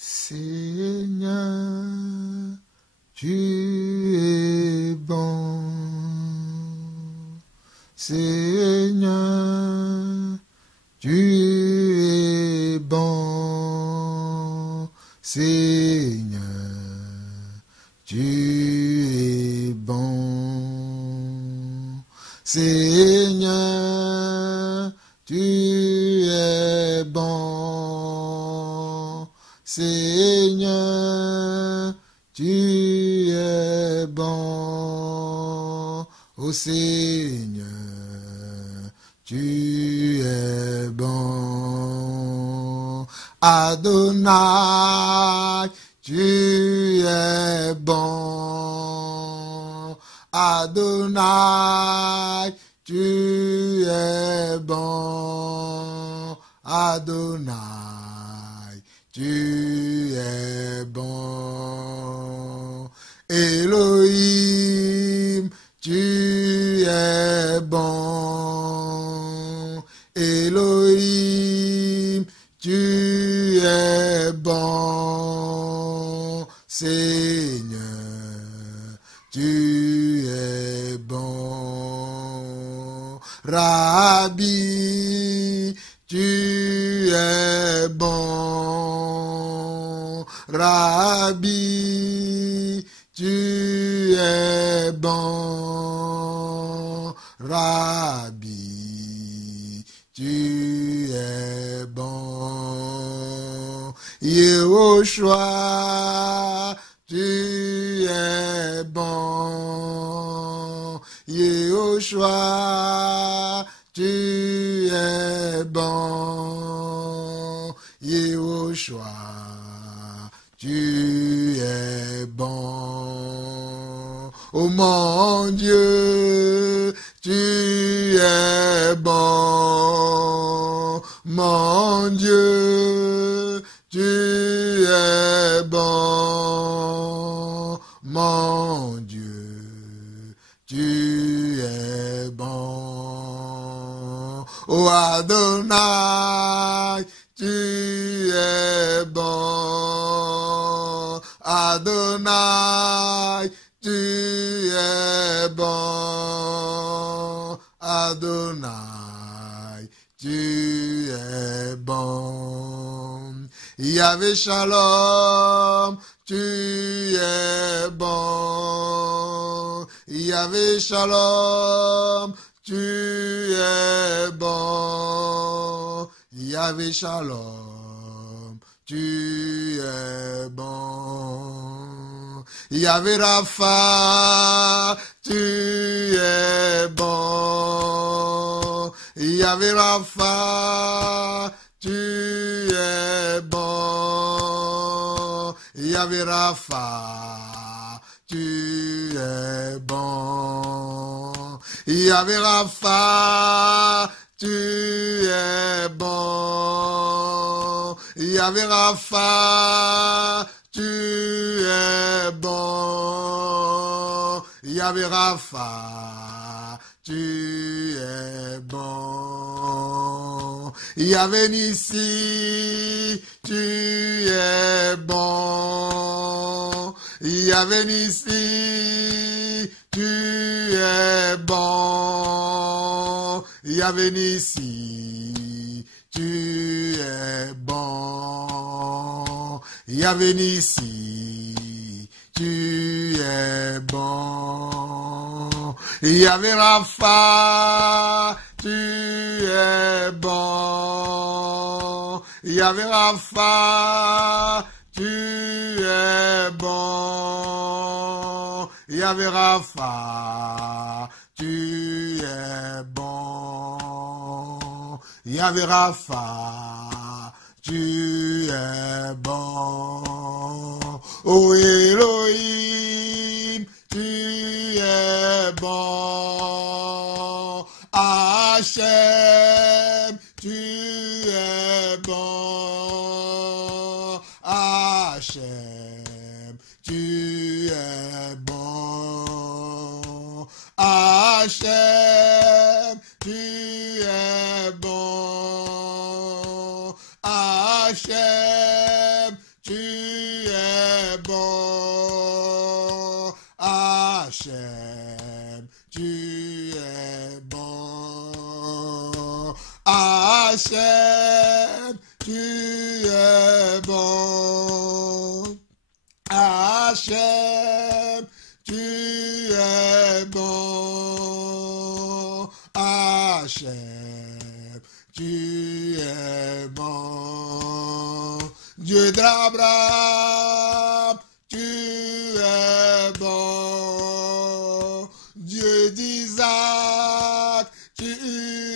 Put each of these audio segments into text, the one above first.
Seigneur, tu es bon. Seigneur, tu es bon. Seigneur, tu es bon. Seigneur, tu es bon. Seigneur, tu es bon. Ô Seigneur, tu es bon. Adonai, tu es bon. Adonai, tu es bon. Adonai, tu es bon. Elohim, tu es bon. Elohim, tu es bon. Seigneur, tu es bon. Rabbi, tu es bon. Rabbi, tu es bon. Rabbi, tu es bon. Yehoshua, tu es bon. Yehoshua, tu es bon. Yehoshua, tu es bon. Oh mon Dieu, tu es bon. Mon Dieu, tu es bon. Mon Dieu, tu es bon. Oh Adonai, tu es bon. Adonai, tu es bon. Adonai, tu es bon. Yahvé Shalom, tu es bon. Yahvé Shalom, tu es bon. Yahvé Shalom, tu es bon. Yahvé Rapha, tu es bon. Yahvé Rapha, tu es bon. Yahvé Rapha, tu es bon. Yahvé Rapha, tu es bon. Yahvé Rapha, tu es bon. Yahvé Rapha, tu es bon. Yahvé Nissi, tu es bon. Yahvé Nissi, tu es bon. Yahvé Nissi, tu es bon. Yahvé Nissi, tu es bon. Yahvé Rapha, tu es bon. Yahvé Rapha, tu es bon. Yahvé Rapha, tu es bon. Yahvé Rapha, tu es bon. Oh Elohim, tu es bon. Hachem, tu es bon. Hachem, tu es bon. Hachem, tu es bon. Hachem, tu es bon. Hachem, tu es bon. Hachem, tu es bon. Hachem, tu es bon. Hachem, tu es bon. Dieu d'Abraham, tu es bon. Dieu d'Isaac, tu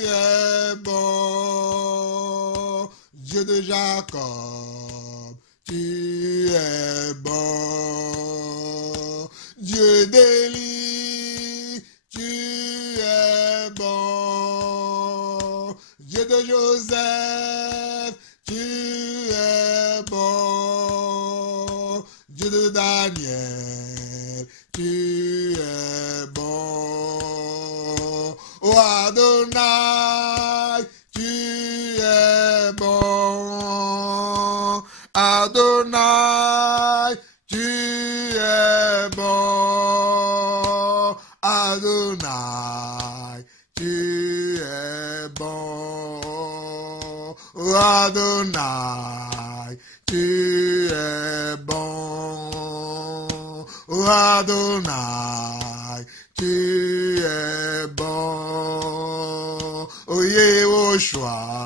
es bon. Dieu de Jacob, tu es bon. Dieu d'Élie, tu es bon. Dieu de Joseph, tu es bon. Dieu de Daniel, tu es bon. Oh Adonai, tu es bon. Adonai, tu es bon. Adonai, tu es bon. Oh Adonai, tu es bon. Oh Adonai, tu es bon. Oh Yehoshua,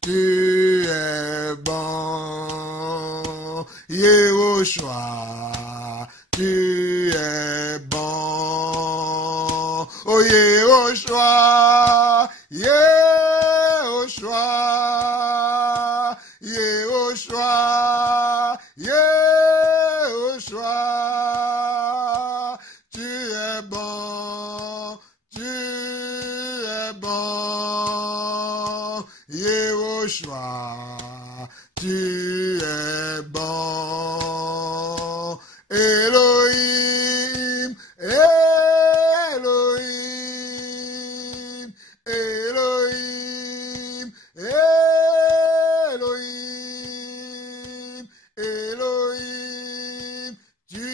tu es bon. Yehoshua, tu es bon. Oh Yehoshua, Yehoshua, Yehoshua, Yehoshua, tu es bon, tu es bon. Yehoshua, tu es bon. Elohim, Elohim, Elohim, Elohim, Elohim, tu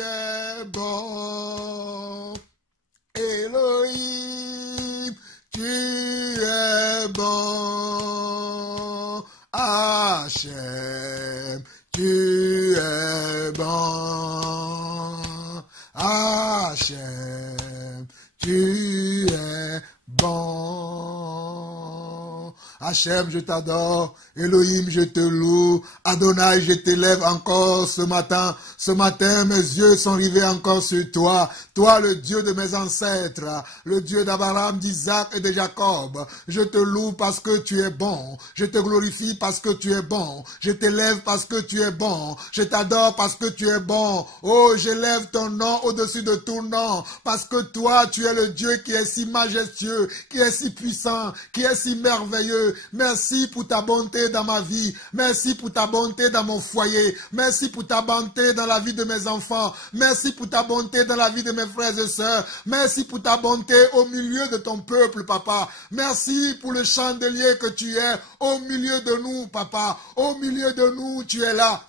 es bon. Elohim, tu es bon. Hachem, tu es bon. Hachem, tu es bon. Hachem, je t'adore. Elohim, je te loue. Adonai, je t'élève encore ce matin. Ce matin, mes yeux sont rivés encore sur toi. Toi, le Dieu de mes ancêtres, le Dieu d'Abraham, d'Isaac et de Jacob. Je te loue parce que tu es bon. Je te glorifie parce que tu es bon. Je t'élève parce que tu es bon. Je t'adore parce que tu es bon. Oh, j'élève ton nom au-dessus de tout nom. Parce que toi, tu es le Dieu qui est si majestueux, qui est si puissant, qui est si merveilleux. Merci pour ta bonté dans ma vie. Merci pour ta bonté dans mon foyer. Merci pour ta bonté dans la vie de mes enfants. Merci pour ta bonté dans la vie de mes frères et sœurs. Merci pour ta bonté au milieu de ton peuple, papa. Merci pour le chandelier que tu es au milieu de nous, papa. Au milieu de nous, tu es là.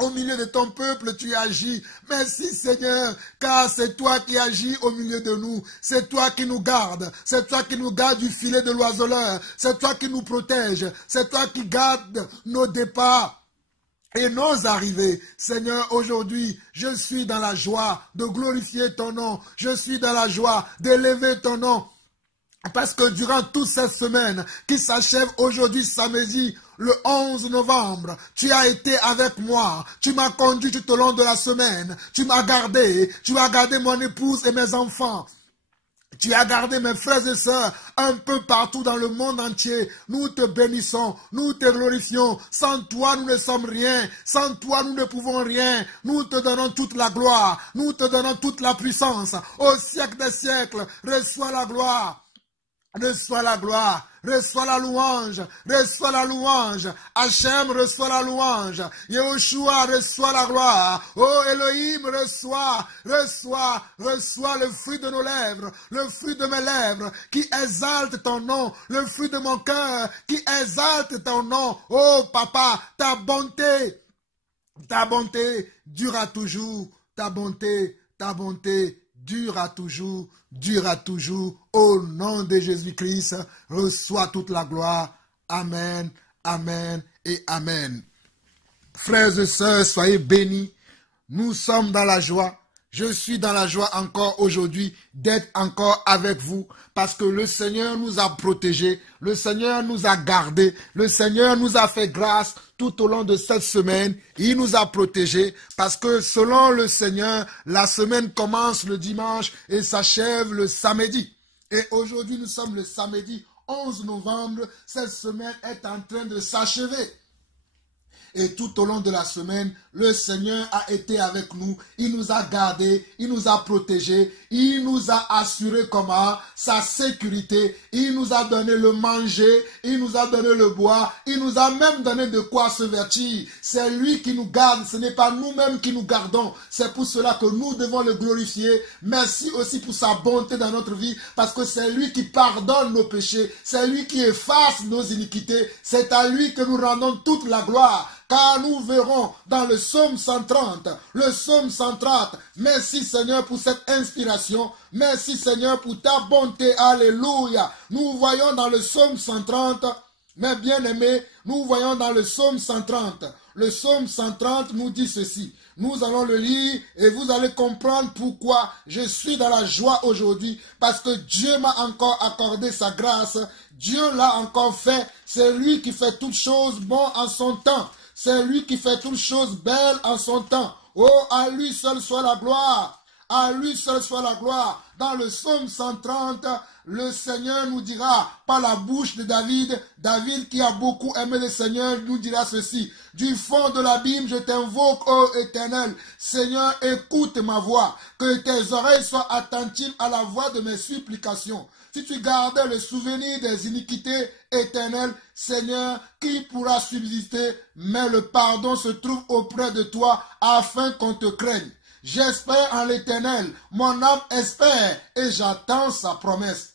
Au milieu de ton peuple, tu agis. Merci Seigneur, car c'est toi qui agis au milieu de nous. C'est toi qui nous gardes. C'est toi qui nous gardes du filet de l'oiseleur. C'est toi qui nous protège. C'est toi qui gardes nos départs et nos arrivées. Seigneur, aujourd'hui, je suis dans la joie de glorifier ton nom. Je suis dans la joie d'élever ton nom. Parce que durant toute cette semaine qui s'achève aujourd'hui samedi, le 11 novembre, tu as été avec moi, tu m'as conduit tout au long de la semaine, tu m'as gardé, tu as gardé mon épouse et mes enfants. Tu as gardé mes frères et sœurs un peu partout dans le monde entier. Nous te bénissons, nous te glorifions. Sans toi, nous ne sommes rien. Sans toi, nous ne pouvons rien. Nous te donnons toute la gloire. Nous te donnons toute la puissance. Au siècle des siècles, reçois la gloire. reçois la gloire, reçois la louange, reçois la louange. Hachem, reçois la louange. Yehoshua, reçois la gloire. Oh Elohim, reçois le fruit de nos lèvres, le fruit de mes lèvres, qui exalte ton nom, le fruit de mon cœur, qui exalte ton nom. Oh Papa, ta bonté durera toujours, ta bonté durera toujours. Au nom de Jésus-Christ, reçois toute la gloire. Amen, amen et amen. Frères et sœurs, soyez bénis. Nous sommes dans la joie. Je suis dans la joie encore aujourd'hui d'être encore avec vous parce que le Seigneur nous a protégés, le Seigneur nous a gardés, le Seigneur nous a fait grâce tout au long de cette semaine. Il nous a protégés parce que selon le Seigneur, la semaine commence le dimanche et s'achève le samedi. Et aujourd'hui, nous sommes le samedi 11 novembre. Cette semaine est en train de s'achever. Et tout au long de la semaine, le Seigneur a été avec nous. Il nous a gardés, il nous a protégés, il nous a assuré comment sa sécurité. Il nous a donné le manger, il nous a donné le boire, il nous a même donné de quoi se vêtir. C'est lui qui nous garde, ce n'est pas nous-mêmes qui nous gardons. C'est pour cela que nous devons le glorifier. Merci aussi pour sa bonté dans notre vie, parce que c'est lui qui pardonne nos péchés, c'est lui qui efface nos iniquités. C'est à lui que nous rendons toute la gloire. Car nous verrons dans le psaume 130, merci Seigneur pour cette inspiration, merci Seigneur pour ta bonté, alléluia. Nous voyons dans le psaume 130, mes bien-aimés, nous voyons dans le psaume 130, le psaume 130 nous dit ceci, nous allons le lire et vous allez comprendre pourquoi je suis dans la joie aujourd'hui, parce que Dieu m'a encore accordé sa grâce, Dieu l'a encore fait, c'est lui qui fait toutes choses bonnes en son temps. C'est lui qui fait toutes choses belles en son temps. Oh, à lui seul soit la gloire. À lui seul soit la gloire. Dans le psaume 130, le Seigneur nous dira, par la bouche de David, David qui a beaucoup aimé le Seigneur, nous dira ceci. Du fond de l'abîme, je t'invoque, ô Éternel. Seigneur, écoute ma voix. Que tes oreilles soient attentives à la voix de mes supplications. Si tu gardais le souvenir des iniquités éternelles, Seigneur, qui pourra subsister? Mais le pardon se trouve auprès de toi afin qu'on te craigne. J'espère en l'Éternel, mon âme espère et j'attends sa promesse.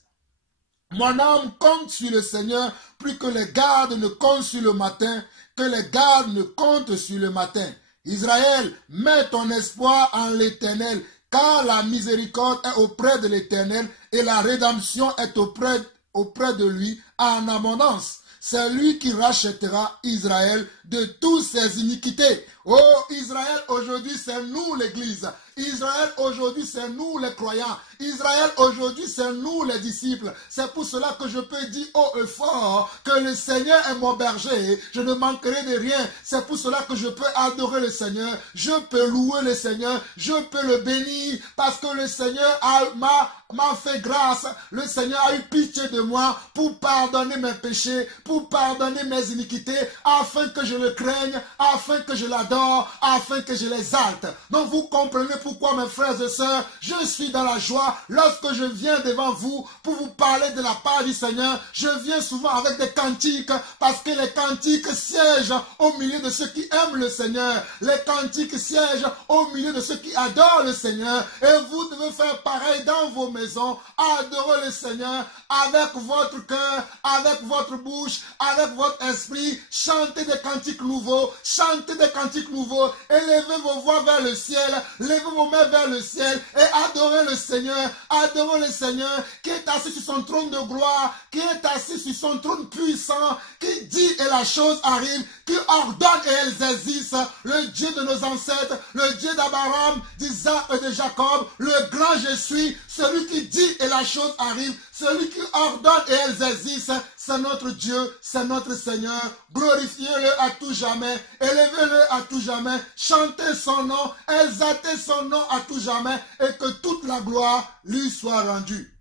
Mon âme compte sur le Seigneur, plus que les gardes ne comptent sur le matin, que les gardes ne comptent sur le matin. Israël, mets ton espoir en l'Éternel, car la miséricorde est auprès de l'Éternel et la rédemption est auprès de lui en abondance. C'est lui qui rachètera Israël de toutes ses iniquités. Oh, Israël, aujourd'hui, c'est nous l'Église. Israël, aujourd'hui, c'est nous les croyants. Israël, aujourd'hui, c'est nous les disciples. C'est pour cela que je peux dire haut et fort que le Seigneur est mon berger. Je ne manquerai de rien. C'est pour cela que je peux adorer le Seigneur. Je peux louer le Seigneur. Je peux le bénir parce que le Seigneur m'a fait grâce. Le Seigneur a eu pitié de moi pour pardonner mes péchés, pour pardonner mes iniquités, afin que je le craigne, afin que je l'adore, afin que je l'exalte. Donc vous comprenez pourquoi, mes frères et sœurs, je suis dans la joie lorsque je viens devant vous pour vous parler de la part du Seigneur. Je viens souvent avec des cantiques parce que les cantiques siègent au milieu de ceux qui aiment le Seigneur. Les cantiques siègent au milieu de ceux qui adorent le Seigneur. Et vous devez faire pareil dans vos maisons. Adorer le Seigneur avec votre cœur, avec votre bouche, avec votre esprit. Chantez des cantiques nouveaux. Chantez des cantiques nouveaux. Élevez vos voix vers le ciel. Levez vos mains vers le ciel et adorez le Seigneur. Adorez le Seigneur qui est assis sur son trône de gloire, qui est assis sur son trône puissant, qui dit et la chose arrive, qui ordonne et elle existe. Le Dieu de nos ancêtres, le Dieu d'Abraham, d'Isaac et de Jacob, le grand je suis, celui qui dit et la chose arrive, celui qui ordonne et elle existe. C'est notre Dieu, c'est notre Seigneur. Glorifiez-le à tout jamais, élevez-le à tout jamais, chantez son nom, exaltez son nom à tout jamais et que toute la gloire lui soit rendue.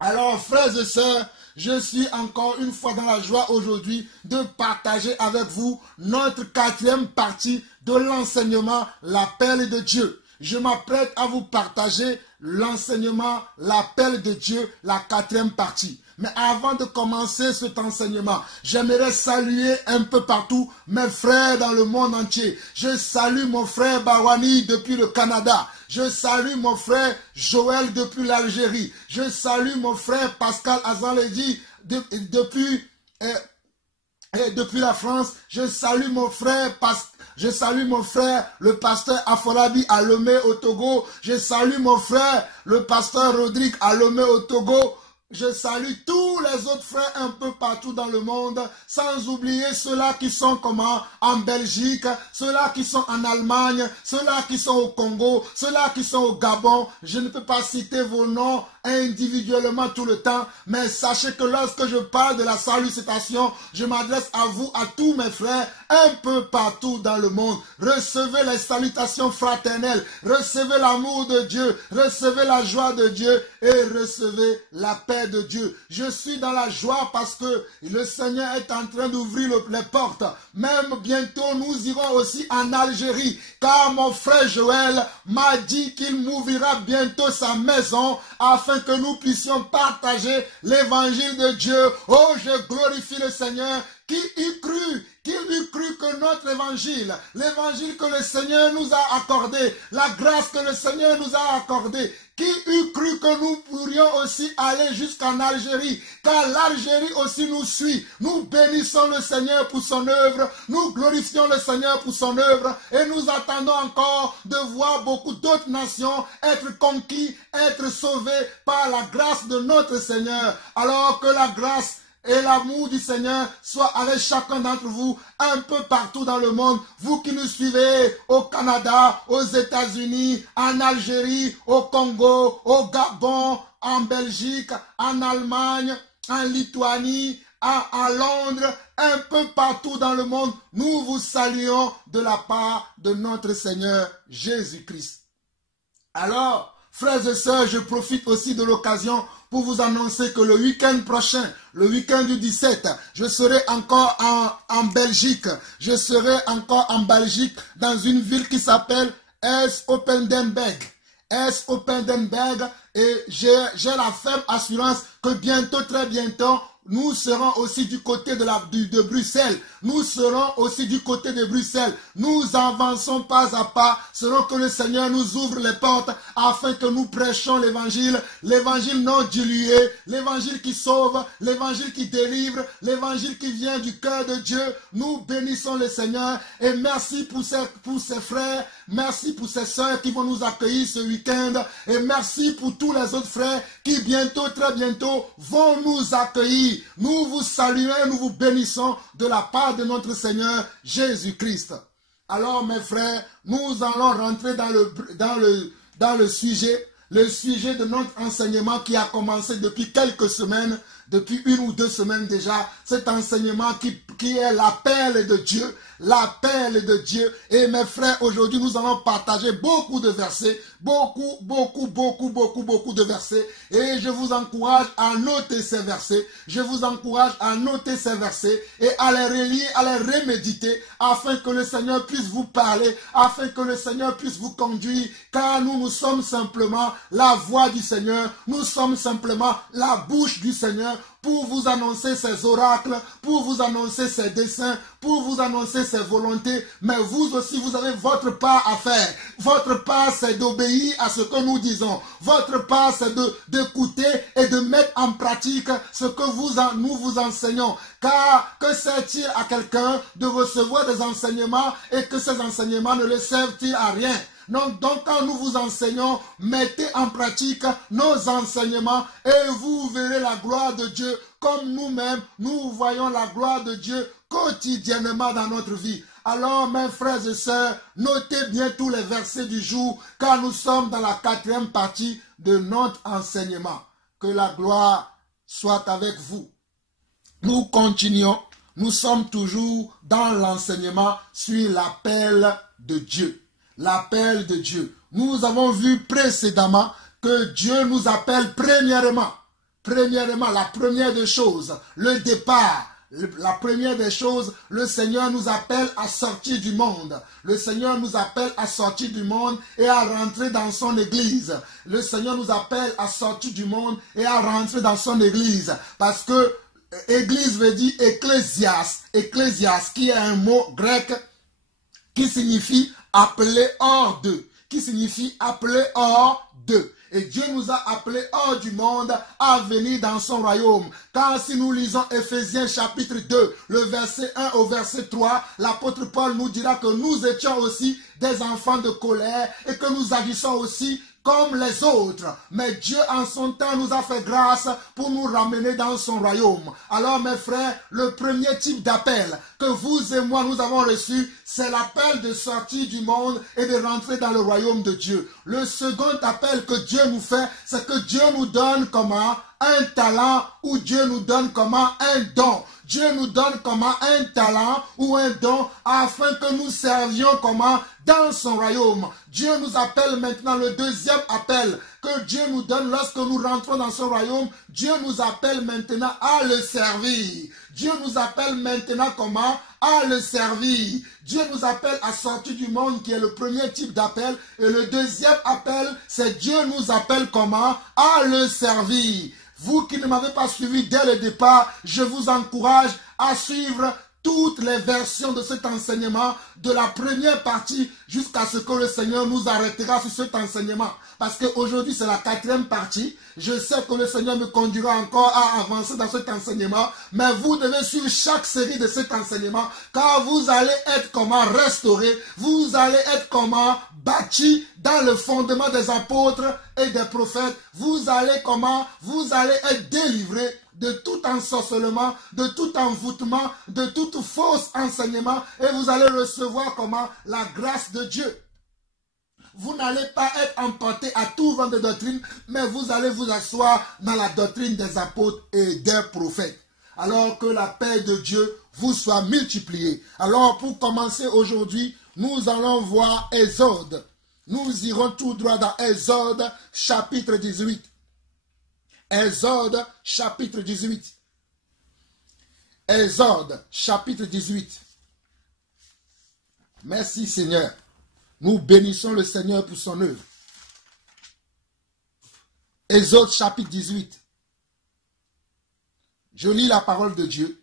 Alors, frères et sœurs, je suis encore une fois dans la joie aujourd'hui de partager avec vous notre 4e partie de l'enseignement, l'appel de Dieu. Je m'apprête à vous partager l'enseignement, l'appel de Dieu, la 4e partie. Mais avant de commencer cet enseignement, j'aimerais saluer un peu partout mes frères dans le monde entier. Je salue mon frère Barwani depuis le Canada. Je salue mon frère Joël depuis l'Algérie. Je salue mon frère Pascal Azanledi depuis la France. Je salue mon frère le pasteur Afolabi à Lomé au Togo. Je salue mon frère le pasteur Rodrigue à Lomé au Togo. Je salue tous les autres frères un peu partout dans le monde, sans oublier ceux-là qui sont en Belgique, ceux-là qui sont en Allemagne, ceux-là qui sont au Congo, ceux-là qui sont au Gabon. Je ne peux pas citer vos noms individuellement tout le temps, mais sachez que lorsque je parle de la salutation, je m'adresse à vous, à tous mes frères, un peu partout dans le monde. Recevez les salutations fraternelles, recevez l'amour de Dieu, recevez la joie de Dieu et recevez la paix de Dieu. Je suis dans la joie parce que le Seigneur est en train d'ouvrir les portes. Même bientôt, nous irons aussi en Algérie, car mon frère Joël m'a dit qu'il m'ouvrira bientôt sa maison afin que nous puissions partager l'évangile de Dieu. Oh, je glorifie le Seigneur. Qui eût cru que notre évangile, l'évangile que le Seigneur nous a accordé, la grâce que le Seigneur nous a accordée, qui eût cru que nous pourrions aussi aller jusqu'en Algérie, car l'Algérie aussi nous suit. Nous bénissons le Seigneur pour son œuvre, nous glorifions le Seigneur pour son œuvre, et nous attendons encore de voir beaucoup d'autres nations être conquis, être sauvés par la grâce de notre Seigneur. Alors que la grâce et l'amour du Seigneur soit avec chacun d'entre vous, un peu partout dans le monde. Vous qui nous suivez au Canada, aux États-Unis, en Algérie, au Congo, au Gabon, en Belgique, en Allemagne, en Lituanie, à Londres, un peu partout dans le monde, nous vous saluons de la part de notre Seigneur Jésus-Christ. Alors, frères et sœurs, je profite aussi de l'occasion pour vous annoncer que le week-end prochain, le week-end du 17, je serai encore en Belgique. Je serai encore en Belgique dans une ville qui s'appelle Es-Oppendenberg. Es-Oppendenberg, et j'ai la ferme assurance que bientôt, très bientôt, nous serons aussi du côté de Bruxelles. Nous serons aussi du côté de Bruxelles. Nous avançons pas à pas, selon que le Seigneur nous ouvre les portes afin que nous prêchons l'évangile non dilué, l'évangile qui sauve, l'évangile qui délivre, l'évangile qui vient du cœur de Dieu. Nous bénissons le Seigneur et merci pour ces frères, merci pour ces sœurs qui vont nous accueillir ce week-end et merci pour tous les autres frères qui bientôt, très bientôt, vont nous accueillir. Nous vous saluons, nous vous bénissons de la part de notre Seigneur Jésus-Christ. Alors mes frères, nous allons rentrer dans le sujet de notre enseignement qui a commencé depuis quelques semaines, depuis 1 ou 2 semaines déjà, cet enseignement qui est l'appel de Dieu, l'appel de Dieu. Et mes frères, aujourd'hui nous allons partager beaucoup de versets, beaucoup de versets. Et je vous encourage à noter ces versets, je vous encourage à noter ces versets et à les relire, à les reméditer, afin que le Seigneur puisse vous parler, afin que le Seigneur puisse vous conduire, car nous sommes simplement la voix du Seigneur, nous sommes simplement la bouche du Seigneur, pour vous annoncer ses oracles, pour vous annoncer ses desseins, pour vous annoncer ses volontés. Mais vous aussi, vous avez votre part à faire. Votre part, c'est d'obéir à ce que nous disons. Votre part, c'est d'écouter et de mettre en pratique ce que nous vous enseignons. Car que sert-il à quelqu'un de recevoir des enseignements et que ces enseignements ne le servent-ils à rien? Donc, quand nous vous enseignons, mettez en pratique nos enseignements et vous verrez la gloire de Dieu comme nous-mêmes, nous voyons la gloire de Dieu quotidiennement dans notre vie. Alors, mes frères et sœurs, notez bien tous les versets du jour, car nous sommes dans la 4e partie de notre enseignement. Que la gloire soit avec vous. Nous continuons, nous sommes toujours dans l'enseignement sur l'appel de Dieu. L'appel de Dieu. Nous avons vu précédemment que Dieu nous appelle premièrement, la première des choses, le départ, La première des choses, le Seigneur nous appelle à sortir du monde. Le Seigneur nous appelle à sortir du monde et à rentrer dans son église. Le Seigneur nous appelle à sortir du monde et à rentrer dans son église. Parce que église veut dire ecclésias. Ecclésias qui est un mot grec qui signifie appeler hors d'eux. Qui signifie appeler hors d'eux. Et Dieu nous a appelés hors du monde à venir dans son royaume. Car si nous lisons Ephésiens chapitre 2, le verset 1 au verset 3, l'apôtre Paul nous dira que nous étions aussi des enfants de colère et que nous agissons aussi comme les autres. Mais Dieu en son temps nous a fait grâce pour nous ramener dans son royaume. Alors mes frères, le premier type d'appel que vous et moi nous avons reçu, c'est l'appel de sortir du monde et de rentrer dans le royaume de Dieu. Le second appel que Dieu nous fait, c'est que Dieu nous donne comment? Un talent, ou Dieu nous donne comment? Un don. Dieu nous donne comment? Un talent ou un don afin que nous servions comment? Dans son royaume. Dieu nous appelle maintenant, le deuxième appel que Dieu nous donne lorsque nous rentrons dans son royaume. Dieu nous appelle maintenant à le servir. Dieu nous appelle maintenant comment? À le servir. Dieu nous appelle à sortir du monde qui est le premier type d'appel. Et le deuxième appel, c'est Dieu nous appelle comment? À le servir. Vous qui ne m'avez pas suivi dès le départ, je vous encourage à suivre toutes les versions de cet enseignement, de la première partie jusqu'à ce que le Seigneur nous arrêtera sur cet enseignement. Parce qu'aujourd'hui, c'est la quatrième partie. Je sais que le Seigneur me conduira encore à avancer dans cet enseignement, mais vous devez suivre chaque série de cet enseignement, car vous allez être comment restauré, vous allez être comment bâti dans le fondement des apôtres et des prophètes. Vous allez comment? Vous allez être délivré de tout ensorcellement, de tout envoûtement, de tout faux enseignement, et vous allez recevoir comment? La grâce de Dieu. Vous n'allez pas être emporté à tout vent de doctrine, mais vous allez vous asseoir dans la doctrine des apôtres et des prophètes. Alors que la paix de Dieu vous soit multipliée. Alors pour commencer aujourd'hui, nous allons voir Exode. Nous irons tout droit dans Exode chapitre 18. Exode chapitre 18. Exode chapitre 18. Merci Seigneur. Nous bénissons le Seigneur pour son œuvre. Exode chapitre 18. Je lis la parole de Dieu.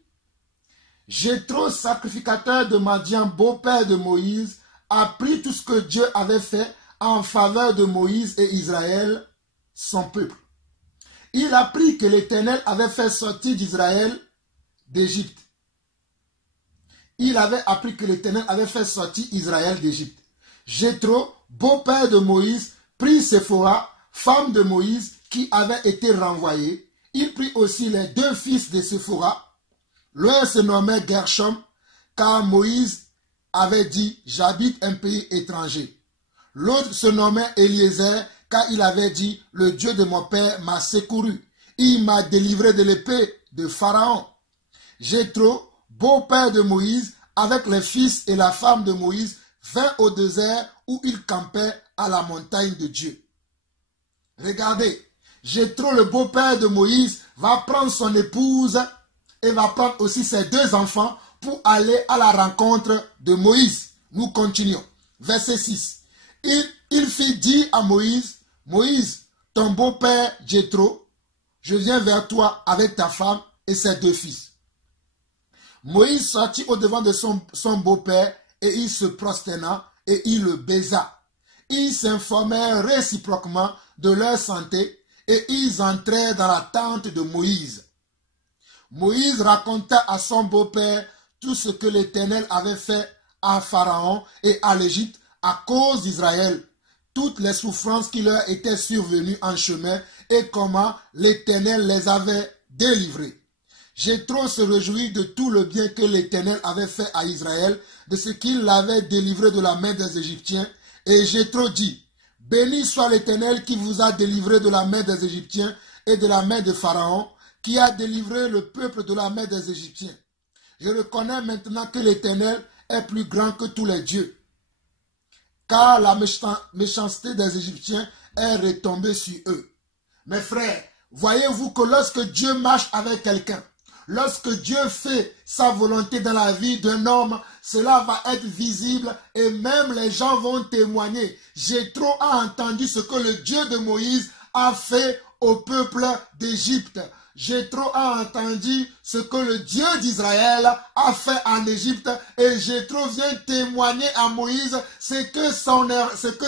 Jéthro, sacrificateur de Madian, beau-père de Moïse, apprit tout ce que Dieu avait fait en faveur de Moïse et Israël, son peuple. Il apprit que l'Éternel avait fait sortir d'Israël d'Égypte. Il avait appris que l'Éternel avait fait sortir Israël d'Égypte. Jéthro, beau-père de Moïse, prit Séphora, femme de Moïse, qui avait été renvoyée. Il prit aussi les deux fils de Séphora. L'un se nommait Gershom, car Moïse avait dit, j'habite un pays étranger. L'autre se nommait Eliezer, car il avait dit, le Dieu de mon père m'a secouru. Il m'a délivré de l'épée de Pharaon. Jéthro, beau-père de Moïse, avec les fils et la femme de Moïse, vint au désert où il campait à la montagne de Dieu. Regardez, Jéthro, le beau-père de Moïse, va prendre son épouse et va prendre aussi ses deux enfants pour aller à la rencontre de Moïse. Nous continuons. Verset 6. Il fit dire à Moïse, Moïse, ton beau-père Jéthro, je viens vers toi avec ta femme et ses deux fils. Moïse sortit au-devant de son beau-père et il se prosterna et il le baisa. Ils s'informèrent réciproquement de leur santé et ils entrèrent dans la tente de Moïse. Moïse raconta à son beau-père tout ce que l'Éternel avait fait à Pharaon et à l'Égypte à cause d'Israël, toutes les souffrances qui leur étaient survenues en chemin et comment l'Éternel les avait délivrés. Jéthro se réjouit de tout le bien que l'Éternel avait fait à Israël, de ce qu'il l'avait délivré de la main des Égyptiens. Et Jéthro dit, béni soit l'Éternel qui vous a délivré de la main des Égyptiens et de la main de Pharaon, qui a délivré le peuple de la main des Égyptiens. Je reconnais maintenant que l'Éternel est plus grand que tous les dieux, car la méchanceté des Égyptiens est retombée sur eux. Mes frères, voyez-vous que lorsque Dieu marche avec quelqu'un, lorsque Dieu fait sa volonté dans la vie d'un homme, cela va être visible et même les gens vont témoigner. Jéthro a entendu ce que le Dieu de Moïse a fait au peuple d'Égypte. Jéthro a entendu ce que le Dieu d'Israël a fait en Égypte et Jéthro vient témoigner à Moïse ce que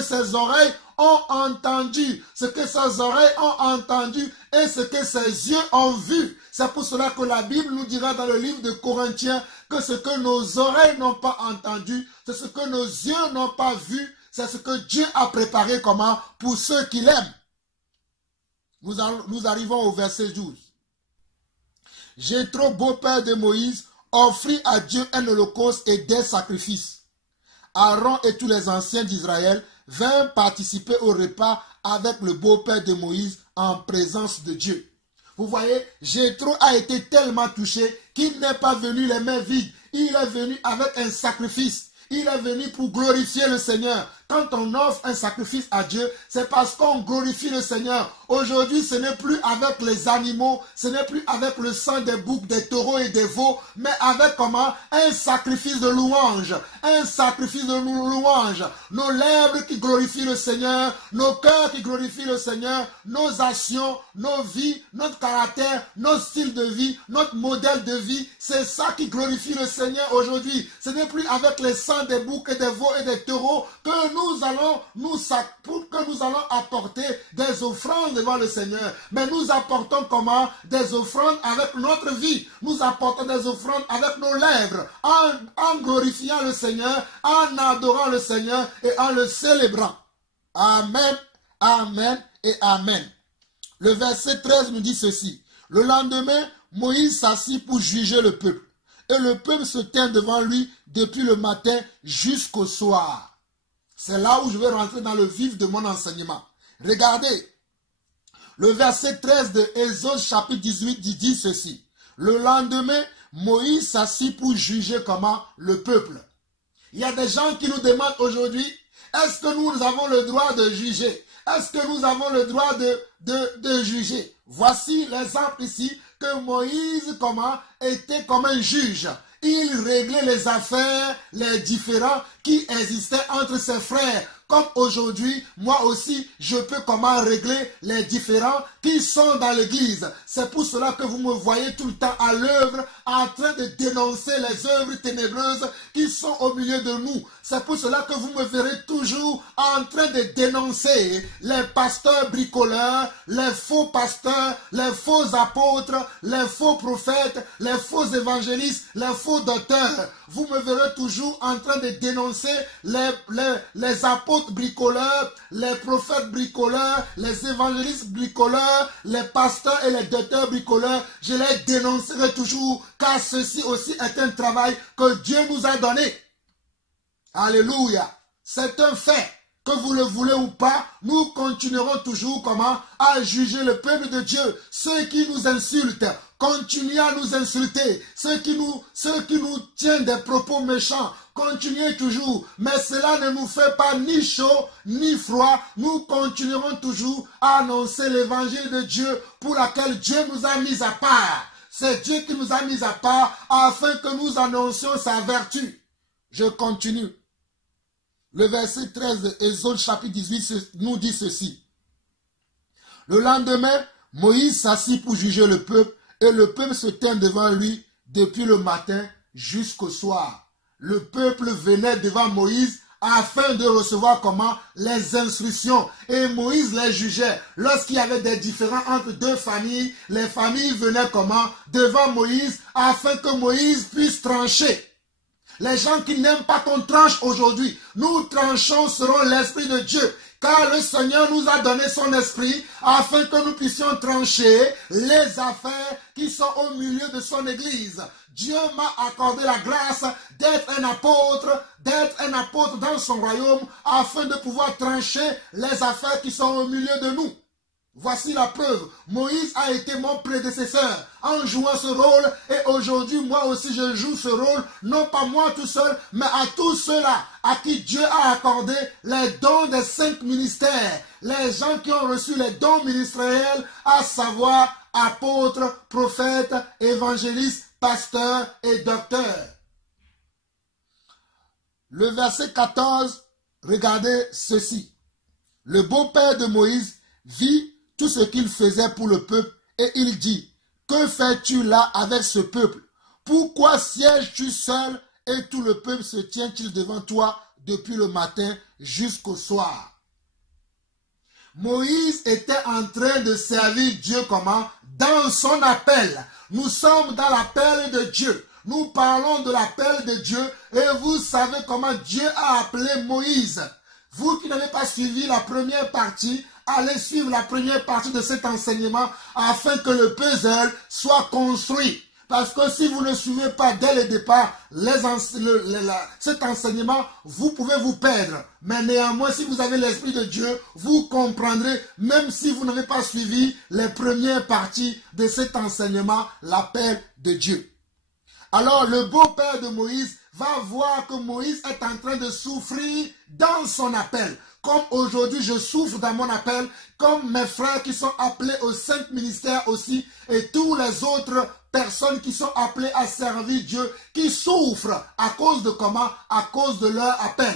ses oreilles ont entendu, ce que ses oreilles ont entendu et ce que ses yeux ont vu. C'est pour cela que la Bible nous dira dans le livre de Corinthiens que ce que nos oreilles n'ont pas entendu, c'est ce que nos yeux n'ont pas vu, c'est ce que Dieu a préparé comment pour ceux qui l'aiment. Nous arrivons au verset 12. Jéthro, beau-père de Moïse, offrit à Dieu un holocauste et des sacrifices. Aaron et tous les anciens d'Israël vinrent participer au repas avec le beau-père de Moïse en présence de Dieu. Vous voyez, Jéthro a été tellement touché qu'il n'est pas venu les mains vides. Il est venu avec un sacrifice. Il est venu pour glorifier le Seigneur. Quand on offre un sacrifice à Dieu, c'est parce qu'on glorifie le Seigneur. Aujourd'hui, ce n'est plus avec les animaux, ce n'est plus avec le sang des boucs, des taureaux et des veaux, mais avec comment? Un sacrifice de louange. Un sacrifice de louange. Nos lèvres qui glorifient le Seigneur, nos cœurs qui glorifient le Seigneur, nos actions, nos vies, notre caractère, nos styles de vie, notre modèle de vie, c'est ça qui glorifie le Seigneur aujourd'hui. Ce n'est plus avec les sangs des boucs et des veaux et des taureaux que nous allons apporter des offrandes devant le Seigneur. Mais nous apportons comment? Des offrandes avec notre vie. Nous apportons des offrandes avec nos lèvres, en glorifiant le Seigneur, en adorant le Seigneur et en le célébrant. Amen, amen et amen. Le verset 13 nous dit ceci. Le lendemain, Moïse s'assit pour juger le peuple. Et le peuple se tient devant lui depuis le matin jusqu'au soir. C'est là où je vais rentrer dans le vif de mon enseignement. Regardez, le verset 13 de Exode chapitre 18 dit ceci. Le lendemain, Moïse s'assit pour juger comment? Le peuple. Il y a des gens qui nous demandent aujourd'hui, est-ce que nous avons le droit de juger? Est-ce que nous avons le droit de juger? Voici l'exemple ici que Moïse était comme un juge. Il réglait les affaires, les différends qui existaient entre ses frères. Comme aujourd'hui, moi aussi, je peux régler les différends qui sont dans l'église. C'est pour cela que vous me voyez tout le temps à l'œuvre, en train de dénoncer les œuvres ténébreuses qui sont au milieu de nous. C'est pour cela que vous me verrez toujours en train de dénoncer les pasteurs bricoleurs, les faux pasteurs, les faux apôtres, les faux prophètes, les faux évangélistes, les faux docteurs. Vous me verrez toujours en train de dénoncer les apôtres bricoleurs, les prophètes bricoleurs, les évangélistes bricoleurs, les pasteurs et les docteurs bricoleurs. Je les dénoncerai toujours, car ceci aussi est un travail que Dieu nous a donné. Alléluia. C'est un fait. Que vous le voulez ou pas, nous continuerons toujours à juger le peuple de Dieu. Ceux qui nous insultent, continuez à nous insulter. Ceux qui nous tiennent des propos méchants, continuez toujours. Mais cela ne nous fait pas ni chaud ni froid. Nous continuerons toujours à annoncer l'évangile de Dieu pour laquelle Dieu nous a mis à part. C'est Dieu qui nous a mis à part afin que nous annoncions sa vertu. Je continue. Le verset 13 de Exode chapitre 18 nous dit ceci. Le lendemain, Moïse s'assit pour juger le peuple et le peuple se tient devant lui depuis le matin jusqu'au soir. Le peuple venait devant Moïse afin de recevoir les instructions. Et Moïse les jugeait. Lorsqu'il y avait des différends entre deux familles, les familles venaient devant Moïse afin que Moïse puisse trancher. Les gens qui n'aiment pas qu'on tranche aujourd'hui, nous tranchons selon l'Esprit de Dieu. Car le Seigneur nous a donné son esprit afin que nous puissions trancher les affaires qui sont au milieu de son église. Dieu m'a accordé la grâce d'être un apôtre dans son royaume afin de pouvoir trancher les affaires qui sont au milieu de nous. Voici la preuve. Moïse a été mon prédécesseur en jouant ce rôle et aujourd'hui moi aussi je joue ce rôle, non pas moi tout seul, mais à tous ceux-là à qui Dieu a accordé les dons des 5 ministères. Les gens qui ont reçu les dons ministériels, à savoir apôtres, prophètes, évangélistes, pasteurs et docteurs. Le verset 14, regardez ceci. Le beau-père de Moïse vit tout ce qu'il faisait pour le peuple et il dit, que fais-tu là avec ce peuple? Pourquoi sièges-tu seul et tout le peuple se tient-il devant toi depuis le matin jusqu'au soir? Moïse était en train de servir Dieu comment? Dans son appel. Nous sommes dans l'appel de Dieu. Nous parlons de l'appel de Dieu et vous savez comment Dieu a appelé Moïse. Vous qui n'avez pas suivi la première partie, allez suivre la première partie de cet enseignement afin que le puzzle soit construit. Parce que si vous ne suivez pas dès le départ cet enseignement, vous pouvez vous perdre. Mais néanmoins, si vous avez l'Esprit de Dieu, vous comprendrez, même si vous n'avez pas suivi les premières parties de cet enseignement, l'appel de Dieu. Alors, le beau-père de Moïse va voir que Moïse est en train de souffrir dans son appel. Comme aujourd'hui, je souffre dans mon appel, comme mes frères qui sont appelés aux 5 ministères aussi, et tous les autres personnes qui sont appelées à servir Dieu, qui souffrent à cause de comment? À cause de leur appel.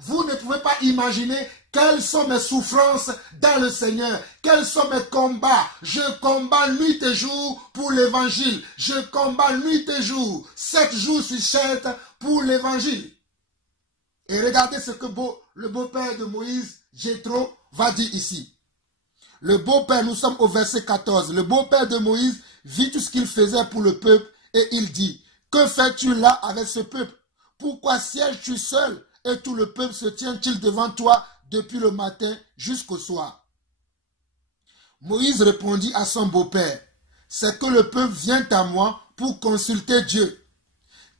Vous ne pouvez pas imaginer quelles sont mes souffrances dans le Seigneur, quels sont mes combats. Je combats nuit et jour pour l'évangile. Je combats nuit et jour, 7 jours sur 7 pour l'évangile. Et regardez ce que le beau-père de Moïse, Jéthro, va dire ici. Le beau-père, nous sommes au verset 14. Le beau-père de Moïse vit tout ce qu'il faisait pour le peuple et il dit, que fais-tu là avec ce peuple? Pourquoi sièges-tu seul et tout le peuple se tient-il devant toi depuis le matin jusqu'au soir? Moïse répondit à son beau-père, c'est que le peuple vient à moi pour consulter Dieu.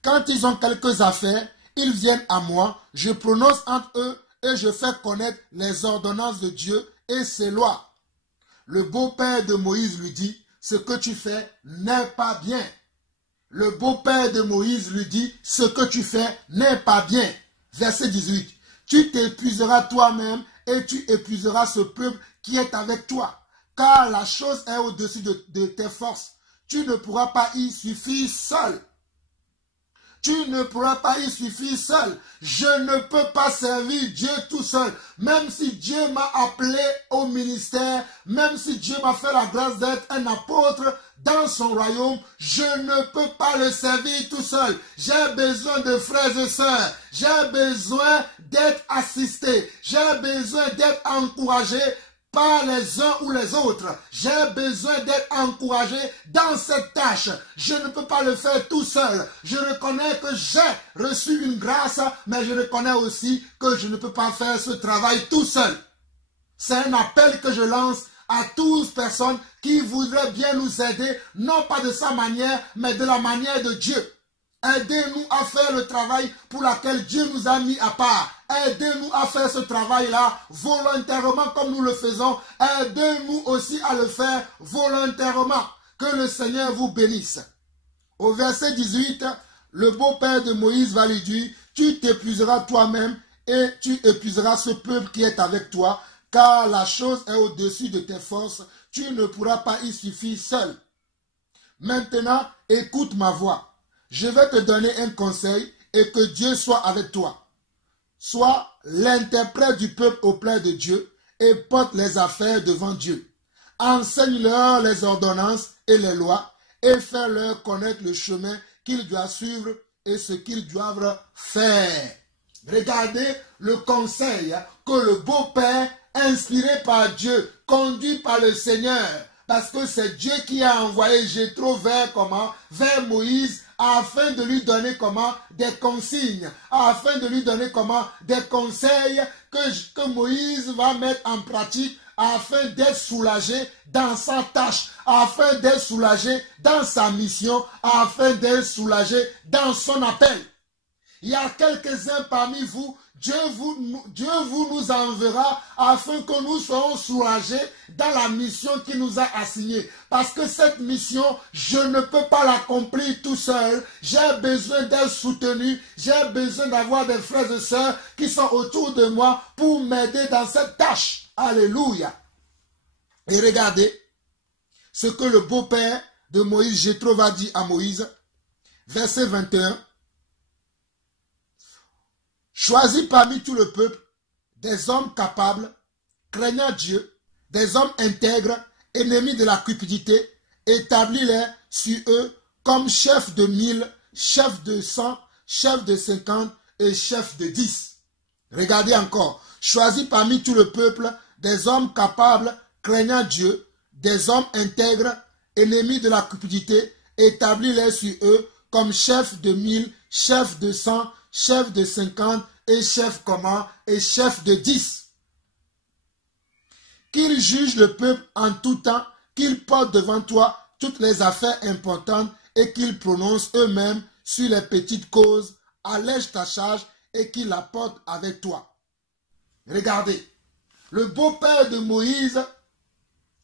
Quand ils ont quelques affaires, ils viennent à moi, je prononce entre eux et je fais connaître les ordonnances de Dieu et ses lois. Le beau-père de Moïse lui dit, ce que tu fais n'est pas bien. Le beau-père de Moïse lui dit, ce que tu fais n'est pas bien. Verset 18, tu t'épuiseras toi-même et tu épuiseras ce peuple qui est avec toi. Car la chose est au-dessus de tes forces. Tu ne pourras pas y suffire seul. Tu ne pourras pas y suffire seul. Je ne peux pas servir Dieu tout seul. Même si Dieu m'a appelé au ministère, même si Dieu m'a fait la grâce d'être un apôtre dans son royaume, je ne peux pas le servir tout seul. J'ai besoin de frères et sœurs. J'ai besoin d'être assisté. J'ai besoin d'être encouragé par les uns ou les autres. J'ai besoin d'être encouragé dans cette tâche. Je ne peux pas le faire tout seul. Je reconnais que j'ai reçu une grâce, mais je reconnais aussi que je ne peux pas faire ce travail tout seul. C'est un appel que je lance à toutes personnes qui voudraient bien nous aider, non pas de sa manière, mais de la manière de Dieu. Aidez-nous à faire le travail pour lequel Dieu nous a mis à part. Aidez-nous à faire ce travail-là volontairement comme nous le faisons. Aidez-nous aussi à le faire volontairement. Que le Seigneur vous bénisse. Au verset 18, le beau-père de Moïse va lui dire, tu t'épuiseras toi-même et tu épuiseras ce peuple qui est avec toi, car la chose est au-dessus de tes forces. Tu ne pourras pas y suffire seul. Maintenant, écoute ma voix. Je vais te donner un conseil et que Dieu soit avec toi. Sois l'interprète du peuple auprès de Dieu et porte les affaires devant Dieu. Enseigne-leur les ordonnances et les lois et fais-leur connaître le chemin qu'ils doivent suivre et ce qu'ils doivent faire. Regardez le conseil que le beau-père, inspiré par Dieu, conduit par le Seigneur, parce que c'est Dieu qui a envoyé Jéthro vers Moïse, afin de lui donner des consignes, afin de lui donner des conseils que Moïse va mettre en pratique afin d'être soulagé dans sa tâche, afin d'être soulagé dans sa mission, afin d'être soulagé dans son appel. Il y a quelques-uns parmi vous, Dieu vous nous enverra afin que nous soyons soulagés dans la mission qu'il nous a assignée. Parce que cette mission, je ne peux pas l'accomplir tout seul. J'ai besoin d'être soutenu. J'ai besoin d'avoir des frères et sœurs qui sont autour de moi pour m'aider dans cette tâche. Alléluia. Et regardez, ce que le beau-père de Moïse, Jéthro, va dire à Moïse. Verset 21. Choisis parmi tout le peuple des hommes capables, craignant Dieu, des hommes intègres, ennemis de la cupidité, établis-les sur eux comme chefs de 1000, chefs de 100, chefs de 50 et chefs de 10. Regardez encore. Choisis parmi tout le peuple des hommes capables, craignant Dieu, des hommes intègres, ennemis de la cupidité, établis-les sur eux comme chefs de 1000, chefs de 100, chefs de 50 et chefs comment et chefs de 10. Qu'ils jugent le peuple en tout temps, qu'ils portent devant toi toutes les affaires importantes et qu'ils prononcent eux-mêmes sur les petites causes, allège ta charge et qu'ils la portent avec toi. Regardez, le beau-père de Moïse,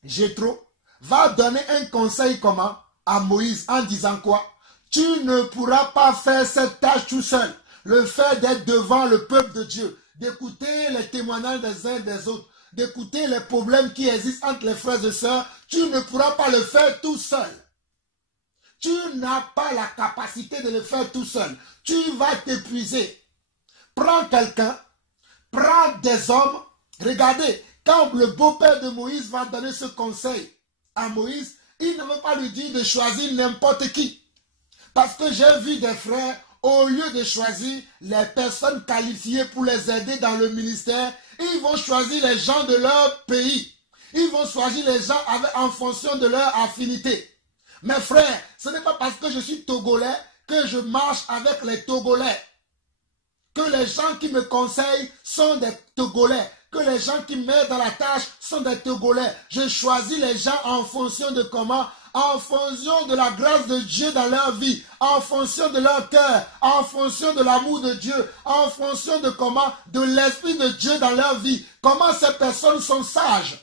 Jéthro, va donner un conseil comment à Moïse en disant quoi? Tu ne pourras pas faire cette tâche tout seul. Le fait d'être devant le peuple de Dieu, d'écouter les témoignages des uns et des autres, d'écouter les problèmes qui existent entre les frères et sœurs, tu ne pourras pas le faire tout seul. Tu n'as pas la capacité de le faire tout seul. Tu vas t'épuiser. Prends quelqu'un, prends des hommes. Regardez, quand le beau-père de Moïse va donner ce conseil à Moïse, il ne veut pas lui dire de choisir n'importe qui. Parce que j'ai vu des frères, au lieu de choisir les personnes qualifiées pour les aider dans le ministère, ils vont choisir les gens de leur pays. Ils vont choisir les gens en fonction de leur affinité. Mes frères, ce n'est pas parce que je suis Togolais que je marche avec les Togolais. Que les gens qui me conseillent sont des Togolais. Que les gens qui m'aident dans la tâche sont des Togolais. Je choisis les gens en fonction de comment? En fonction de la grâce de Dieu dans leur vie, en fonction de leur cœur, en fonction de l'amour de Dieu, en fonction de comment? De l'Esprit de Dieu dans leur vie. Comment ces personnes sont sages.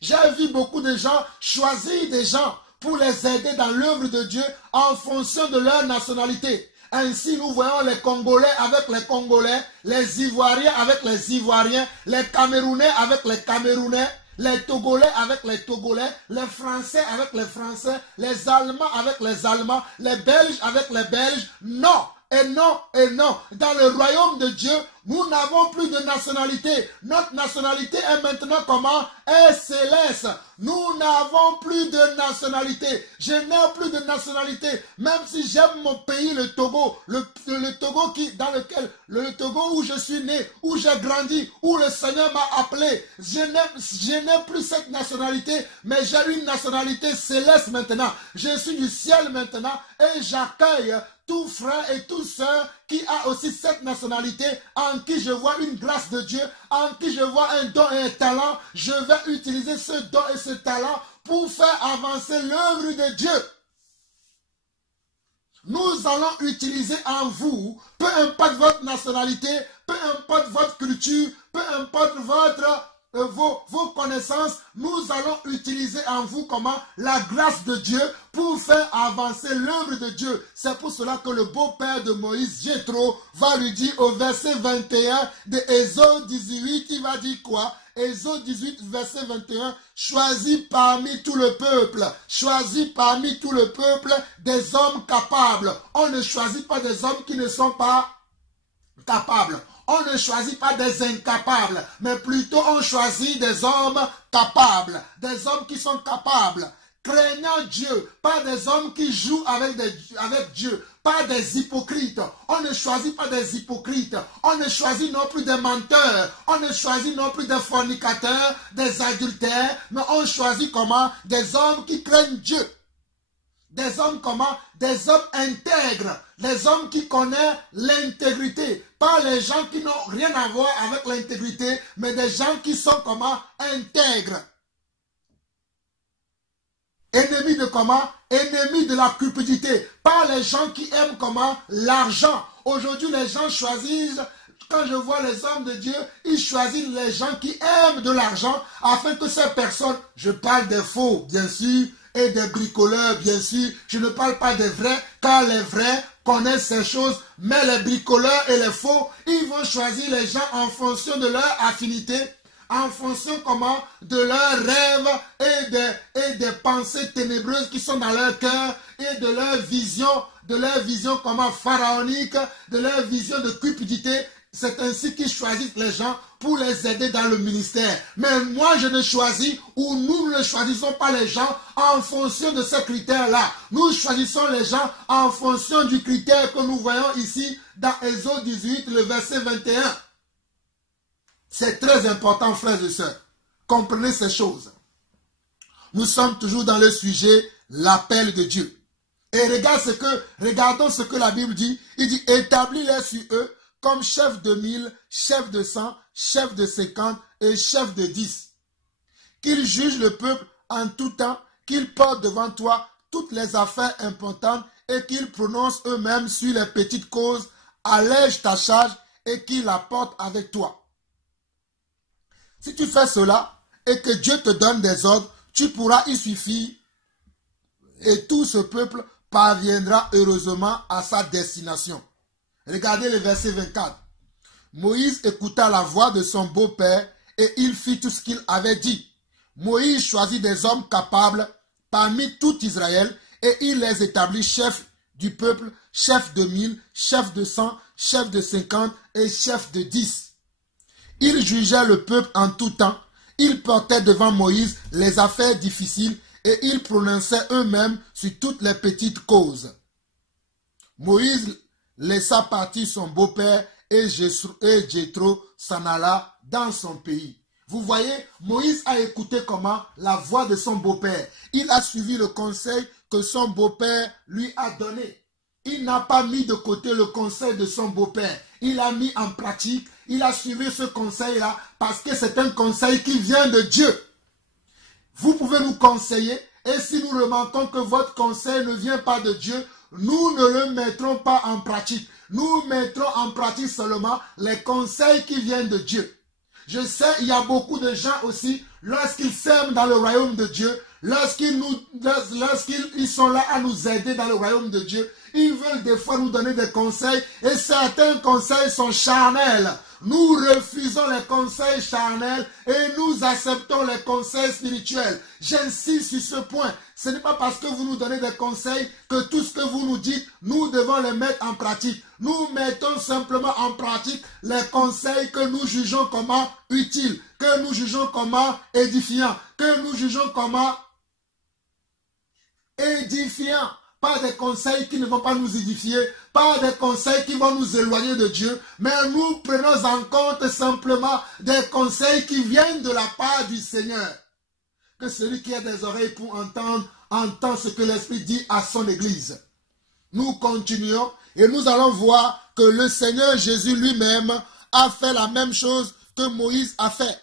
J'ai vu beaucoup de gens choisir des gens pour les aider dans l'œuvre de Dieu en fonction de leur nationalité. Ainsi, nous voyons les Congolais avec les Congolais, les Ivoiriens avec les Ivoiriens, les Camerounais avec les Camerounais, les Togolais avec les Togolais, les Français avec les Français, les Allemands avec les Allemands, les Belges avec les Belges. Non, et non, et non. Dans le royaume de Dieu, nous n'avons plus de nationalité. Notre nationalité est maintenant comment? Est céleste. Nous n'avons plus de nationalité. Je n'ai plus de nationalité. Même si j'aime mon pays, le Togo, le Togo le Togo où je suis né, où j'ai grandi, où le Seigneur m'a appelé. Je n'ai plus cette nationalité, mais j'ai une nationalité céleste maintenant. Je suis du ciel maintenant et j'accueille tout frère et toute sœur qui a aussi cette nationalité, en qui je vois une grâce de Dieu, en qui je vois un don et un talent. Je vais utiliser ce don et ce talent pour faire avancer l'œuvre de Dieu. Nous allons utiliser en vous, peu importe votre nationalité, peu importe votre culture, peu importe vos connaissances, nous allons utiliser en vous comment? La grâce de Dieu pour faire avancer l'œuvre de Dieu. C'est pour cela que le beau-père de Moïse, Jéthro, va lui dire au verset 21 de Exode 18, il va dire quoi? Exode 18, verset 21, choisis parmi tout le peuple, choisis parmi tout le peuple des hommes capables. On ne choisit pas des hommes qui ne sont pas capables. On ne choisit pas des incapables, mais plutôt on choisit des hommes capables, des hommes qui sont capables, craignant Dieu, pas des hommes qui jouent avec Dieu, pas des hypocrites. On ne choisit pas des hypocrites, on ne choisit non plus des menteurs, on ne choisit non plus des fornicateurs, des adultères, mais on choisit comment? Des hommes qui craignent Dieu. Des hommes comment? Des hommes intègres. Les hommes qui connaissent l'intégrité. Pas les gens qui n'ont rien à voir avec l'intégrité, mais des gens qui sont comment? Intègres. Ennemis de comment? Ennemis de la cupidité. Pas les gens qui aiment comment? L'argent. Aujourd'hui, les gens choisissent. Quand je vois les hommes de Dieu, ils choisissent les gens qui aiment de l'argent afin que ces personnes, je parle des faux, bien sûr, et des bricoleurs, bien sûr. Je ne parle pas des vrais, car les vrais connaissent ces choses, mais les bricoleurs et les faux, ils vont choisir les gens en fonction de leur affinité, en fonction comment de leurs rêves et des pensées ténébreuses qui sont dans leur cœur et de leur vision comment pharaonique, de leur vision de cupidité. C'est ainsi qu'ils choisissent les gens pour les aider dans le ministère. Mais moi, je ne choisis ou nous ne choisissons pas les gens en fonction de ces critères-là. Nous choisissons les gens en fonction du critère que nous voyons ici dans Exode 18, le verset 21. C'est très important, frères et sœurs. Comprenez ces choses. Nous sommes toujours dans le sujet, l'appel de Dieu. Et regardons ce que la Bible dit. Il dit, établis-les sur eux comme chef de 1000, chef de 100, chef de 50 et chef de 10. Qu'ils jugent le peuple en tout temps, qu'ils portent devant toi toutes les affaires importantes et qu'ils prononcent eux-mêmes sur les petites causes, allège ta charge et qu'ils la portent avec toi. Si tu fais cela et que Dieu te donne des ordres, tu pourras y suffire et tout ce peuple parviendra heureusement à sa destination. Regardez le verset 24. Moïse écouta la voix de son beau-père et il fit tout ce qu'il avait dit. Moïse choisit des hommes capables parmi tout Israël et il les établit chefs du peuple, chefs de 1000, chefs de 100, chefs de 50 et chefs de 10. Ils jugeaient le peuple en tout temps. Ils portaient devant Moïse les affaires difficiles et ils prononçaient eux-mêmes sur toutes les petites causes. Moïse laissa partir son beau-père et Jéthro s'en alla dans son pays. Vous voyez, Moïse a écouté comment la voix de son beau-père. Il a suivi le conseil que son beau-père lui a donné. Il n'a pas mis de côté le conseil de son beau-père. Il a mis en pratique, il a suivi ce conseil-là parce que c'est un conseil qui vient de Dieu. Vous pouvez nous conseiller et si nous remarquons que votre conseil ne vient pas de Dieu, nous ne le mettrons pas en pratique. Nous mettrons en pratique seulement les conseils qui viennent de Dieu. Je sais, il y a beaucoup de gens aussi, lorsqu'ils s'aiment dans le royaume de Dieu, lorsqu'ils sont là à nous aider dans le royaume de Dieu, ils veulent des fois nous donner des conseils et certains conseils sont charnels. Nous refusons les conseils charnels et nous acceptons les conseils spirituels. J'insiste sur ce point. Ce n'est pas parce que vous nous donnez des conseils que tout ce que vous nous dites, nous devons les mettre en pratique. Nous mettons simplement en pratique les conseils que nous jugeons comme utiles, que nous jugeons comme édifiants, que nous jugeons comme édifiants. Pas des conseils qui ne vont pas nous édifier, pas des conseils qui vont nous éloigner de Dieu, mais nous prenons en compte simplement des conseils qui viennent de la part du Seigneur. Que celui qui a des oreilles pour entendre, entend ce que l'Esprit dit à son Église. Nous continuons et nous allons voir que le Seigneur Jésus lui-même a fait la même chose que Moïse a fait.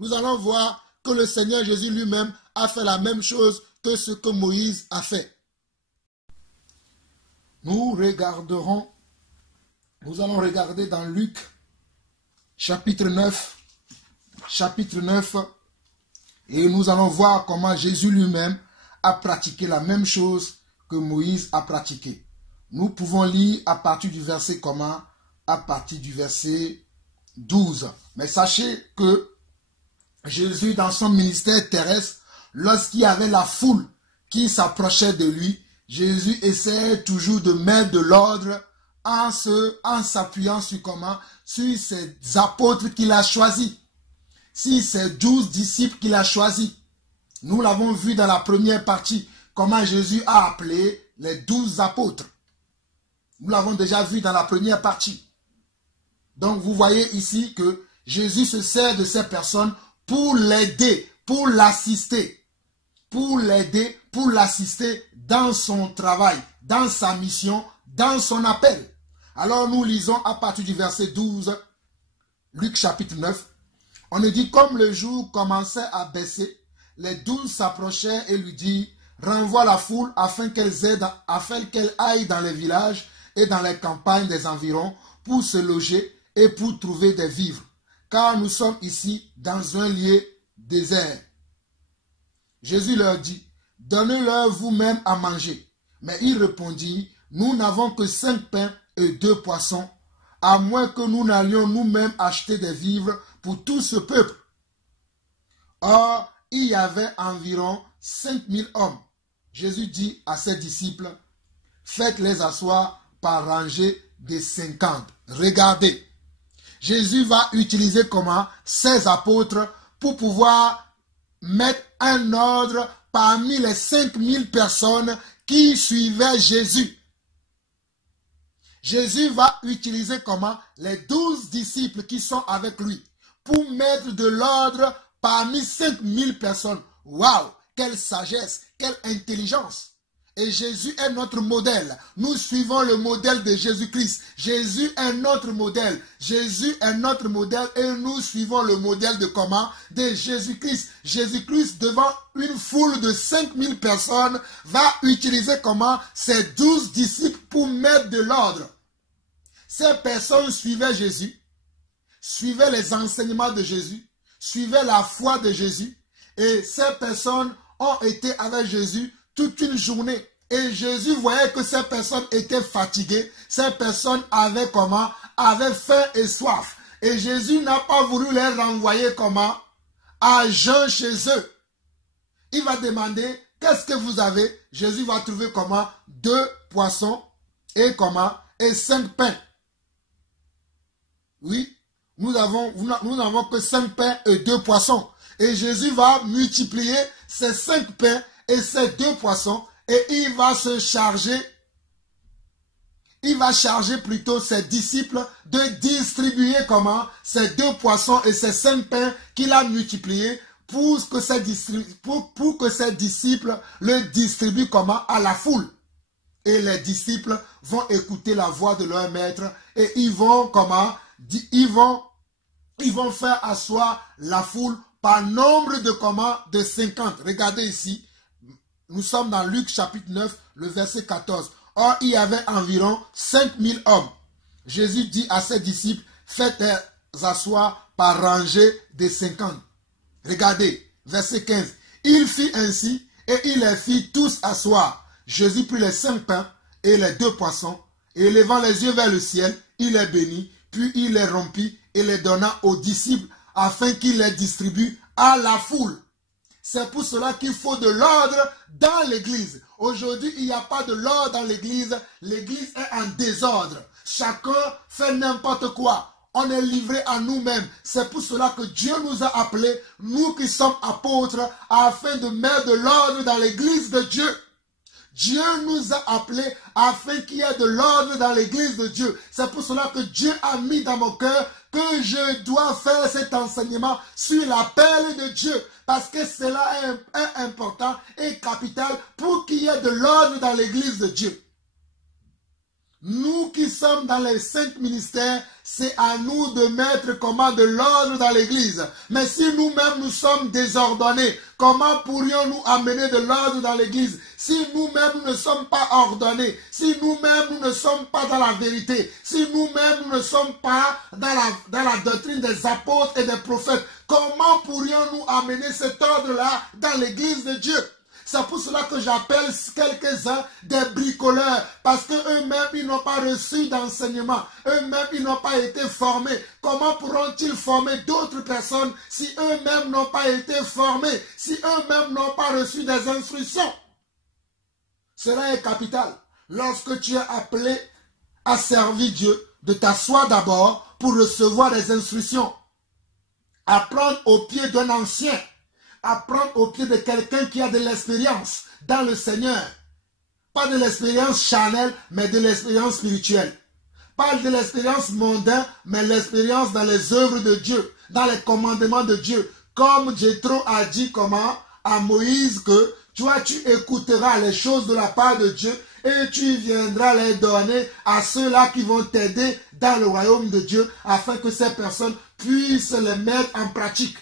Nous allons voir que le Seigneur Jésus lui-même a fait la même chose que ce que Moïse a fait. Nous allons regarder dans Luc, chapitre 9, et nous allons voir comment Jésus lui-même a pratiqué la même chose que Moïse a pratiqué. Nous pouvons lire à partir du verset comment? À partir du verset 12. Mais sachez que Jésus, dans son ministère terrestre, lorsqu'il y avait la foule qui s'approchait de lui, Jésus essaie toujours de mettre de l'ordre en s'appuyant sur comment? Sur ses apôtres qu'il a choisis. Sur ses 12 disciples qu'il a choisis. Nous l'avons vu dans la première partie, comment Jésus a appelé les 12 apôtres. Nous l'avons déjà vu dans la première partie. Donc vous voyez ici que Jésus se sert de ces personnes pour l'aider, pour l'assister. Pour l'aider, pour l'assister dans son travail, dans sa mission, dans son appel. Alors nous lisons à partir du verset 12, Luc chapitre 9. On nous dit, comme le jour commençait à baisser, les 12 s'approchèrent et lui dirent, renvoie la foule afin qu'elle aille dans les villages et dans les campagnes des environs pour se loger et pour trouver des vivres. Car nous sommes ici dans un lieu désert. Jésus leur dit, donnez-leur vous-même à manger. Mais ils répondirent, nous n'avons que 5 pains et 2 poissons, à moins que nous n'allions nous-mêmes acheter des vivres pour tout ce peuple. Or, il y avait environ 5000 hommes. Jésus dit à ses disciples, faites-les asseoir par rangée de 50. Regardez, Jésus va utiliser comment ses apôtres pour pouvoir mettre un ordre parmi les 5000 personnes qui suivaient Jésus. Jésus va utiliser comment les 12 disciples qui sont avec lui pour mettre de l'ordre parmi 5000 personnes. Waouh! Quelle sagesse, quelle intelligence! Et Jésus est notre modèle. Nous suivons le modèle de Jésus-Christ. Jésus est notre modèle. Jésus est notre modèle et nous suivons le modèle de comment? De Jésus-Christ. Jésus-Christ, devant une foule de 5000 personnes, va utiliser comment? Ses 12 disciples pour mettre de l'ordre. Ces personnes suivaient Jésus, suivaient les enseignements de Jésus, suivaient la foi de Jésus. Et ces personnes ont été avec Jésus toute une journée. Et Jésus voyait que ces personnes étaient fatiguées. Ces personnes avaient comment? Avaient faim et soif. Et Jésus n'a pas voulu les renvoyer comment? À jeun chez eux. Il va demander, qu'est-ce que vous avez? Jésus va trouver comment? 2 poissons et comment? Et 5 pains. Oui, nous n'avons que 5 pains et 2 poissons. Et Jésus va multiplier ces 5 pains et ces 2 poissons et il va se charger, il va charger plutôt ses disciples de distribuer comment? Ces 2 poissons et ces 5 pains qu'il a multipliés pour que ces disciples le distribuent comment? À la foule. Et les disciples vont écouter la voix de leur maître et ils vont comment? Ils vont faire asseoir la foule par nombre de comment? De 50. Regardez ici. Nous sommes dans Luc chapitre 9, le verset 14. Or, il y avait environ 5000 hommes. Jésus dit à ses disciples, faites-les asseoir par rangée de 50. Regardez, verset 15. Il fit ainsi et il les fit tous asseoir. Jésus prit les 5 pains et les 2 poissons et levant les yeux vers le ciel, il les bénit, puis il les rompit et les donna aux disciples afin qu'ils les distribuent à la foule. C'est pour cela qu'il faut de l'ordre dans l'église. Aujourd'hui, il n'y a pas de l'ordre dans l'église. L'église est en désordre. Chacun fait n'importe quoi. On est livré à nous-mêmes. C'est pour cela que Dieu nous a appelés, nous qui sommes apôtres, afin de mettre de l'ordre dans l'église de Dieu. Dieu nous a appelés afin qu'il y ait de l'ordre dans l'église de Dieu. C'est pour cela que Dieu a mis dans mon cœur que je dois faire cet enseignement sur l'appel de Dieu. Parce que cela est important et capital pour qu'il y ait de l'ordre dans l'église de Dieu. Nous qui sommes dans les 5 ministères, c'est à nous de mettre comment de l'ordre dans l'église. Mais si nous-mêmes nous sommes désordonnés, comment pourrions-nous amener de l'ordre dans l'église? Si nous-mêmes nous ne sommes pas ordonnés, si nous-mêmes nous ne sommes pas dans la vérité, si nous-mêmes nous ne sommes pas dans la doctrine des apôtres et des prophètes, comment pourrions-nous amener cet ordre-là dans l'église de Dieu? C'est pour cela que j'appelle quelques-uns des bricoleurs. Parce qu'eux-mêmes, ils n'ont pas reçu d'enseignement. Eux-mêmes, ils n'ont pas été formés. Comment pourront-ils former d'autres personnes si eux-mêmes n'ont pas été formés? Si eux-mêmes n'ont pas reçu des instructions? Cela est capital. Lorsque tu es appelé à servir Dieu, de t'asseoir d'abord pour recevoir des instructions. Apprendre au pied d'un ancien. Apprendre au pied de quelqu'un qui a de l'expérience dans le Seigneur. Pas de l'expérience charnelle, mais de l'expérience spirituelle. Pas de l'expérience mondaine, mais l'expérience dans les œuvres de Dieu, dans les commandements de Dieu. Comme Jéthro a dit comment à Moïse que toi tu écouteras les choses de la part de Dieu et tu viendras les donner à ceux-là qui vont t'aider dans le royaume de Dieu afin que ces personnes puissent les mettre en pratique.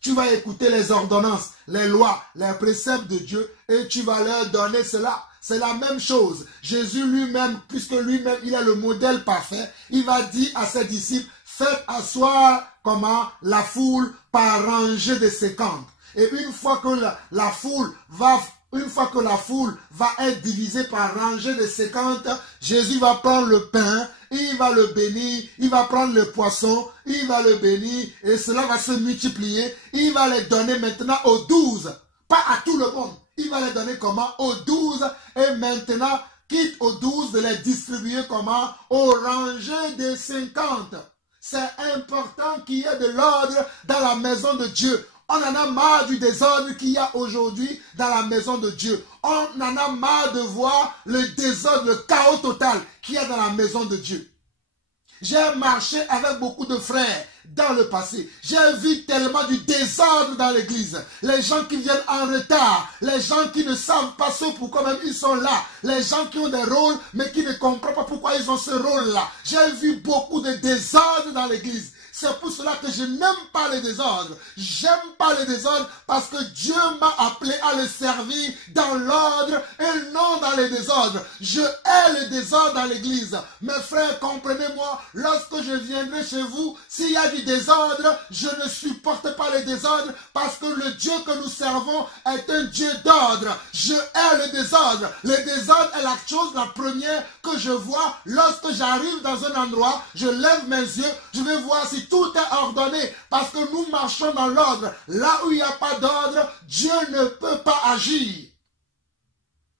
Tu vas écouter les ordonnances, les lois, les préceptes de Dieu et tu vas leur donner cela. C'est la même chose. Jésus lui-même, puisque lui-même il est le modèle parfait, il va dire à ses disciples, faites asseoir comment la foule par rangée de 50. Et une fois que la foule va une fois que la foule va être divisée par rangée de 50, Jésus va prendre le pain, il va le bénir, il va prendre le poisson, il va le bénir, et cela va se multiplier. Il va les donner maintenant aux 12, pas à tout le monde. Il va les donner comment? Aux 12, et maintenant, quitte aux 12 de les distribuer comment? Aux rangées de 50. C'est important qu'il y ait de l'ordre dans la maison de Dieu. On en a marre du désordre qu'il y a aujourd'hui dans la maison de Dieu. On en a marre de voir le désordre, le chaos total qu'il y a dans la maison de Dieu. J'ai marché avec beaucoup de frères dans le passé. J'ai vu tellement du désordre dans l'église. Les gens qui viennent en retard, les gens qui ne savent pas ce pourquoi même ils sont là, les gens qui ont des rôles mais qui ne comprennent pas pourquoi ils ont ce rôle-là. J'ai vu beaucoup de désordre dans l'église. C'est pour cela que je n'aime pas le désordre. J'aime pas le désordre parce que Dieu m'a appelé à le servir dans l'ordre et non dans le désordre. Je hais le désordre dans l'église. Mes frères, comprenez-moi, lorsque je viendrai chez vous, s'il y a du désordre, je ne supporte pas le désordre parce que le Dieu que nous servons est un Dieu d'ordre. Je hais le désordre. Le désordre est la chose la première que je vois lorsque j'arrive dans un endroit, je lève mes yeux, je vais voir si tout est ordonné parce que nous marchons dans l'ordre. Là où il n'y a pas d'ordre, Dieu ne peut pas agir.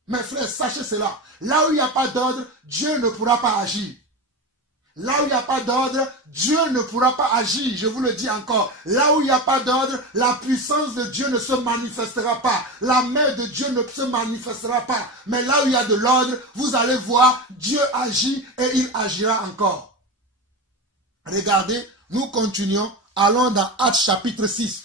Mes frères, sachez cela. Là où il n'y a pas d'ordre, Dieu ne pourra pas agir. Là où il n'y a pas d'ordre, Dieu ne pourra pas agir. Je vous le dis encore. Là où il n'y a pas d'ordre, la puissance de Dieu ne se manifestera pas. La main de Dieu ne se manifestera pas. Mais là où il y a de l'ordre, vous allez voir, Dieu agit et il agira encore. Regardez, nous continuons. Allons dans Actes chapitre 6.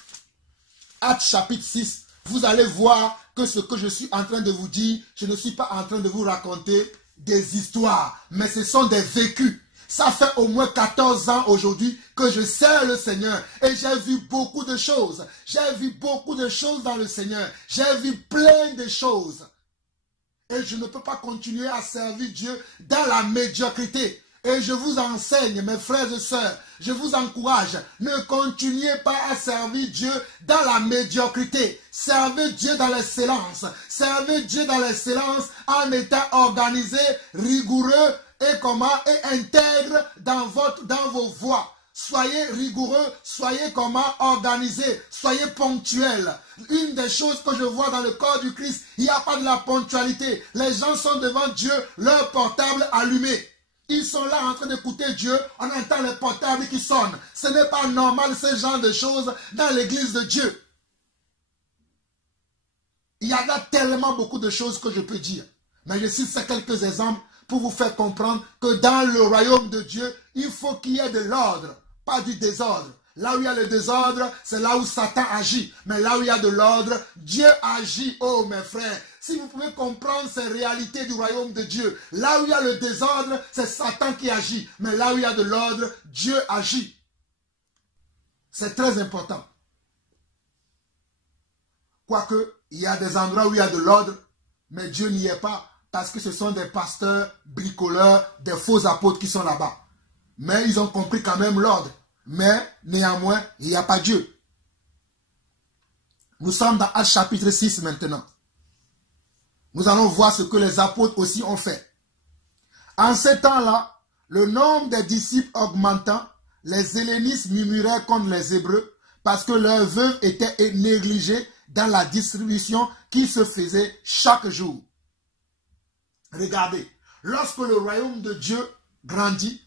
Actes chapitre 6. Vous allez voir que ce que je suis en train de vous dire, je ne suis pas en train de vous raconter des histoires, mais ce sont des vécus. Ça fait au moins 14 ans aujourd'hui que je sers le Seigneur et j'ai vu beaucoup de choses. J'ai vu beaucoup de choses dans le Seigneur. J'ai vu plein de choses. Et je ne peux pas continuer à servir Dieu dans la médiocrité. Et je vous enseigne, mes frères et sœurs, je vous encourage, ne continuez pas à servir Dieu dans la médiocrité. Servez Dieu dans l'excellence. Servez Dieu dans l'excellence en étant organisé, rigoureux et intègre dans vos voies. Soyez rigoureux, soyez organisé, soyez ponctuel. Une des choses que je vois dans le corps du Christ, il n'y a pas de la ponctualité. Les gens sont devant Dieu, leur portable allumé. Ils sont là en train d'écouter Dieu, on entend les portables qui sonnent. Ce n'est pas normal ce genre de choses dans l'église de Dieu. Il y en a tellement beaucoup de choses que je peux dire. Mais je cite ces quelques exemples pour vous faire comprendre que dans le royaume de Dieu, il faut qu'il y ait de l'ordre, pas du désordre. Là où il y a le désordre, c'est là où Satan agit. Mais là où il y a de l'ordre, Dieu agit. Oh mes frères, si vous pouvez comprendre ces réalités du royaume de Dieu, là où il y a le désordre, c'est Satan qui agit. Mais là où il y a de l'ordre, Dieu agit. C'est très important. Quoique, il y a des endroits où il y a de l'ordre, mais Dieu n'y est pas. Parce que ce sont des pasteurs, bricoleurs, des faux apôtres qui sont là-bas. Mais ils ont compris quand même l'ordre. Mais néanmoins, il n'y a pas Dieu. Nous sommes dans Actes chapitre 6 maintenant. Nous allons voir ce que les apôtres aussi ont fait. En ce temps-là, le nombre des disciples augmentant, les hellénistes murmuraient contre les Hébreux parce que leurs veuves étaient négligées dans la distribution qui se faisait chaque jour. Regardez, lorsque le royaume de Dieu grandit,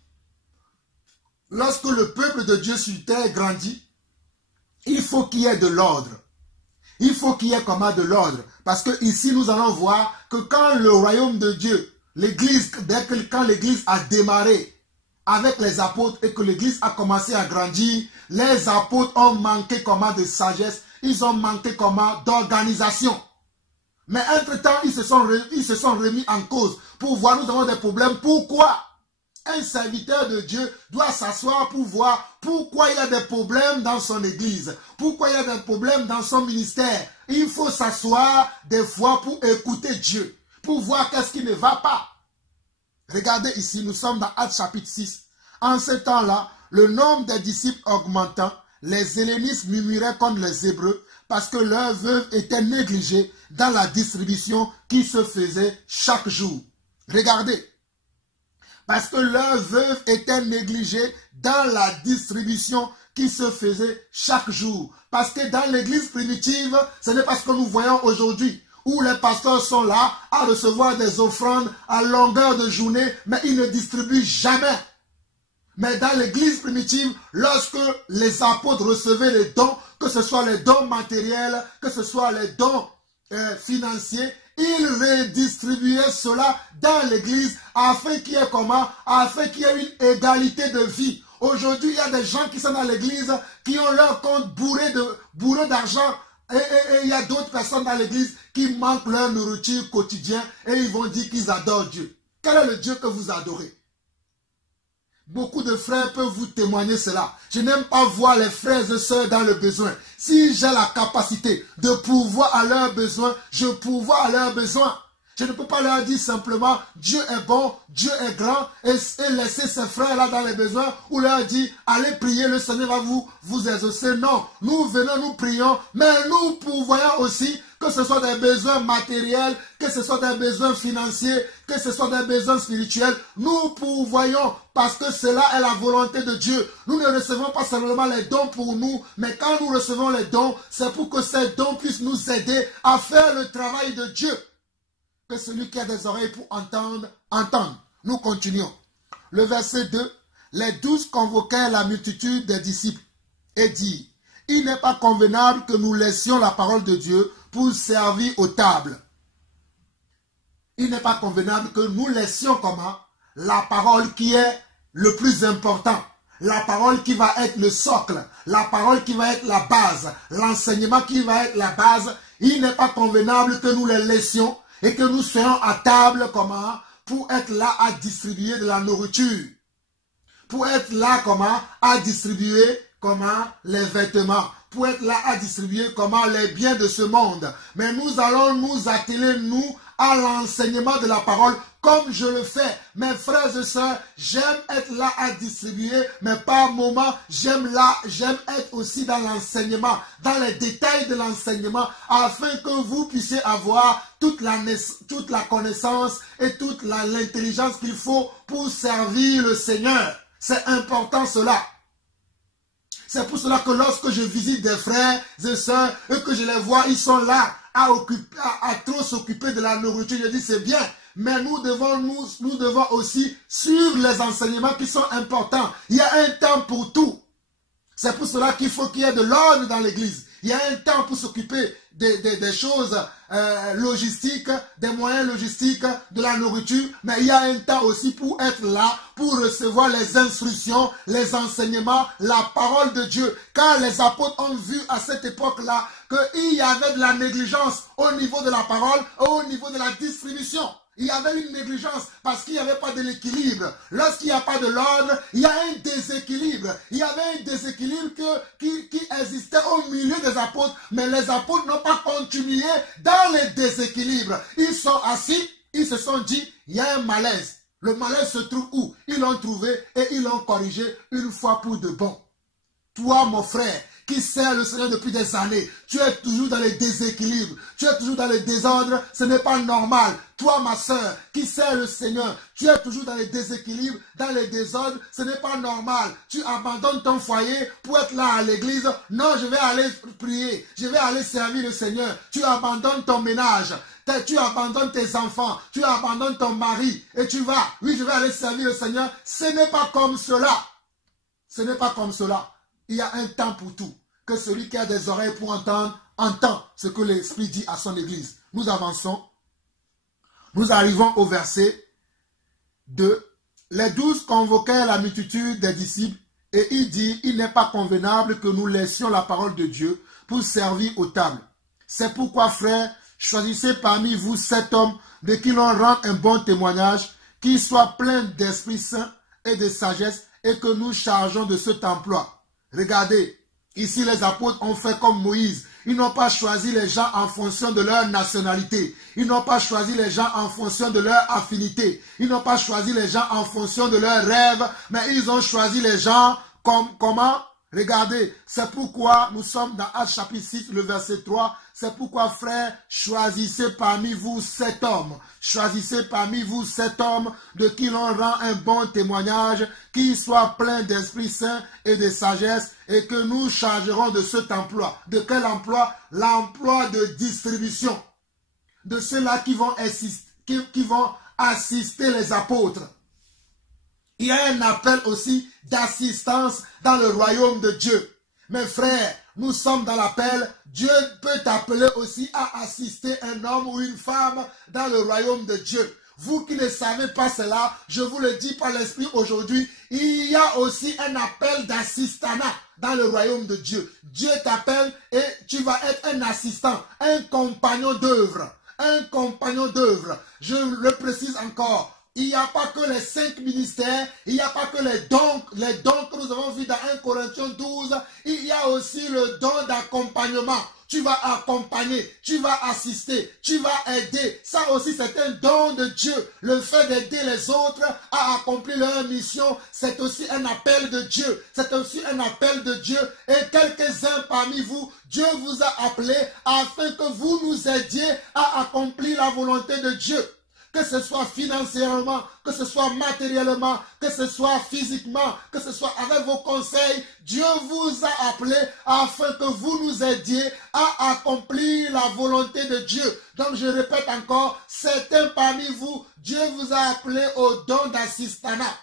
lorsque le peuple de Dieu sur terre grandit, il faut qu'il y ait de l'ordre. Il faut qu'il y ait de l'ordre. Parce que ici, nous allons voir que quand le royaume de Dieu, l'église, quand l'église a démarré avec les apôtres et que l'église a commencé à grandir, les apôtres ont manqué de sagesse, ils ont manqué d'organisation. Mais entre-temps, ils se sont remis en cause pour voir, nous avons des problèmes. Pourquoi? Un serviteur de Dieu doit s'asseoir pour voir pourquoi il y a des problèmes dans son église, pourquoi il y a des problèmes dans son ministère. Il faut s'asseoir des fois pour écouter Dieu, pour voir qu'est-ce qui ne va pas. Regardez ici, nous sommes dans Actes chapitre 6. En ce temps-là, le nombre des disciples augmentant, les hellénistes murmuraient contre les Hébreux parce que leurs veuves étaient négligées dans la distribution qui se faisait chaque jour. Regardez. Parce que leurs veuves étaient négligées dans la distribution qui se faisait chaque jour. Parce que dans l'église primitive, ce n'est pas ce que nous voyons aujourd'hui, où les pasteurs sont là à recevoir des offrandes à longueur de journée, mais ils ne distribuent jamais. Mais dans l'église primitive, lorsque les apôtres recevaient les dons, que ce soit les dons matériels, que ce soit les dons financiers, ils redistribuaient cela dans l'église afin qu'il y ait comment? Afin qu'il y ait une égalité de vie. Aujourd'hui, il y a des gens qui sont dans l'église qui ont leur compte bourré d'argent et il y a d'autres personnes dans l'église qui manquent leur nourriture quotidienne et ils vont dire qu'ils adorent Dieu. Quel est le Dieu que vous adorez? Beaucoup de frères peuvent vous témoigner cela. Je n'aime pas voir les frères et sœurs dans le besoin. Si j'ai la capacité de pourvoir à leurs besoins, je pourvois à leurs besoins. Je ne peux pas leur dire simplement Dieu est bon, Dieu est grand et laisser ces frères-là dans les besoins ou leur dire allez prier, le Seigneur va vous exaucer. Non, nous venons, nous prions, mais nous pourvoyons aussi, que ce soit des besoins matériels, que ce soit des besoins financiers, que ce soit des besoins spirituels. Nous pourvoyons parce que cela est la volonté de Dieu. Nous ne recevons pas simplement les dons pour nous, mais quand nous recevons les dons, c'est pour que ces dons puissent nous aider à faire le travail de Dieu. Que celui qui a des oreilles pour entendre, entende. Nous continuons. Le verset 2. Les 12 convoquèrent la multitude des disciples et dirent, il n'est pas convenable que nous laissions la parole de Dieu pour servir aux tables. Il n'est pas convenable que nous laissions comment? La parole qui est le plus important. La parole qui va être le socle. La parole qui va être la base. L'enseignement qui va être la base. Il n'est pas convenable que nous les laissions et que nous soyons à table comment? Pour être là à distribuer de la nourriture. Pour être là comment? À distribuer comment? Les vêtements. Pour être là à distribuer comment? Les biens de ce monde. Mais nous allons nous atteler, nous, à l'enseignement de la parole comme je le fais. Mes frères et sœurs, j'aime être là à distribuer, mais par moment, j'aime être aussi dans l'enseignement, dans les détails de l'enseignement, afin que vous puissiez avoir toute la connaissance et toute l'intelligence qu'il faut pour servir le Seigneur. C'est important cela. C'est pour cela que lorsque je visite des frères et sœurs et que je les vois, ils sont là à trop s'occuper de la nourriture. Je dis c'est bien, mais nous devons aussi suivre les enseignements qui sont importants. Il y a un temps pour tout. C'est pour cela qu'il faut qu'il y ait de l'ordre dans l'église. Il y a un temps pour s'occuper des choses logistiques, des moyens logistiques, de la nourriture, mais il y a un temps aussi pour être là, pour recevoir les instructions, les enseignements, la parole de Dieu. Car les apôtres ont vu à cette époque-là qu'il y avait de la négligence au niveau de la parole et au niveau de la distribution. Il y avait une négligence parce qu'il n'y avait pas de l'équilibre. Lorsqu'il n'y a pas de l'ordre, il y a un déséquilibre. Il y avait un déséquilibre qui existait au milieu des apôtres, mais les apôtres n'ont pas continué dans les déséquilibres. Ils sont assis, ils se sont dit, il y a un malaise. Le malaise se trouve où? Ils l'ont trouvé et ils l'ont corrigé une fois pour de bon. Toi, mon frère, qui sert le Seigneur depuis des années, tu es toujours dans les déséquilibres, tu es toujours dans les désordres, ce n'est pas normal. Toi, ma soeur, qui sert le Seigneur, tu es toujours dans les déséquilibres, dans les désordres, ce n'est pas normal. Tu abandonnes ton foyer pour être là à l'église. Non, je vais aller prier, je vais aller servir le Seigneur. Tu abandonnes ton ménage, tu abandonnes tes enfants, tu abandonnes ton mari et tu vas, oui, je vais aller servir le Seigneur. Ce n'est pas comme cela. Ce n'est pas comme cela. Il y a un temps pour tout. Que celui qui a des oreilles pour entendre, entend ce que l'Esprit dit à son Église. Nous avançons. Nous arrivons au verset 2. Les 12 convoquèrent la multitude des disciples et il dit, il n'est pas convenable que nous laissions la parole de Dieu pour servir aux tables. C'est pourquoi, frères, choisissez parmi vous 7 hommes de qui l'on rende un bon témoignage, qui soient pleins d'Esprit Saint et de sagesse et que nous chargeons de cet emploi. Regardez, ici les apôtres ont fait comme Moïse. Ils n'ont pas choisi les gens en fonction de leur nationalité. Ils n'ont pas choisi les gens en fonction de leur affinité. Ils n'ont pas choisi les gens en fonction de leurs rêves, mais ils ont choisi les gens comment? Regardez, c'est pourquoi nous sommes dans Actes chapitre 6, le verset 3. C'est pourquoi, frères, choisissez parmi vous 7 hommes. Choisissez parmi vous 7 hommes de qui l'on rend un bon témoignage, qui soient pleins d'Esprit Saint et de sagesse, et que nous chargerons de cet emploi. De quel emploi? L'emploi de distribution. De ceux-là qui vont assister les apôtres. Il y a un appel aussi d'assistance dans le royaume de Dieu. Mes frères, nous sommes dans l'appel. Dieu peut t'appeler aussi à assister un homme ou une femme dans le royaume de Dieu. Vous qui ne savez pas cela, je vous le dis par l'Esprit aujourd'hui, il y a aussi un appel d'assistanat dans le royaume de Dieu. Dieu t'appelle et tu vas être un assistant, un compagnon d'œuvre. Un compagnon d'œuvre. Je le précise encore. Il n'y a pas que les 5 ministères, il n'y a pas que les dons que nous avons vus dans 1 Corinthiens 12, il y a aussi le don d'accompagnement. Tu vas accompagner, tu vas assister, tu vas aider. Ça aussi c'est un don de Dieu. Le fait d'aider les autres à accomplir leur mission, c'est aussi un appel de Dieu. C'est aussi un appel de Dieu. Et quelques-uns parmi vous, Dieu vous a appelé afin que vous nous aidiez à accomplir la volonté de Dieu. Que ce soit financièrement, que ce soit matériellement, que ce soit physiquement, que ce soit avec vos conseils, Dieu vous a appelé afin que vous nous aidiez à accomplir la volonté de Dieu. Donc je répète encore, certains parmi vous, Dieu vous a appelé au don d'assistanat,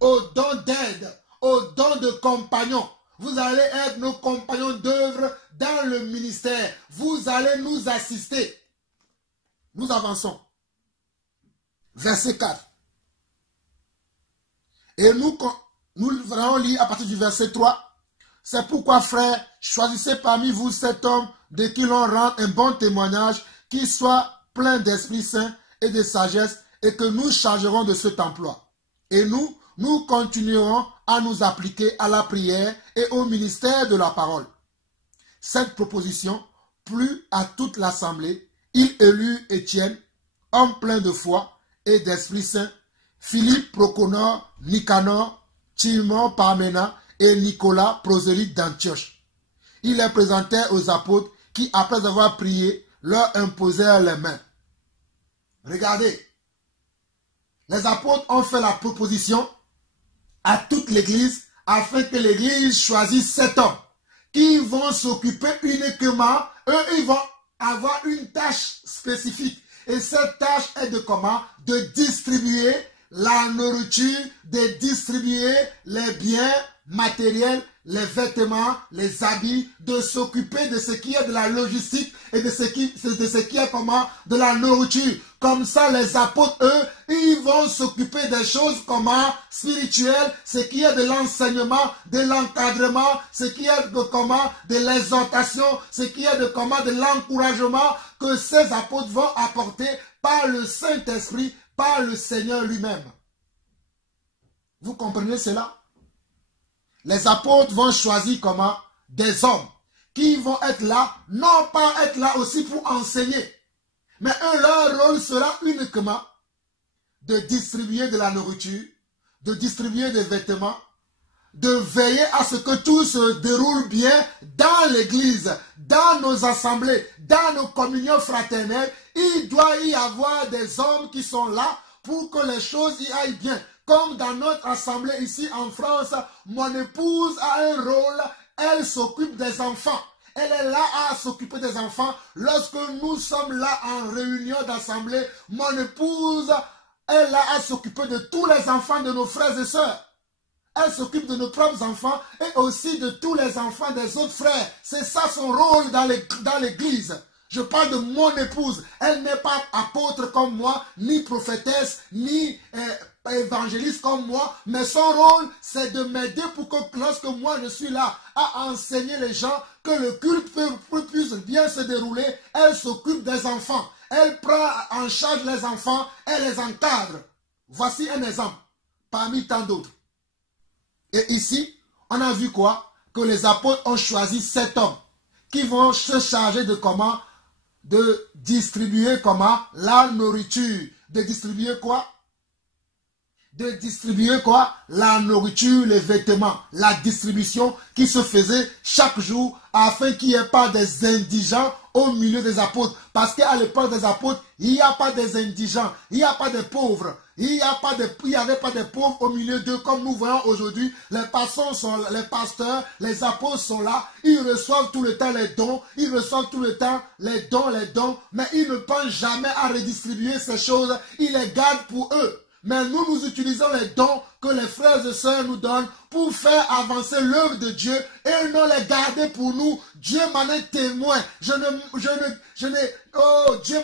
au don d'aide, au don de compagnons. Vous allez être nos compagnons d'œuvre dans le ministère. Vous allez nous assister. Nous avançons. Verset 4. Et nous allons lire à partir du verset 3. C'est pourquoi, frères, choisissez parmi vous 7 hommes de qui l'on rend un bon témoignage, qui soit plein d'Esprit Saint et de sagesse, et que nous chargerons de cet emploi. Et nous continuerons à nous appliquer à la prière et au ministère de la parole. Cette proposition plut à toute l'assemblée. Il élut Étienne, homme plein de foi et d'Esprit Saint, Philippe, Proconor, Nicanor, Timon, Parména et Nicolas, prosélyte d'Antioche. Il les présentait aux apôtres qui, après avoir prié, leur imposèrent les mains. Regardez, les apôtres ont fait la proposition à toute l'église afin que l'église choisisse 7 hommes qui vont s'occuper uniquement, eux, ils vont avoir une tâche spécifique. Et cette tâche est de comment? De distribuer la nourriture, de distribuer les biens matériels, les vêtements, les habits, de s'occuper de ce qui est de la logistique et de ce qui est comment? De la nourriture. Comme ça, les apôtres, eux, ils vont s'occuper des choses comment? Spirituelles, ce qui est de l'enseignement, de l'encadrement, ce qui est de comment? De l'exhortation, ce qui est de comment? De l'encouragement que ces apôtres vont apporter par le Saint-Esprit, par le Seigneur lui-même. Vous comprenez cela? Les apôtres vont choisir comment? Des hommes qui vont être là, non pas être là aussi pour enseigner, mais eux, leur rôle sera uniquement de distribuer de la nourriture, de distribuer des vêtements, de veiller à ce que tout se déroule bien dans l'église, dans nos assemblées, dans nos communions fraternelles. Il doit y avoir des hommes qui sont là pour que les choses y aillent bien. Comme dans notre assemblée ici en France, mon épouse a un rôle, elle s'occupe des enfants. Elle est là à s'occuper des enfants. Lorsque nous sommes là en réunion d'assemblée, mon épouse est là à s'occuper de tous les enfants de nos frères et sœurs. Elle s'occupe de nos propres enfants et aussi de tous les enfants des autres frères. C'est ça son rôle dans l'église. Je parle de mon épouse. Elle n'est pas apôtre comme moi, ni prophétesse, ni évangéliste comme moi. Mais son rôle, c'est de m'aider pour que lorsque moi je suis là à enseigner les gens, que le culte puisse bien se dérouler. Elle s'occupe des enfants. Elle prend en charge les enfants. Elle les encadre. Voici un exemple parmi tant d'autres. Et ici, on a vu quoi? Que les apôtres ont choisi 7 hommes qui vont se charger de comment? De distribuer comment? La nourriture. De distribuer quoi? de distribuer quoi? La nourriture, les vêtements, la distribution qui se faisait chaque jour afin qu'il n'y ait pas des indigents au milieu des apôtres. Parce qu'à l'époque des apôtres, il n'y a pas des indigents, il n'y a pas de pauvres. Il n'y avait pas de pauvres au milieu d'eux comme nous voyons aujourd'hui. Les pasteurs, les apôtres sont là. Ils reçoivent tout le temps les dons. Ils reçoivent tout le temps les dons. Mais ils ne pensent jamais à redistribuer ces choses. Ils les gardent pour eux. Mais nous utilisons les dons que les frères et sœurs nous donnent pour faire avancer l'œuvre de Dieu et non les garder pour nous. Dieu m'en est témoin. Dieu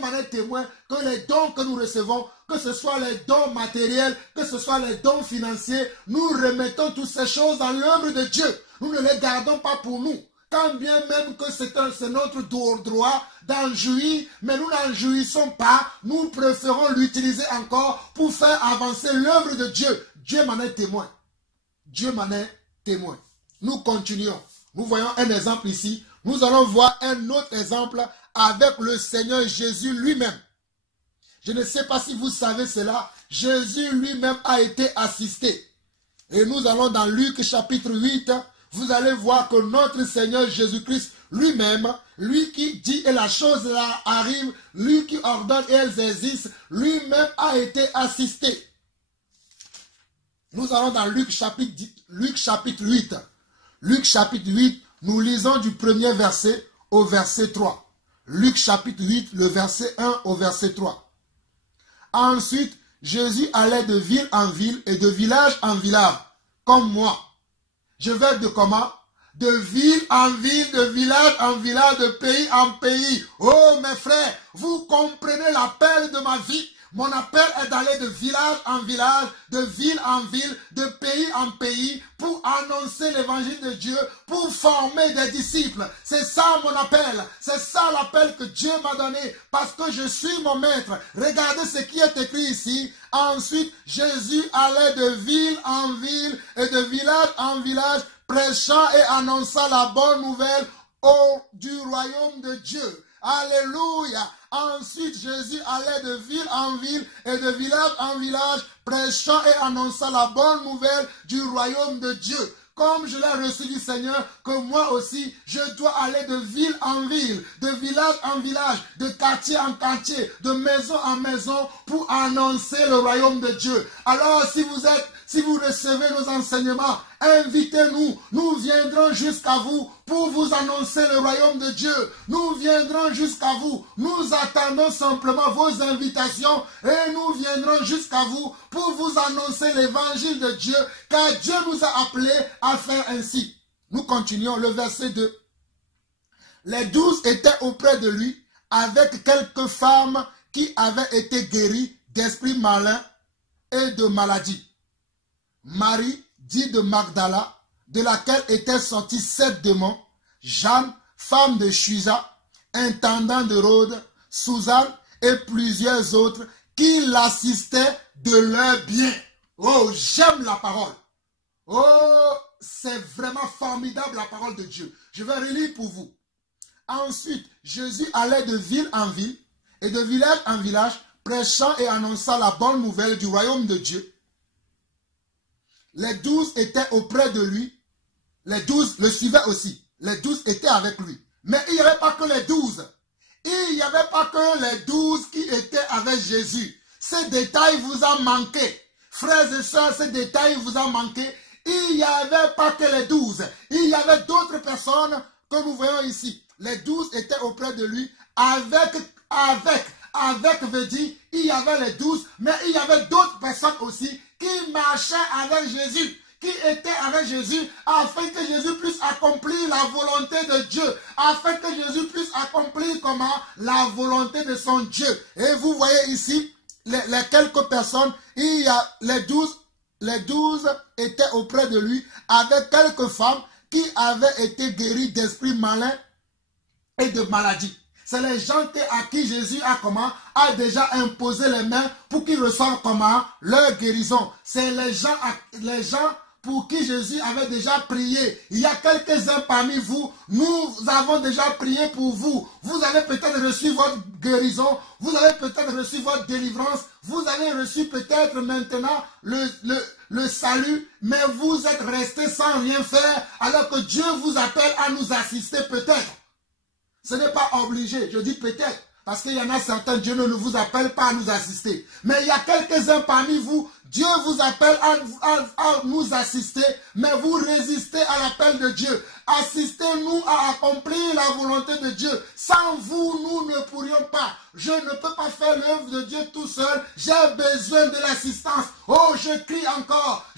m'en est témoin que les dons que nous recevons, que ce soit les dons matériels, que ce soit les dons financiers, nous remettons toutes ces choses dans l'œuvre de Dieu. Nous ne les gardons pas pour nous. Quand bien même que c'est notre droit d'en jouir, mais nous n'en jouissons pas, nous préférons l'utiliser encore pour faire avancer l'œuvre de Dieu. Dieu m'en est témoin. Dieu m'en est témoin. Nous continuons. Nous voyons un exemple ici. Nous allons voir un autre exemple avec le Seigneur Jésus lui-même. Je ne sais pas si vous savez cela. Jésus lui-même a été assisté. Et nous allons dans Luc chapitre 8. Vous allez voir que notre Seigneur Jésus-Christ lui-même, lui qui dit et la chose là arrive, lui qui ordonne et elles existent, lui-même a été assisté. Nous allons dans Luc chapitre 8. Luc chapitre 8, nous lisons du premier verset au verset 3. Luc chapitre 8, le verset 1 au verset 3. Ensuite, Jésus allait de ville en ville et de village en village, comme moi. Je vais de comment? De ville en ville, de village en village, de pays en pays. Oh mes frères, vous comprenez l'appel de ma vie. Mon appel est d'aller de village en village, de ville en ville, de pays en pays, pour annoncer l'évangile de Dieu, pour former des disciples. C'est ça mon appel. C'est ça l'appel que Dieu m'a donné, parce que je suis mon maître. Regardez ce qui est écrit ici. Ensuite, Jésus allait de ville en ville et de village en village, prêchant et annonçant la bonne nouvelle du royaume de Dieu. Alléluia. Ensuite, Jésus allait de ville en ville et de village en village, prêchant et annonçant la bonne nouvelle du royaume de Dieu. Comme je l'ai reçu du Seigneur, que moi aussi, je dois aller de ville en ville, de village en village, de quartier en quartier, de maison en maison, pour annoncer le royaume de Dieu. Alors, si vous recevez nos enseignements, invitez-nous. Nous viendrons jusqu'à vous pour vous annoncer le royaume de Dieu. Nous viendrons jusqu'à vous. Nous attendons simplement vos invitations et nous viendrons jusqu'à vous pour vous annoncer l'évangile de Dieu, car Dieu nous a appelés à faire ainsi. Nous continuons le verset 2. Les 12 étaient auprès de lui avec quelques femmes qui avaient été guéries d'esprits malins et de maladies. Marie, dit de Magdala, de laquelle étaient sortis 7 démons, Jeanne, femme de Chuza, intendant de Rhodes, Suzanne et plusieurs autres qui l'assistaient de leur bien. Oh, j'aime la parole. Oh, c'est vraiment formidable la parole de Dieu. Je vais relire pour vous. Ensuite, Jésus allait de ville en ville et de village en village, prêchant et annonçant la bonne nouvelle du royaume de Dieu. Les 12 étaient auprès de lui. Les 12 le suivaient aussi. Les 12 étaient avec lui. Mais il n'y avait pas que les 12. Il n'y avait pas que les 12 qui étaient avec Jésus. Ces détails vous ont manqué. Frères et sœurs, ces détails vous ont manqué. Il n'y avait pas que les 12. Il y avait d'autres personnes que nous voyons ici. Les 12 étaient auprès de lui avec veut dire, il y avait les 12, mais il y avait d'autres personnes aussi qui marchaient avec Jésus, qui étaient avec Jésus, afin que Jésus puisse accomplir la volonté de Dieu, afin que Jésus puisse accomplir comment? La volonté de son Dieu. Et vous voyez ici, les quelques personnes, les 12 étaient auprès de lui, avec quelques femmes qui avaient été guéries d'esprits malins et de maladies. C'est les gens à qui Jésus a déjà imposé les mains pour qu'ils reçoivent comment? Leur guérison. C'est les gens pour qui Jésus avait déjà prié. Il y a quelques-uns parmi vous, nous avons déjà prié pour vous. Vous avez peut-être reçu votre guérison, vous avez peut-être reçu votre délivrance, vous avez reçu peut-être maintenant le salut, mais vous êtes restés sans rien faire, alors que Dieu vous appelle à nous assister peut-être. Ce n'est pas obligé, je dis peut-être. Parce qu'il y en a certains, Dieu ne vous appelle pas à nous assister. Mais il y a quelques-uns parmi vous, Dieu vous appelle à nous assister, mais vous résistez à l'appel de Dieu. Assistez-nous à accomplir la volonté de Dieu. Sans vous, nous ne pourrions pas. Je ne peux pas faire l'œuvre de Dieu tout seul. J'ai besoin de l'assistance. Oh, je crie encore.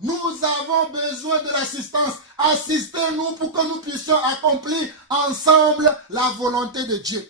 Nous avons besoin de l'assistance. Assistez-nous pour que nous puissions accomplir ensemble la volonté de Dieu.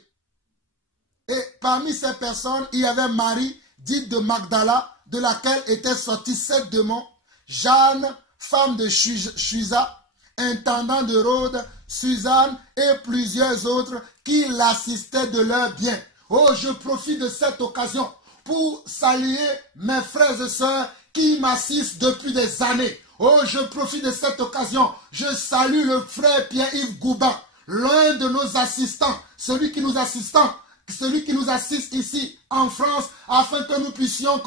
Et parmi ces personnes, il y avait Marie, dite de Magdala, de laquelle étaient sortis 7 démons, Jeanne, femme de Chuza, intendant de Rhodes, Suzanne et plusieurs autres qui l'assistaient de leurs biens. Oh, je profite de cette occasion pour saluer mes frères et sœurs qui m'assistent depuis des années. Oh, je profite de cette occasion. Je salue le frère Pierre-Yves Gouban, l'un de nos assistants, celui qui nous assiste ici en France, afin que nous puissions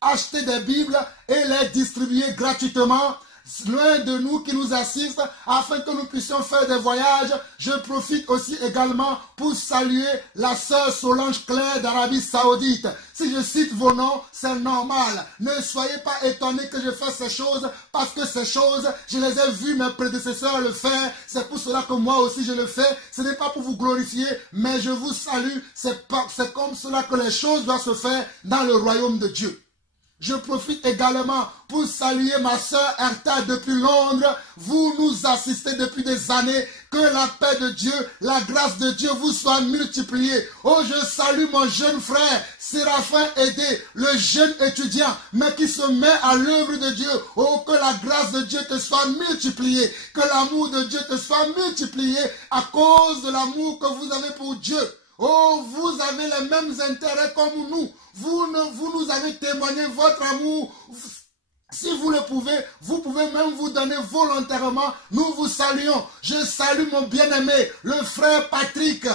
acheter des Bibles et les distribuer gratuitement. L'un de nous qui nous assiste, afin que nous puissions faire des voyages. Je profite aussi également pour saluer la sœur Solange Claire d'Arabie Saoudite. Si je cite vos noms, c'est normal. Ne soyez pas étonnés que je fasse ces choses, parce que ces choses, je les ai vues mes prédécesseurs le faire. C'est pour cela que moi aussi je le fais. Ce n'est pas pour vous glorifier, mais je vous salue. C'est comme cela que les choses doivent se faire dans le royaume de Dieu. Je profite également pour saluer ma sœur Erta depuis Londres. Vous nous assistez depuis des années. Que la paix de Dieu, la grâce de Dieu vous soit multipliée. Oh, je salue mon jeune frère Séraphin Aidé, le jeune étudiant, mais qui se met à l'œuvre de Dieu. Oh, que la grâce de Dieu te soit multipliée. Que l'amour de Dieu te soit multiplié à cause de l'amour que vous avez pour Dieu. Oh, vous avez les mêmes intérêts comme nous. Vous nous avez témoigné votre amour. Si vous le pouvez, vous pouvez même vous donner volontairement. Nous vous saluons. Je salue mon bien-aimé, le frère Patrick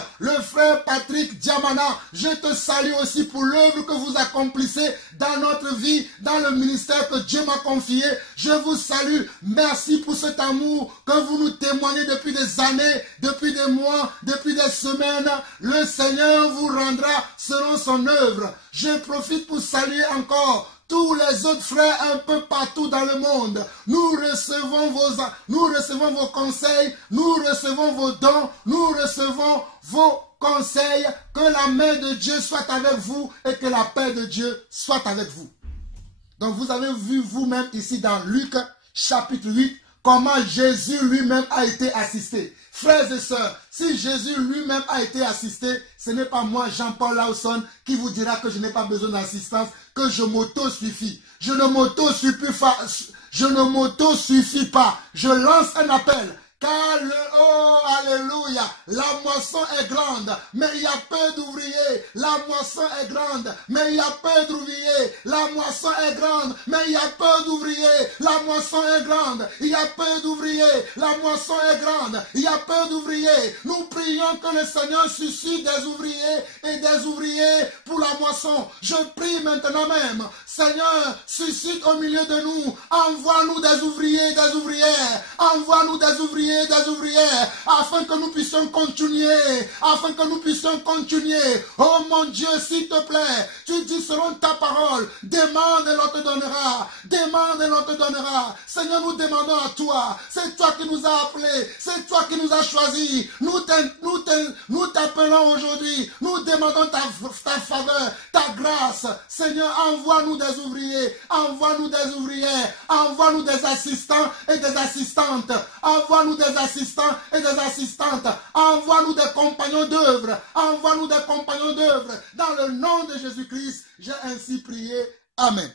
Diamana. Je te salue aussi pour l'œuvre que vous accomplissez dans notre vie, dans le ministère que Dieu m'a confié. Je vous salue. Merci pour cet amour que vous nous témoignez depuis des années, depuis des mois, depuis des semaines. Le Seigneur vous rendra selon son œuvre. Je profite pour saluer encore tous les autres frères un peu partout dans le monde. Nous recevons vos conseils, nous recevons vos dons, nous recevons vos conseils. Que la main de Dieu soit avec vous et que la paix de Dieu soit avec vous. Donc vous avez vu vous-même ici dans Luc chapitre 8 comment Jésus lui-même a été assisté. Frères et sœurs, si Jésus lui-même a été assisté, ce n'est pas moi, Jean-Paul Lawson, qui vous dira que je n'ai pas besoin d'assistance, que je m'auto-suffis. Je ne m'auto-suffis pas. Je lance un appel. Car oh, alléluia, la moisson est grande, mais il y a peu d'ouvriers. La moisson est grande, mais il y a peu d'ouvriers. La moisson est grande, mais il y a peu d'ouvriers. La moisson est grande, il y a peu d'ouvriers. La moisson est grande, il y a peu d'ouvriers. Nous prions que le Seigneur suscite des ouvriers et des ouvriers pour la moisson. Je prie maintenant même, Seigneur, suscite au milieu de nous. Envoie-nous des ouvriers, des ouvrières. Envoie-nous des ouvriers, des ouvrières, afin que nous puissions continuer, Oh mon Dieu, s'il te plaît, tu dis selon ta parole, demande et l'on te donnera, Seigneur, nous demandons à toi, c'est toi qui nous as appelés, c'est toi qui nous as choisis, nous t'appelons aujourd'hui, nous demandons ta faveur, ta grâce, Seigneur, envoie-nous des ouvriers, envoie-nous des ouvrières, envoie-nous des assistants et des assistantes, envoie-nous des assistants et des assistantes. Envoie-nous des compagnons d'œuvre. Envoie-nous des compagnons d'œuvre. Dans le nom de Jésus-Christ, j'ai ainsi prié. Amen.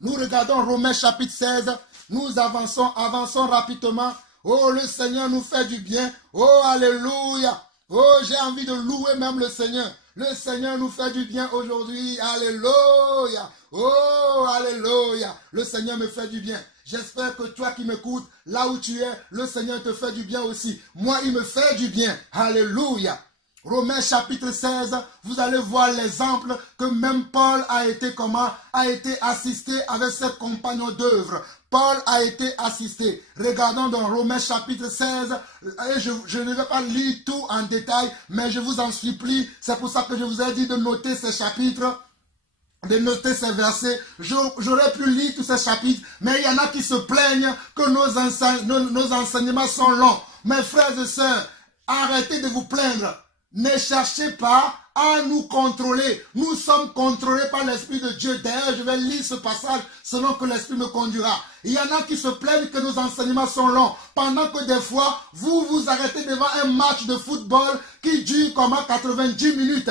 Nous regardons Romains chapitre 16. Nous avançons rapidement. Oh, le Seigneur nous fait du bien. Oh, alléluia. Oh, j'ai envie de louer même le Seigneur. Le Seigneur nous fait du bien aujourd'hui. Alléluia. Oh, alléluia. Le Seigneur me fait du bien. J'espère que toi qui m'écoutes, là où tu es, le Seigneur te fait du bien aussi. Moi, il me fait du bien. Alléluia. Romains chapitre 16, vous allez voir l'exemple que même Paul a été comment? A été assisté avec ses compagnons d'œuvre. Paul a été assisté. Regardons dans Romains chapitre 16, et je ne vais pas lire tout en détail, mais je vous en supplie. C'est pour ça que je vous ai dit de noter ces chapitres, de noter ces versets. J'aurais pu lire tous ces chapitres, mais il y en a qui se plaignent que nos enseignements sont longs. Mes frères et sœurs, arrêtez de vous plaindre. Ne cherchez pas à nous contrôler. Nous sommes contrôlés par l'Esprit de Dieu. D'ailleurs, je vais lire ce passage selon que l'Esprit me conduira. Il y en a qui se plaignent que nos enseignements sont longs. Pendant que des fois, vous vous arrêtez devant un match de football qui dure comment 90 minutes.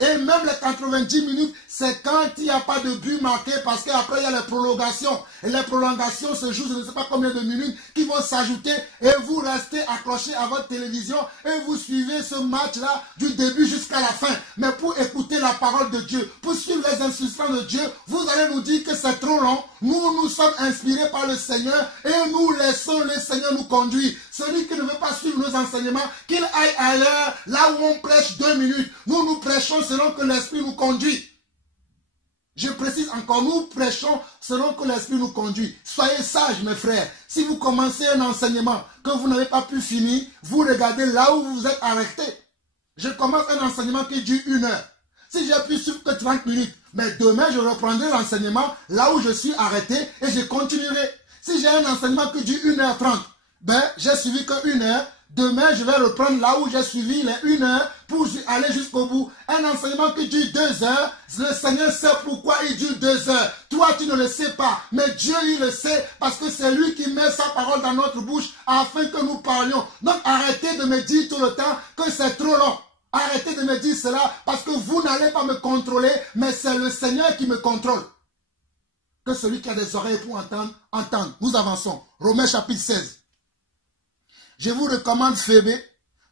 Et même les 90 minutes, c'est quand il n'y a pas de but marqué parce qu'après il y a les prolongations. Et les prolongations se jouent, je ne sais pas combien de minutes, qui vont s'ajouter et vous restez accroché à votre télévision et vous suivez ce match-là du début jusqu'à la fin. Mais pour écouter la parole de Dieu, pour suivre les instructions de Dieu, vous allez nous dire que c'est trop long. Nous sommes inspirés par le Seigneur et nous laissons le Seigneur nous conduire. Celui qui ne veut pas suivre nos enseignements, qu'il aille ailleurs, là où on prêche 2 minutes. Nous prêchons selon que l'Esprit nous conduit. Je précise encore, nous prêchons selon que l'Esprit nous conduit. Soyez sages, mes frères. Si vous commencez un enseignement que vous n'avez pas pu finir, vous regardez là où vous êtes arrêté. Je commence un enseignement qui dure 1 heure. Si j'ai pu suivre que 30 minutes, mais demain je reprendrai l'enseignement là où je suis arrêté et je continuerai. Si j'ai un enseignement qui dure 1h30, ben j'ai suivi que 1 heure. Demain, je vais reprendre là où j'ai suivi les 1 heure pour aller jusqu'au bout. Un enseignement qui dure 2 heures, le Seigneur sait pourquoi il dure 2 heures. Toi, tu ne le sais pas, mais Dieu, il le sait parce que c'est lui qui met sa parole dans notre bouche afin que nous parlions. Donc, arrêtez de me dire tout le temps que c'est trop long. Arrêtez de me dire cela parce que vous n'allez pas me contrôler, mais c'est le Seigneur qui me contrôle. Que celui qui a des oreilles pour entendre, entende. Nous avançons. Romains chapitre 16. Je vous recommande Phébé,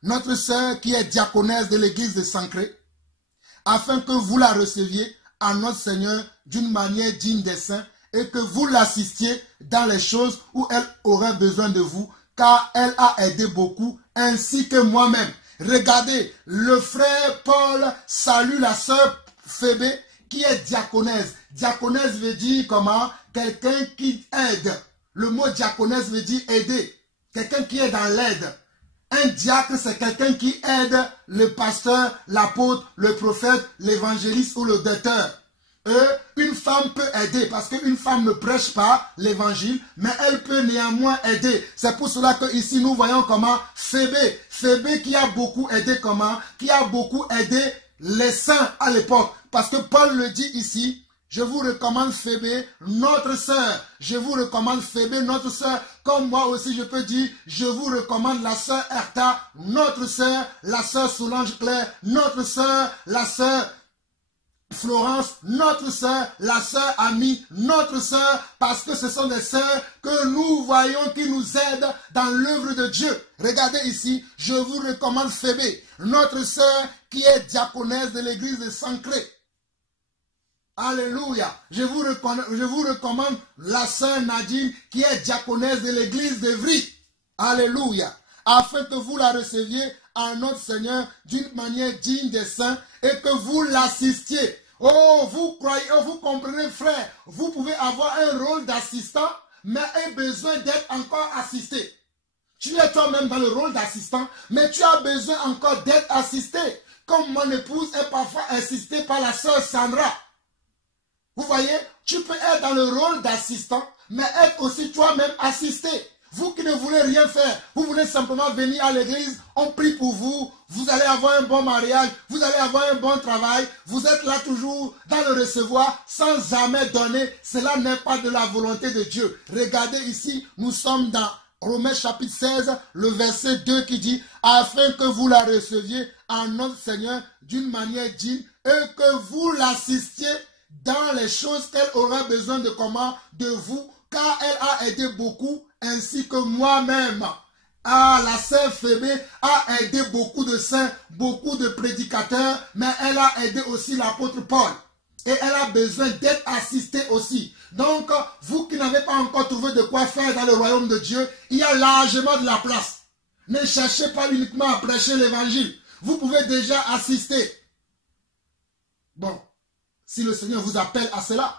notre sœur qui est diaconesse de l'église de Sancré, afin que vous la receviez à notre Seigneur d'une manière digne des saints et que vous l'assistiez dans les choses où elle aurait besoin de vous, car elle a aidé beaucoup, ainsi que moi-même. Regardez, le frère Paul salue la sœur Phébé qui est diaconesse. Diaconesse veut dire comment? Quelqu'un qui aide. Le mot diaconesse veut dire aider. Quelqu'un qui est dans l'aide. Un diacre, c'est quelqu'un qui aide le pasteur, l'apôtre, le prophète, l'évangéliste ou le docteur. Une femme peut aider parce qu'une femme ne prêche pas l'évangile, mais elle peut néanmoins aider. C'est pour cela que ici nous voyons comment Phébé, Phébé qui a beaucoup aidé comment? Qui a beaucoup aidé les saints à l'époque. Parce que Paul le dit ici. Je vous recommande Phébé, notre sœur. Je vous recommande Phébé, notre sœur. Comme moi aussi, je peux dire, je vous recommande la sœur Erta, notre sœur, la sœur Solange Claire, notre sœur, la sœur Florence, notre sœur, la sœur Amie, notre sœur, parce que ce sont des sœurs que nous voyons qui nous aident dans l'œuvre de Dieu. Regardez ici, je vous recommande Phébé, notre sœur qui est diaconesse de l'église de Sancré. Alléluia. Je vous recommande la sœur Nadine qui est diaconesse de l'église d'Evry. Alléluia. Afin que vous la receviez en notre Seigneur d'une manière digne des saints et que vous l'assistiez. Oh, vous croyez, oh, vous comprenez, frère, vous pouvez avoir un rôle d'assistant, mais avez besoin d'être encore assisté. Tu es toi-même dans le rôle d'assistant, mais tu as besoin encore d'être assisté. Comme mon épouse est parfois assistée par la sœur Sandra. Vous voyez, tu peux être dans le rôle d'assistant, mais être aussi toi-même assisté. Vous qui ne voulez rien faire, vous voulez simplement venir à l'église, on prie pour vous, vous allez avoir un bon mariage, vous allez avoir un bon travail, vous êtes là toujours dans le recevoir sans jamais donner. Cela n'est pas de la volonté de Dieu. Regardez ici, nous sommes dans Romains chapitre 16, le verset 2 qui dit « Afin que vous la receviez en notre Seigneur d'une manière digne et que vous l'assistiez dans les choses qu'elle aura besoin de comment? De vous, car elle a aidé beaucoup, ainsi que moi-même. » Ah, la sœur Phébé a aidé beaucoup de saints, beaucoup de prédicateurs, mais elle a aidé aussi l'apôtre Paul. Et elle a besoin d'être assistée aussi. Donc, vous qui n'avez pas encore trouvé de quoi faire dans le royaume de Dieu, il y a largement de la place. Ne cherchez pas uniquement à prêcher l'évangile. Vous pouvez déjà assister. Bon, si le Seigneur vous appelle à cela,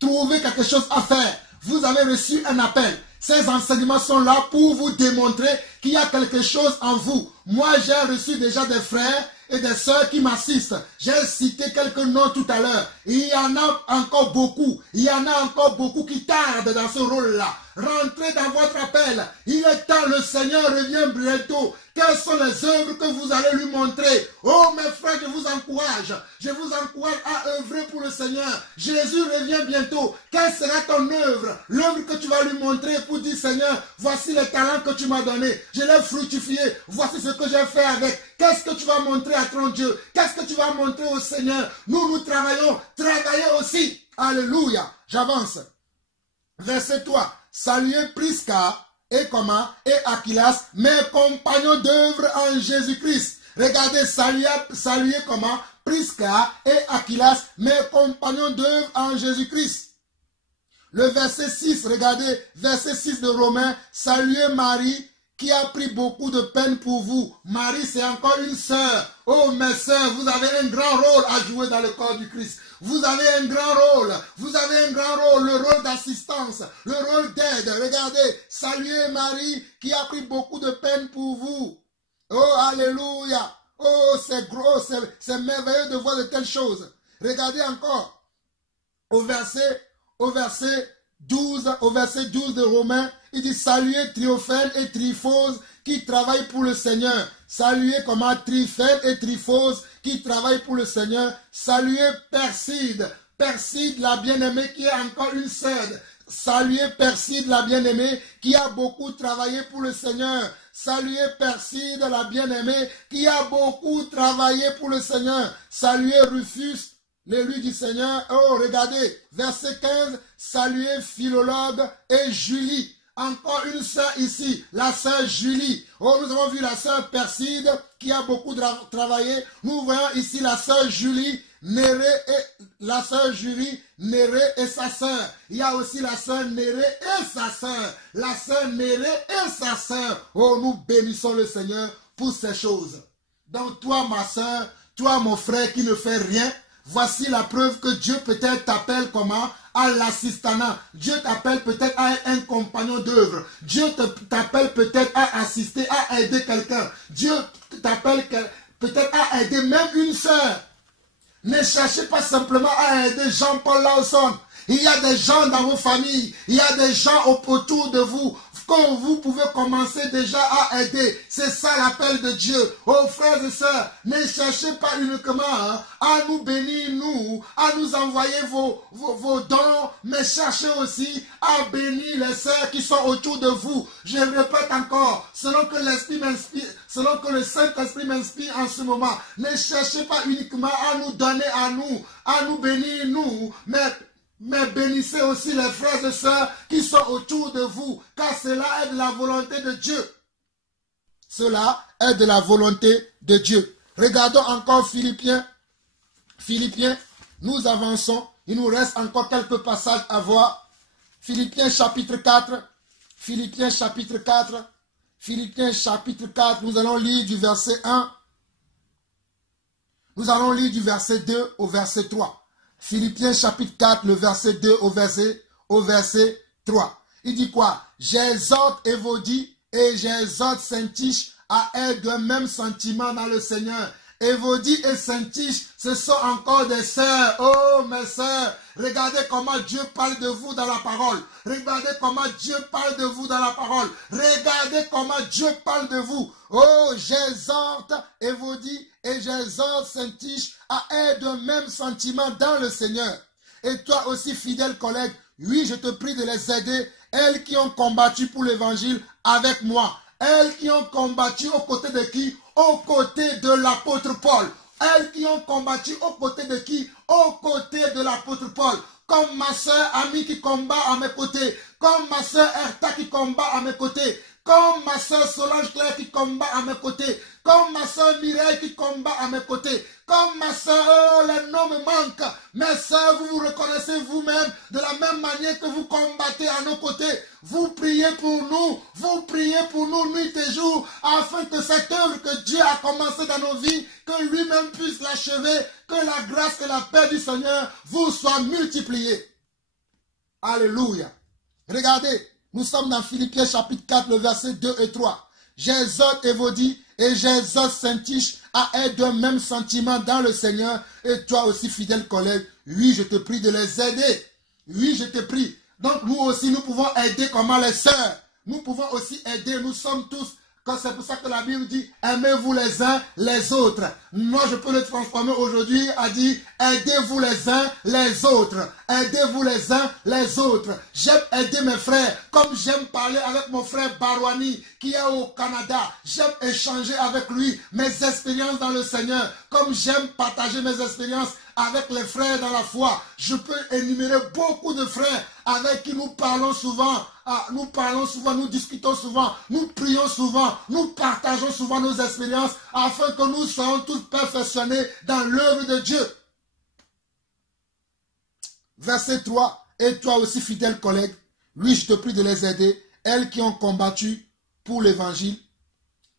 trouvez quelque chose à faire. Vous avez reçu un appel. Ces enseignements sont là pour vous démontrer qu'il y a quelque chose en vous. Moi, j'ai reçu déjà des frères et des sœurs qui m'assistent. J'ai cité quelques noms tout à l'heure. Il y en a encore beaucoup. Il y en a encore beaucoup qui tardent dans ce rôle-là. Rentrez dans votre appel. Il est temps, le Seigneur revient bientôt. Quelles sont les œuvres que vous allez lui montrer? Oh mes frères, je vous encourage. Je vous encourage à œuvrer pour le Seigneur. Jésus revient bientôt. Quelle sera ton œuvre? L'œuvre que tu vas lui montrer pour dire Seigneur, voici les talents que tu m'as donnés. Je l'ai fructifié. Voici ce que j'ai fait avec. Qu'est-ce que tu vas montrer à ton Dieu? Qu'est-ce que tu vas montrer au Seigneur? Nous travaillons. Travaillez aussi. Alléluia. J'avance. Verset 3. Saluez Prisca et comment? Et Aquilas, mes compagnons d'œuvre en Jésus-Christ. Regardez, saluez comment? Prisca et Aquilas, mes compagnons d'œuvre en Jésus-Christ. Le verset 6, regardez, verset 6 de Romains, saluez Marie qui a pris beaucoup de peine pour vous. Marie, c'est encore une sœur. Oh, mes sœurs, vous avez un grand rôle à jouer dans le corps du Christ. Vous avez un grand rôle. Vous avez un grand rôle, le rôle d'assistance, le rôle d'aide. Regardez, saluez Marie qui a pris beaucoup de peine pour vous. Oh, alléluia. Oh, c'est gros, c'est merveilleux de voir de telles choses. Regardez encore au verset 12 de Romains, il dit saluez Triophène et Tryphose qui travaillent pour le Seigneur. Saluez comment Tryphène et Tryphose qui travaillent pour le Seigneur. Saluez Perside, Perside la bien-aimée qui est encore une sœur. Saluez Perside la bien-aimée qui a beaucoup travaillé pour le Seigneur. Saluez Perside la bien-aimée qui a beaucoup travaillé pour le Seigneur. Saluez Rufus, l'élu du Seigneur. Oh, regardez, verset 15, saluez Philologue et Julie. Encore une sœur ici, la sœur Julie. Oh, nous avons vu la sœur Perside qui a beaucoup travaillé. Nous voyons ici la sœur Julie, Néré et sa sœur. Il y a aussi la sœur Néré et sa sœur. La sœur Néré et sa sœur. Oh, nous bénissons le Seigneur pour ces choses. Donc toi, ma sœur, toi, mon frère qui ne fait rien, voici la preuve que Dieu peut-être t'appelle comment? À l'assistanat. Dieu t'appelle peut-être à être un compagnon d'œuvre. Dieu t'appelle peut-être à assister, à aider quelqu'un. Dieu t'appelle peut-être à aider même une sœur. Ne cherchez pas simplement à aider Jean-Paul Lawson. Il y a des gens dans vos familles. Il y a des gens autour de vous que vous pouvez commencer déjà à aider. C'est ça l'appel de Dieu. Oh frères et sœurs, ne cherchez pas uniquement à nous bénir, nous, à nous envoyer vos dons, mais cherchez aussi à bénir les sœurs qui sont autour de vous. Je répète encore, selon que l'Esprit m'inspire, selon que le Saint-Esprit m'inspire en ce moment, ne cherchez pas uniquement à nous donner à nous bénir, nous, mais bénissez aussi les frères et sœurs qui sont autour de vous, car cela est de la volonté de Dieu. Cela est de la volonté de Dieu. Regardons encore Philippiens. Philippiens, nous avançons. Il nous reste encore quelques passages à voir. Philippiens chapitre 4. Philippiens chapitre 4. Philippiens chapitre 4. Nous allons lire du verset 1. Nous allons lire du verset 2 au verset 3. Philippiens chapitre 4, le verset 2 au verset 3. Il dit quoi? J'exhorte Évodie et j'exhorte Syntyche à être d'un même sentiment dans le Seigneur. Évodie et Syntyche, ce sont encore des sœurs. Oh mes sœurs, regardez comment Dieu parle de vous dans la parole. Regardez comment Dieu parle de vous dans la parole. Regardez comment Dieu parle de vous. Oh, j'exhorte Évodie et j'exhorte Syntyche à être d'un même sentiment dans le Seigneur. Et toi aussi, fidèle collègue, oui, je te prie de les aider, elles qui ont combattu pour l'évangile avec moi. Elles qui ont combattu aux côtés de qui? Aux côtés de l'apôtre Paul. Elles qui ont combattu aux côtés de qui? Aux côtés de l'apôtre Paul. Comme ma soeur Ami qui combat à mes côtés. Comme ma soeur Erta qui combat à mes côtés. Comme comme ma soeur Solange Claire qui combat à mes côtés, comme ma soeur Mireille qui combat à mes côtés, comme ma soeur, oh, les noms me manquent. Mes soeurs, vous vous reconnaissez vous-même de la même manière que vous combattez à nos côtés. Vous priez pour nous nuit et jour, afin que cette œuvre que Dieu a commencée dans nos vies, que lui-même puisse l'achever, que la grâce et la paix du Seigneur vous soient multipliées. Alléluia. Regardez, nous sommes dans Philippiens chapitre 4, le verset 2 et 3. J'exhorte Évodie et j'exhorte Syntyche à être d'un même sentiment dans le Seigneur, et toi aussi, fidèle collègue, oui, je te prie de les aider. Oui, je te prie. Donc nous aussi, nous pouvons aider comment les sœurs. Nous pouvons aussi aider, nous sommes tous. C'est pour ça que la Bible dit, aimez-vous les uns les autres. Moi, je peux le transformer aujourd'hui à dire, aidez-vous les uns les autres. Aidez-vous les uns les autres. J'aime aider mes frères, comme j'aime parler avec mon frère Barouani, qui est au Canada. J'aime échanger avec lui mes expériences dans le Seigneur, comme j'aime partager mes expériences avec les frères dans la foi. Je peux énumérer beaucoup de frères avec qui nous parlons souvent. Nous discutons souvent, nous prions souvent, nous partageons souvent nos expériences afin que nous soyons tous perfectionnés dans l'œuvre de Dieu. Verset 3. Et toi aussi, fidèle collègue, oui, je te prie de les aider, elles qui ont combattu pour l'évangile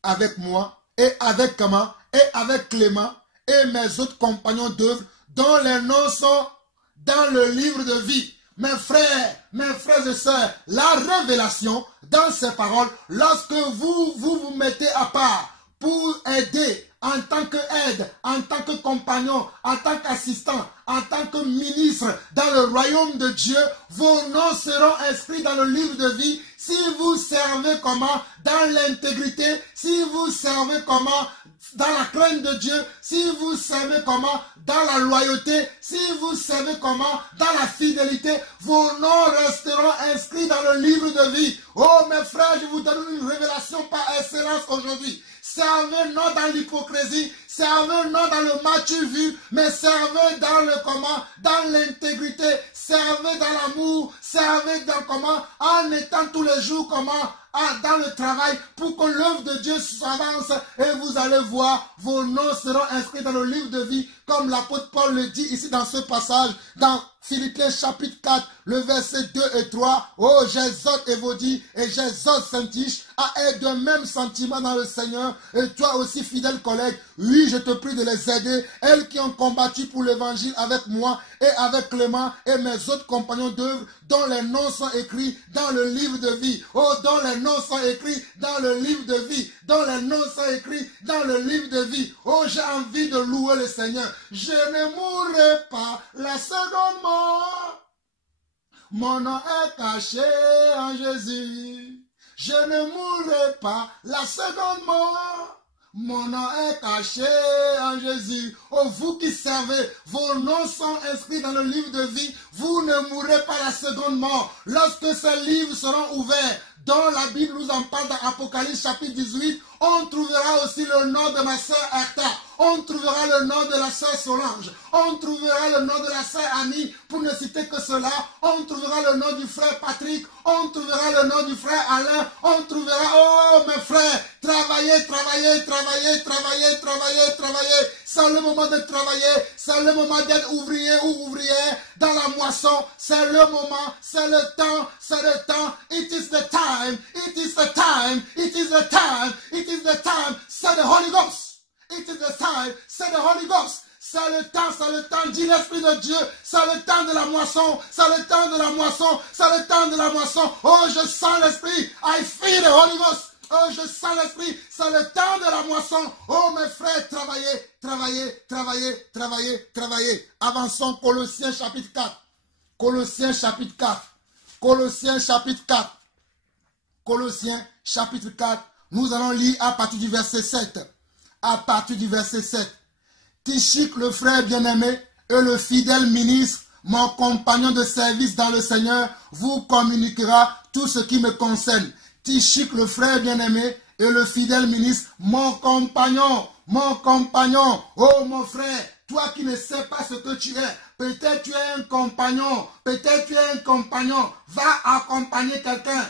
avec moi et avec comment et avec Clément et mes autres compagnons d'œuvre dont les noms sont dans le livre de vie. Mes frères et sœurs, la révélation dans ces paroles, lorsque vous mettez à part pour aider en tant qu'aide, en tant que compagnon, en tant qu'assistant, en tant que ministre dans le royaume de Dieu, vos noms seront inscrits dans le livre de vie si vous servez comment dans l'intégrité, si vous servez comment dans la crainte de Dieu, si vous servez comment dans la loyauté, si vous servez comment dans la fidélité, vos noms resteront inscrits dans le livre de vie. Oh mes frères, je vous donne une révélation par excellence aujourd'hui. Servez non dans l'hypocrisie, servez non dans le matu vu, mais servez dans le comment, dans l'intégrité, servez dans l'amour, servez dans comment, en étant tous les jours comment, dans le travail, pour que l'œuvre de Dieu s'avance et vous allez voir, vos noms seront inscrits dans le livre de vie, comme l'apôtre Paul le dit ici dans ce passage, dans Philippiens chapitre 4, le verset 2 et 3. Oh, j'exhorte Évodie et j'exhorte Syntyche à être d'un même sentiment dans le Seigneur. Et toi aussi, fidèle collègue, oui, je te prie de les aider, elles qui ont combattu pour l'évangile avec moi et avec Clément et mes autres compagnons d'œuvre, dont les noms sont écrits dans le livre de vie. Oh, dont les noms sont écrits dans le livre de vie. Dont les noms sont écrits dans le livre de vie. Oh, j'ai envie de louer le Seigneur. Je ne mourrai pas la seconde mort. Mon nom est caché en Jésus. Je ne mourrai pas la seconde mort. Mon nom est caché en Jésus. Oh, vous qui servez, vos noms sont inscrits dans le livre de vie. Vous ne mourrez pas la seconde mort. Lorsque ces livres seront ouverts, dont la Bible nous en parle dans Apocalypse chapitre 18, on trouvera aussi le nom de ma sœur Arta. On trouvera le nom de la sœur Solange. On trouvera le nom de la sœur Annie, pour ne citer que cela. On trouvera le nom du frère Patrick. On trouvera le nom du frère Alain. On trouvera, oh mes frères, travaillez, travaillez, travaillez, travaillez, travaillez, travaillez. C'est le moment de travailler. C'est le moment d'être ouvrier ou ouvrière dans la moisson. C'est le moment, c'est le temps, c'est le temps. It is the time, it is the time, it is the time, it is the time. C'est the Holy Ghost. It is the time, c'est the Holy Ghost. C'est le temps, dit l'Esprit de Dieu. C'est le temps de la moisson, c'est le temps de la moisson, c'est le temps de la moisson. Oh, je sens l'Esprit. I feel the Holy Ghost. Oh, je sens l'Esprit. C'est le temps de la moisson. Oh, mes frères, travaillez, travaillez, travaillez, travaillez, travaillez. Avançons, Colossiens chapitre 4. Colossiens chapitre 4. Colossiens chapitre 4. Colossiens chapitre 4. Nous allons lire à partir du verset 7. À partir du verset 7. Tychik, le frère bien-aimé, et le fidèle ministre, mon compagnon de service dans le Seigneur, vous communiquera tout ce qui me concerne. Tychik, le frère bien-aimé, et le fidèle ministre, mon compagnon, oh mon frère, toi qui ne sais pas ce que tu es, peut-être tu es un compagnon, va accompagner quelqu'un.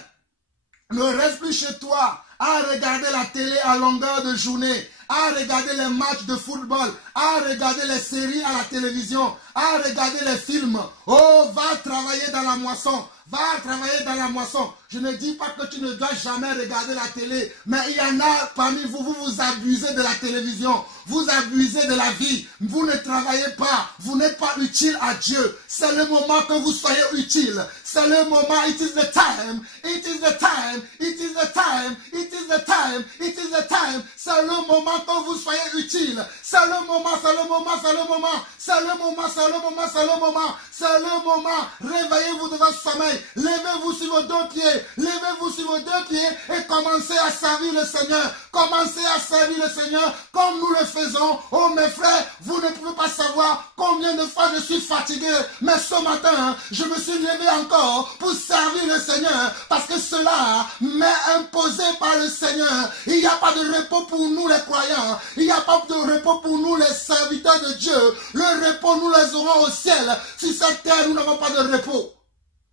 ne reste plus chez toi à regarder la télé à longueur de journée, à regarder les matchs de football, à regarder les séries à la télévision, à regarder les films. Oh, va travailler dans la moisson. Va travailler dans la moisson. Je ne dis pas que tu ne dois jamais regarder la télé, mais il y en a parmi vous, vous abusez de la télévision, vous abusez de la vie, vous ne travaillez pas, vous n'êtes pas utile à Dieu. C'est le moment que vous soyez utile. C'est le moment, it is the time, it is the time, it is the time, it is the time, it is the time. C'est le moment que vous soyez utile. C'est le moment, c'est le moment, c'est le moment, c'est le moment, c'est le moment, c'est le moment, c'est le moment. Réveillez-vous de votre sommeil. Levez-vous sur vos deux pieds. Levez-vous sur vos deux pieds et commencez à servir le Seigneur. Commencez à servir le Seigneur comme nous le faisons. Oh mes frères, vous ne pouvez pas savoir combien de fois je suis fatigué. Mais ce matin, je me suis levé encore pour servir le Seigneur. Parce que cela m'est imposé par le Seigneur. Il n'y a pas de repos pour nous les croyants. Il n'y a pas de repos pour nous les serviteurs de Dieu. Le repos, nous les aurons au ciel. Sur cette terre, nous n'avons pas de repos.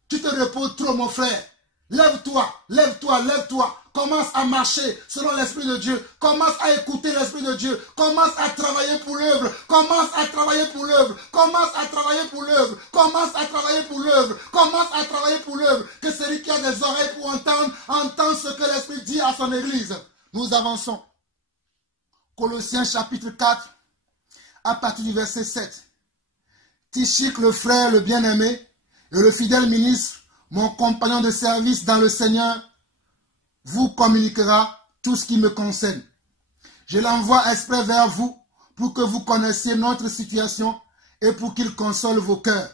Tu te reposes trop, mon frère. Lève-toi, lève-toi, lève-toi. Commence à marcher selon l'Esprit de Dieu. Commence à écouter l'Esprit de Dieu. Commence à travailler pour l'œuvre. Commence à travailler pour l'œuvre. Commence à travailler pour l'œuvre. Commence à travailler pour l'œuvre. Commence à travailler pour l'œuvre. Que celui qui a des oreilles pour entendre, entende ce que l'Esprit dit à son Église. Nous avançons. Colossiens chapitre 4, à partir du verset 7. Tychik, le frère, le bien-aimé, et le fidèle ministre, mon compagnon de service dans le Seigneur, vous communiquera tout ce qui me concerne. Je l'envoie exprès vers vous pour que vous connaissiez notre situation et pour qu'il console vos cœurs.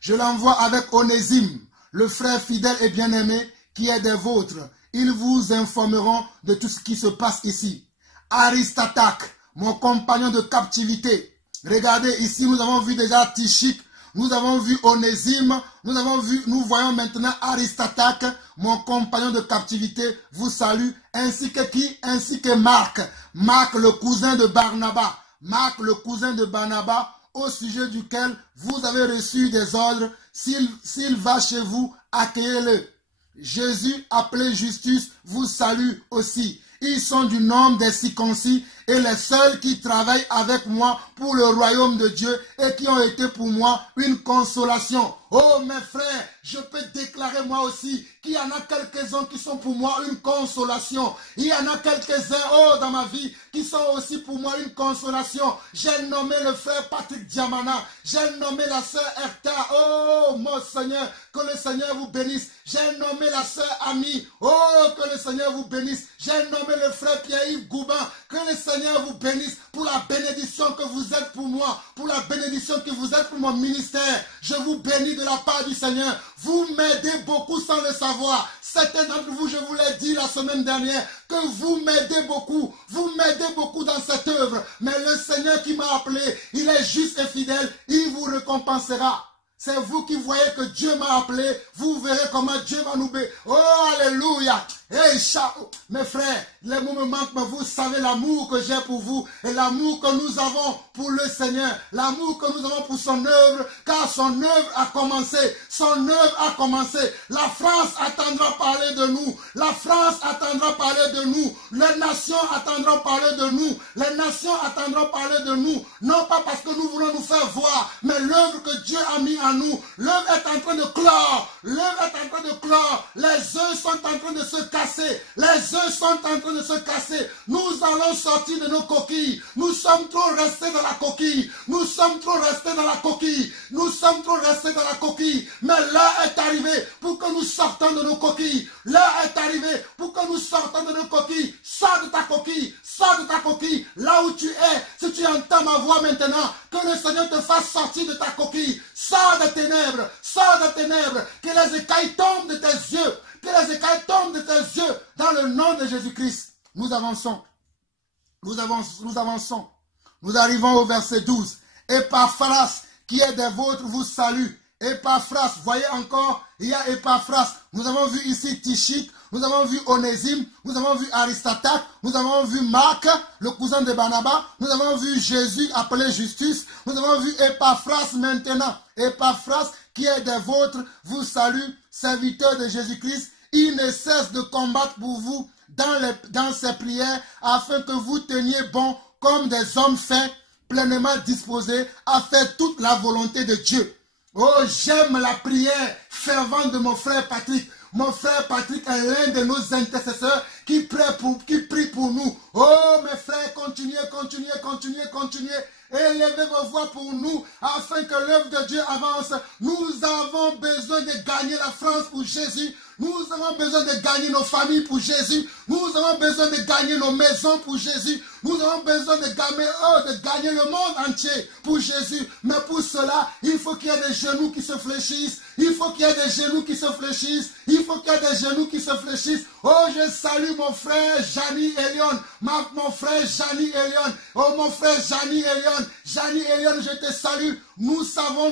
Je l'envoie avec Onésime, le frère fidèle et bien-aimé qui est des vôtres. Ils vous informeront de tout ce qui se passe ici. Aristatarque, mon compagnon de captivité. Regardez ici, nous avons vu déjà Tychik. Nous avons vu Onésime, nous voyons maintenant Aristatarque, mon compagnon de captivité, vous salue, ainsi que qui? Ainsi que Marc. Marc, le cousin de Barnabas. Marc, le cousin de Barnabas, au sujet duquel vous avez reçu des ordres. S'il va chez vous, accueillez-le. Jésus, appelé Justus, vous salue aussi. Ils sont du nombre des circoncis et les seuls qui travaillent avec moi pour le royaume de Dieu et qui ont été pour moi une consolation. Oh mes frères, je peux déclarer moi aussi qu'il y en a quelques-uns qui sont pour moi une consolation. Il y en a quelques-uns dans ma vie qui sont aussi pour moi une consolation. J'ai nommé le frère Patrick Diamana. J'ai nommé la sœur Erta. Oh mon Seigneur, que le Seigneur vous bénisse. J'ai nommé la sœur Ami. Oh, que le Seigneur vous bénisse. J'ai nommé le frère Pierre-Yves Goubin. Que le Seigneur vous bénisse pour la bénédiction que vous êtes pour moi, pour la bénédiction que vous êtes pour mon ministère. Je vous bénis de la part du Seigneur. Vous m'aidez beaucoup sans le savoir. Certains d'entre vous, je vous l'ai dit la semaine dernière, que vous m'aidez beaucoup. Vous m'aidez beaucoup dans cette œuvre. Mais le Seigneur qui m'a appelé, il est juste et fidèle. Il vous récompensera. C'est vous qui voyez que Dieu m'a appelé. Vous verrez comment Dieu va nous bénir. Oh, alléluia. Hey, mes frères, les mots me manquent, mais vous savez l'amour que j'ai pour vous et l'amour que nous avons pour le Seigneur, l'amour que nous avons pour son œuvre, car son œuvre a commencé, son œuvre a commencé. La France attendra parler de nous, la France attendra parler de nous, les nations attendront parler de nous, les nations attendront parler de nous, non pas parce que nous voulons nous faire voir, mais l'œuvre que Dieu a mis en nous, l'œuvre est en train de clore, l'œuvre est en train de clore, les œufs sont en train de se casser, les œufs sont en train de se casser. Nous allons sortir de nos coquilles. Nous sommes trop restés dans la coquille. Nous sommes trop restés dans la coquille. Nous sommes trop restés dans la coquille. Mais l'heure est arrivée pour que nous sortons de nos coquilles. L'heure est arrivée pour que nous sortons de nos coquilles. Sors de ta coquille. Sors de ta coquille. Là où tu es, si tu entends ma voix maintenant, que le Seigneur te fasse sortir de ta coquille. Sors des ténèbres. Sors des ténèbres. Que les écailles tombent de tes yeux. Que les écailles tombent de tes yeux dans le nom de Jésus-Christ. Nous avançons. Nous avançons. Nous arrivons au verset 12. Epaphras, qui est des vôtres, vous salue. Epaphras, voyez encore, il y a Epaphras. Nous avons vu ici Tychik, nous avons vu Onésime, nous avons vu Aristatarque, nous avons vu Marc, le cousin de Barnabas, nous avons vu Jésus appelé Justus, nous avons vu Epaphras maintenant. Epaphras, qui est des vôtres, vous salue, serviteur de Jésus-Christ. il ne cesse de combattre pour vous dans ses prières, afin que vous teniez bon comme des hommes faits, pleinement disposés à faire toute la volonté de Dieu. Oh, j'aime la prière fervente de mon frère Patrick. Mon frère Patrick est l'un de nos intercesseurs qui prie pour nous. Oh, mes frères, continuez. Élevez vos voix pour nous, afin que l'œuvre de Dieu avance. Nous avons besoin de gagner la France pour Jésus. Nous avons besoin de gagner nos familles pour Jésus. Nous avons besoin de gagner nos maisons pour Jésus. Nous avons besoin de gagner le monde entier pour Jésus. Mais pour cela, il faut qu'il y ait des genoux qui se fléchissent. Il faut qu'il y ait des genoux qui se fléchissent. Il faut qu'il y ait des genoux qui se fléchissent. Oh, je salue mon frère Jani Elion. Mon frère Jani Elion. Oh, mon frère Jani Elion. Jani Elion, je te salue. Nous savons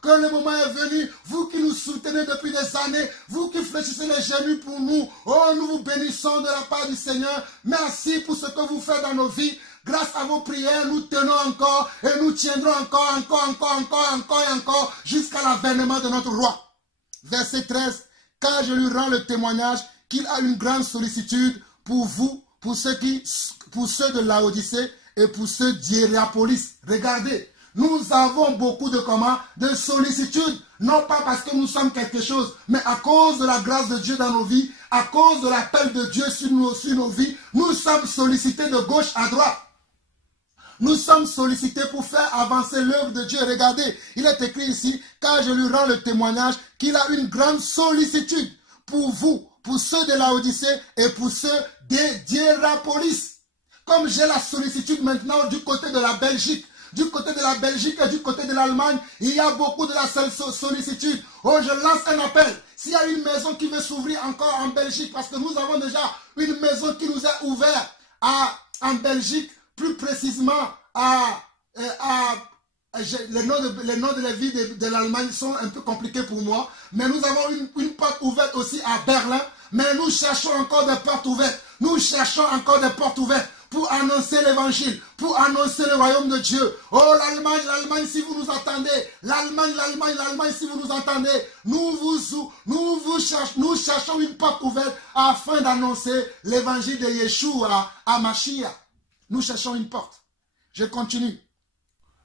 que le moment est venu. Vous qui nous soutenez depuis des années, vous qui fléchissez les genoux pour nous. Oh, nous vous bénissons de la part du Seigneur. Merci pour ce que vous faites dans nos vies. Grâce à vos prières, nous tenons encore et nous tiendrons encore jusqu'à l'avènement de notre roi. Verset 13. Car je lui rends le témoignage qu'il a une grande sollicitude pour vous, pour ceux de Laodicée et pour ceux d'Hiérapolis. Regardez, nous avons beaucoup de sollicitude, non pas parce que nous sommes quelque chose, mais à cause de la grâce de Dieu dans nos vies, à cause de l'appel de Dieu sur nos vies, nous sommes sollicités de gauche à droite. Nous sommes sollicités pour faire avancer l'œuvre de Dieu. Regardez, il est écrit ici, car je lui rends le témoignage qu'il a une grande sollicitude pour vous, pour ceux de Laodicée et pour ceux d'Hiérapolis. Comme j'ai la sollicitude maintenant du côté de la Belgique, du côté de la Belgique et du côté de l'Allemagne, il y a beaucoup de la sollicitude. Oh, je lance un appel. S'il y a une maison qui veut s'ouvrir encore en Belgique, parce que nous avons déjà une maison qui nous est ouverte en Belgique, plus précisément les noms de la ville de l'Allemagne sont un peu compliqués pour moi, mais nous avons une porte ouverte aussi à Berlin, mais nous cherchons encore des portes ouvertes. Nous cherchons encore des portes ouvertes pour annoncer l'évangile, pour annoncer le royaume de Dieu. Oh, l'Allemagne, si vous nous entendez, l'Allemagne, si vous nous entendez, nous cherchons une porte ouverte afin d'annoncer l'évangile de Yeshua à Mashiach. Nous cherchons une porte. Je continue.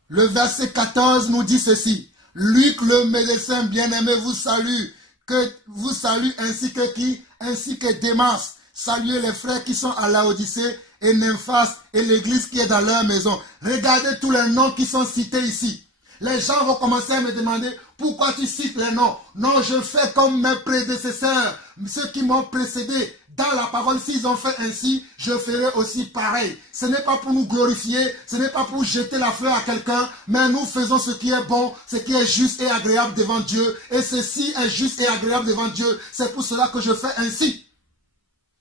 Le verset 14 nous dit ceci. Luc, le médecin bien-aimé, vous salue ainsi que qui? Ainsi que Démas. Saluez les frères qui sont à Laodicée et Nymphas et l'église qui est dans leur maison. Regardez tous les noms qui sont cités ici. Les gens vont commencer à me demander pourquoi tu cites les noms. Non, je fais comme mes prédécesseurs, ceux qui m'ont précédé. Dans la parole, s'ils ont fait ainsi, je ferai aussi pareil. Ce n'est pas pour nous glorifier, ce n'est pas pour jeter la fleur à quelqu'un, mais nous faisons ce qui est bon, ce qui est juste et agréable devant Dieu. Et ceci est juste et agréable devant Dieu. C'est pour cela que je fais ainsi.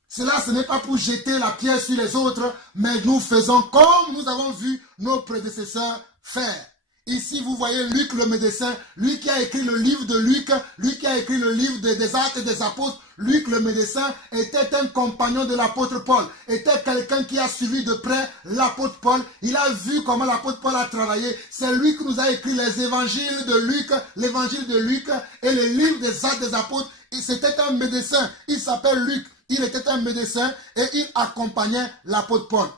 Cela, ce n'est pas pour jeter la pierre sur les autres, mais nous faisons comme nous avons vu nos prédécesseurs faire. Ici, vous voyez Luc le médecin, lui qui a écrit le livre de Luc, lui qui a écrit le livre des Actes et des Apôtres. Luc le médecin était un compagnon de l'apôtre Paul, était quelqu'un qui a suivi de près l'apôtre Paul. Il a vu comment l'apôtre Paul a travaillé. C'est lui qui nous a écrit les évangiles de Luc, l'évangile de Luc et le livre des Actes des Apôtres. C'était un médecin, il s'appelle Luc, il était un médecin et il accompagnait l'apôtre Paul.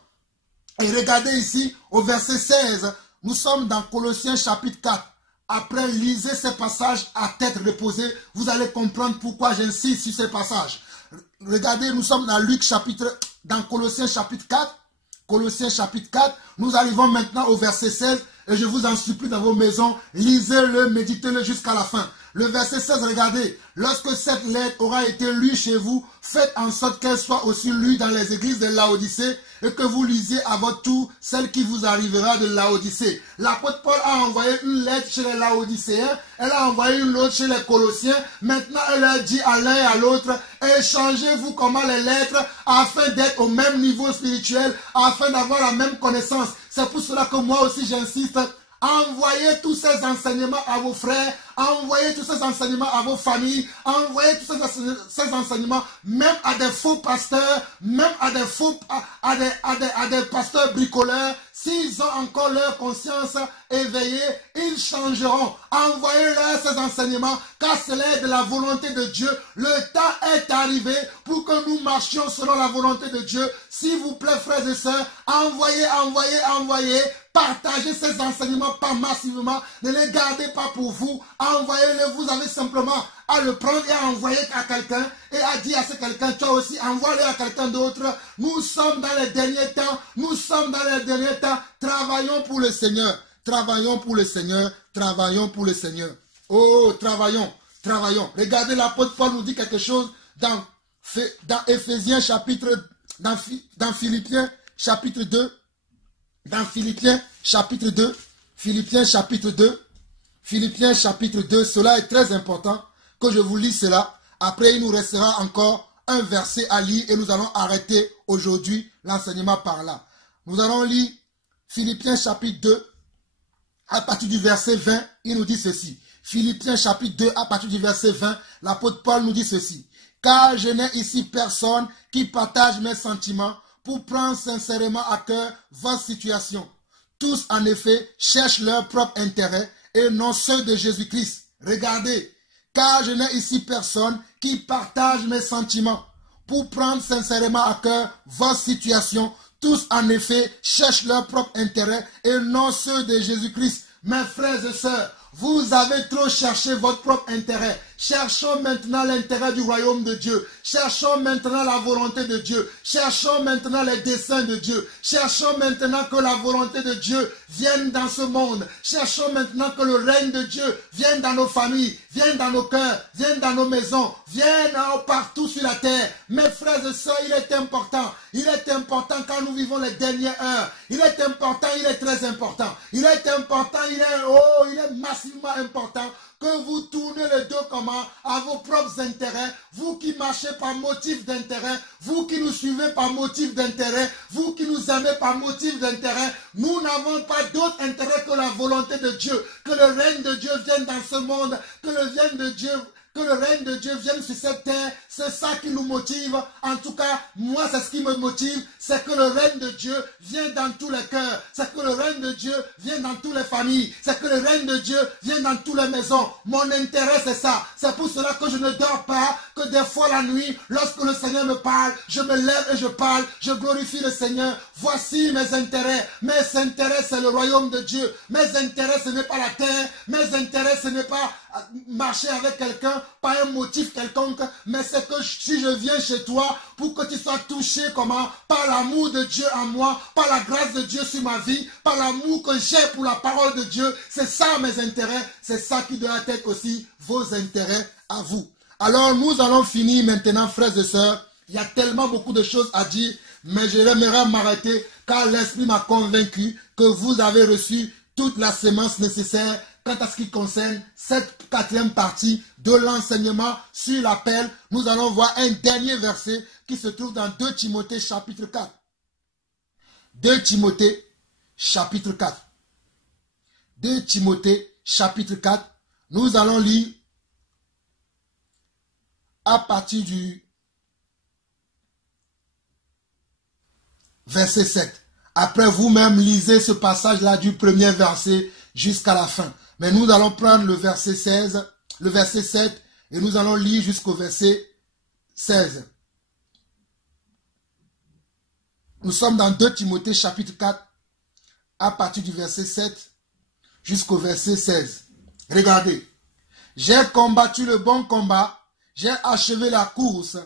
Et regardez ici au verset 16, nous sommes dans Colossiens chapitre 4. Après, lisez ces passages à tête reposée. Vous allez comprendre pourquoi j'insiste sur ces passages. Regardez, nous sommes dans Colossiens chapitre 4. Colossiens chapitre 4. Nous arrivons maintenant au verset 16. Et je vous en supplie dans vos maisons, lisez-le, méditez-le jusqu'à la fin. Le verset 16, regardez. Lorsque cette lettre aura été lue chez vous, faites en sorte qu'elle soit aussi lue dans les églises de Laodicée et que vous lisiez à votre tour celle qui vous arrivera de Laodicée. L'apôtre Paul a envoyé une lettre chez les Laodicéens, elle a envoyé une autre chez les Colossiens. Maintenant, elle a dit à l'un et à l'autre, échangez-vous comment les lettres afin d'être au même niveau spirituel, afin d'avoir la même connaissance. C'est pour cela que moi aussi j'insiste. Envoyez tous ces enseignements à vos frères, Envoyez tous ces enseignements à vos familles. Envoyez tous ces enseignements même à des faux pasteurs, même à des faux, à des pasteurs bricoleurs. S'ils ont encore leur conscience éveillée, ils changeront. Envoyez-leur ces enseignements, car c'est de la volonté de Dieu. Le temps est arrivé pour que nous marchions selon la volonté de Dieu. S'il vous plaît, frères et sœurs, envoyez. Partagez ces enseignements pas massivement. Ne les gardez pas pour vous. Envoyez-les. Vous avez simplement à le prendre et à envoyer à quelqu'un. Et à dire à ce quelqu'un, toi aussi, envoie-le à quelqu'un d'autre. Nous sommes dans les derniers temps. Nous sommes dans les derniers temps. Travaillons pour le Seigneur. Travaillons pour le Seigneur. Travaillons pour le Seigneur. Oh, travaillons. Regardez, l'apôtre Paul nous dit quelque chose dans Éphésiens chapitre, dans Philippiens chapitre 2. Dans Philippiens chapitre 2, Philippiens chapitre 2, cela est très important que je vous lis cela. Après, il nous restera encore un verset à lire et nous allons arrêter aujourd'hui l'enseignement par là. Nous allons lire Philippiens chapitre 2, à partir du verset 20, il nous dit ceci. Philippiens chapitre 2, à partir du verset 20, l'apôtre Paul nous dit ceci. Car je n'ai ici personne qui partage mes sentiments, pour prendre sincèrement à cœur votre situation. Tous, en effet, cherchent leur propre intérêt et non ceux de Jésus-Christ. Regardez, car je n'ai ici personne qui partage mes sentiments. Pour prendre sincèrement à cœur votre situation, tous, en effet, cherchent leur propre intérêt et non ceux de Jésus-Christ. Mes frères et sœurs, vous avez trop cherché votre propre intérêt. Cherchons maintenant l'intérêt du royaume de Dieu. Cherchons maintenant la volonté de Dieu. Cherchons maintenant les desseins de Dieu. Cherchons maintenant que la volonté de Dieu vienne dans ce monde. Cherchons maintenant que le règne de Dieu vienne dans nos familles, vienne dans nos cœurs, vienne dans nos maisons, vienne partout sur la terre. Mes frères et sœurs, il est important quand nous vivons les dernières heures. Il est important, il est très important. Il est important, il est massivement important que vous tournez les deux comment à vos propres intérêts, vous qui marchez par motif d'intérêt, vous qui nous suivez par motif d'intérêt, vous qui nous aimez par motif d'intérêt. Nous n'avons pas d'autre intérêt que la volonté de Dieu, que le règne de Dieu vienne dans ce monde, que le règne de Dieu vienne sur cette terre. C'est ça qui nous motive. En tout cas, moi, c'est ce qui me motive. C'est que le règne de Dieu vienne dans tous les cœurs. C'est que le règne de Dieu vienne dans toutes les familles. C'est que le règne de Dieu vienne dans toutes les maisons. Mon intérêt, c'est ça. C'est pour cela que je ne dors pas, que des fois la nuit, lorsque le Seigneur me parle, je me lève et je parle. Je glorifie le Seigneur. Voici mes intérêts. Mes intérêts, c'est le royaume de Dieu. Mes intérêts, ce n'est pas la terre. Mes intérêts, ce n'est pas marcher avec quelqu'un, pas un motif quelconque, mais c'est que si je viens chez toi pour que tu sois touché comment, par l'amour de Dieu en moi, par la grâce de Dieu sur ma vie, par l'amour que j'ai pour la parole de Dieu, c'est ça mes intérêts, c'est ça qui doit être aussi vos intérêts à vous. Alors nous allons finir maintenant, frères et sœurs. Il y a tellement beaucoup de choses à dire, mais j'aimerais m'arrêter car l'Esprit m'a convaincu que vous avez reçu toute la sémence nécessaire quant à ce qui concerne cette quatrième partie de l'enseignement sur l'appel. Nous allons voir un dernier verset qui se trouve dans 2 Timothée chapitre 4. 2 Timothée chapitre 4. 2 Timothée chapitre 4. Nous allons lire à partir du verset 7. Après, vous-même lisez ce passage-là du premier verset jusqu'à la fin. Mais nous allons prendre le verset 16, le verset 7, et nous allons lire jusqu'au verset 16. Nous sommes dans 2 Timothée chapitre 4, à partir du verset 7 jusqu'au verset 16. Regardez. J'ai combattu le bon combat, j'ai achevé la course,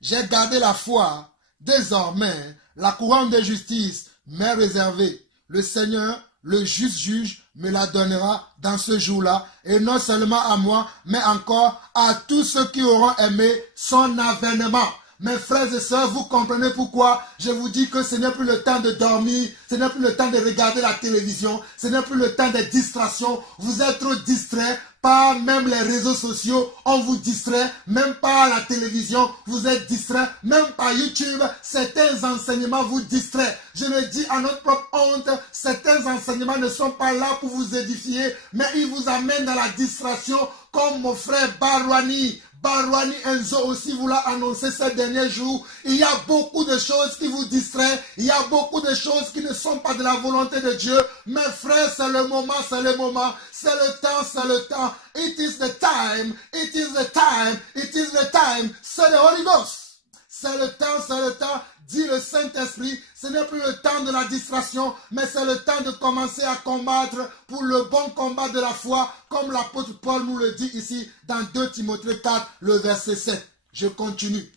j'ai gardé la foi. Désormais, la couronne de justice m'est réservée. Le Seigneur, le juste juge, me la donnera dans ce jour-là, et non seulement à moi, mais encore à tous ceux qui auront aimé son avènement. Mes frères et sœurs, vous comprenez pourquoi je vous dis que ce n'est plus le temps de dormir, ce n'est plus le temps de regarder la télévision, ce n'est plus le temps des distractions. Vous êtes trop distraits par même les réseaux sociaux, on vous distrait, même par la télévision, vous êtes distrait, même par YouTube, certains enseignements vous distraient. Je le dis à notre propre honte, certains enseignements ne sont pas là pour vous édifier, mais ils vous amènent dans la distraction, comme mon frère Barwani Enzo aussi vous l'a annoncé ces derniers jours. Il y a beaucoup de choses qui vous distraient. Il y a beaucoup de choses qui ne sont pas de la volonté de Dieu. Mes frères, c'est le moment, c'est le moment. C'est le temps, c'est le temps. It is the time, it is the time, it is the time. C'est le Holy Ghost. C'est le temps, dit le Saint-Esprit. Ce n'est plus le temps de la distraction, mais c'est le temps de commencer à combattre pour le bon combat de la foi, comme l'apôtre Paul nous le dit ici dans 2 Timothée 4, le verset 7. Je continue.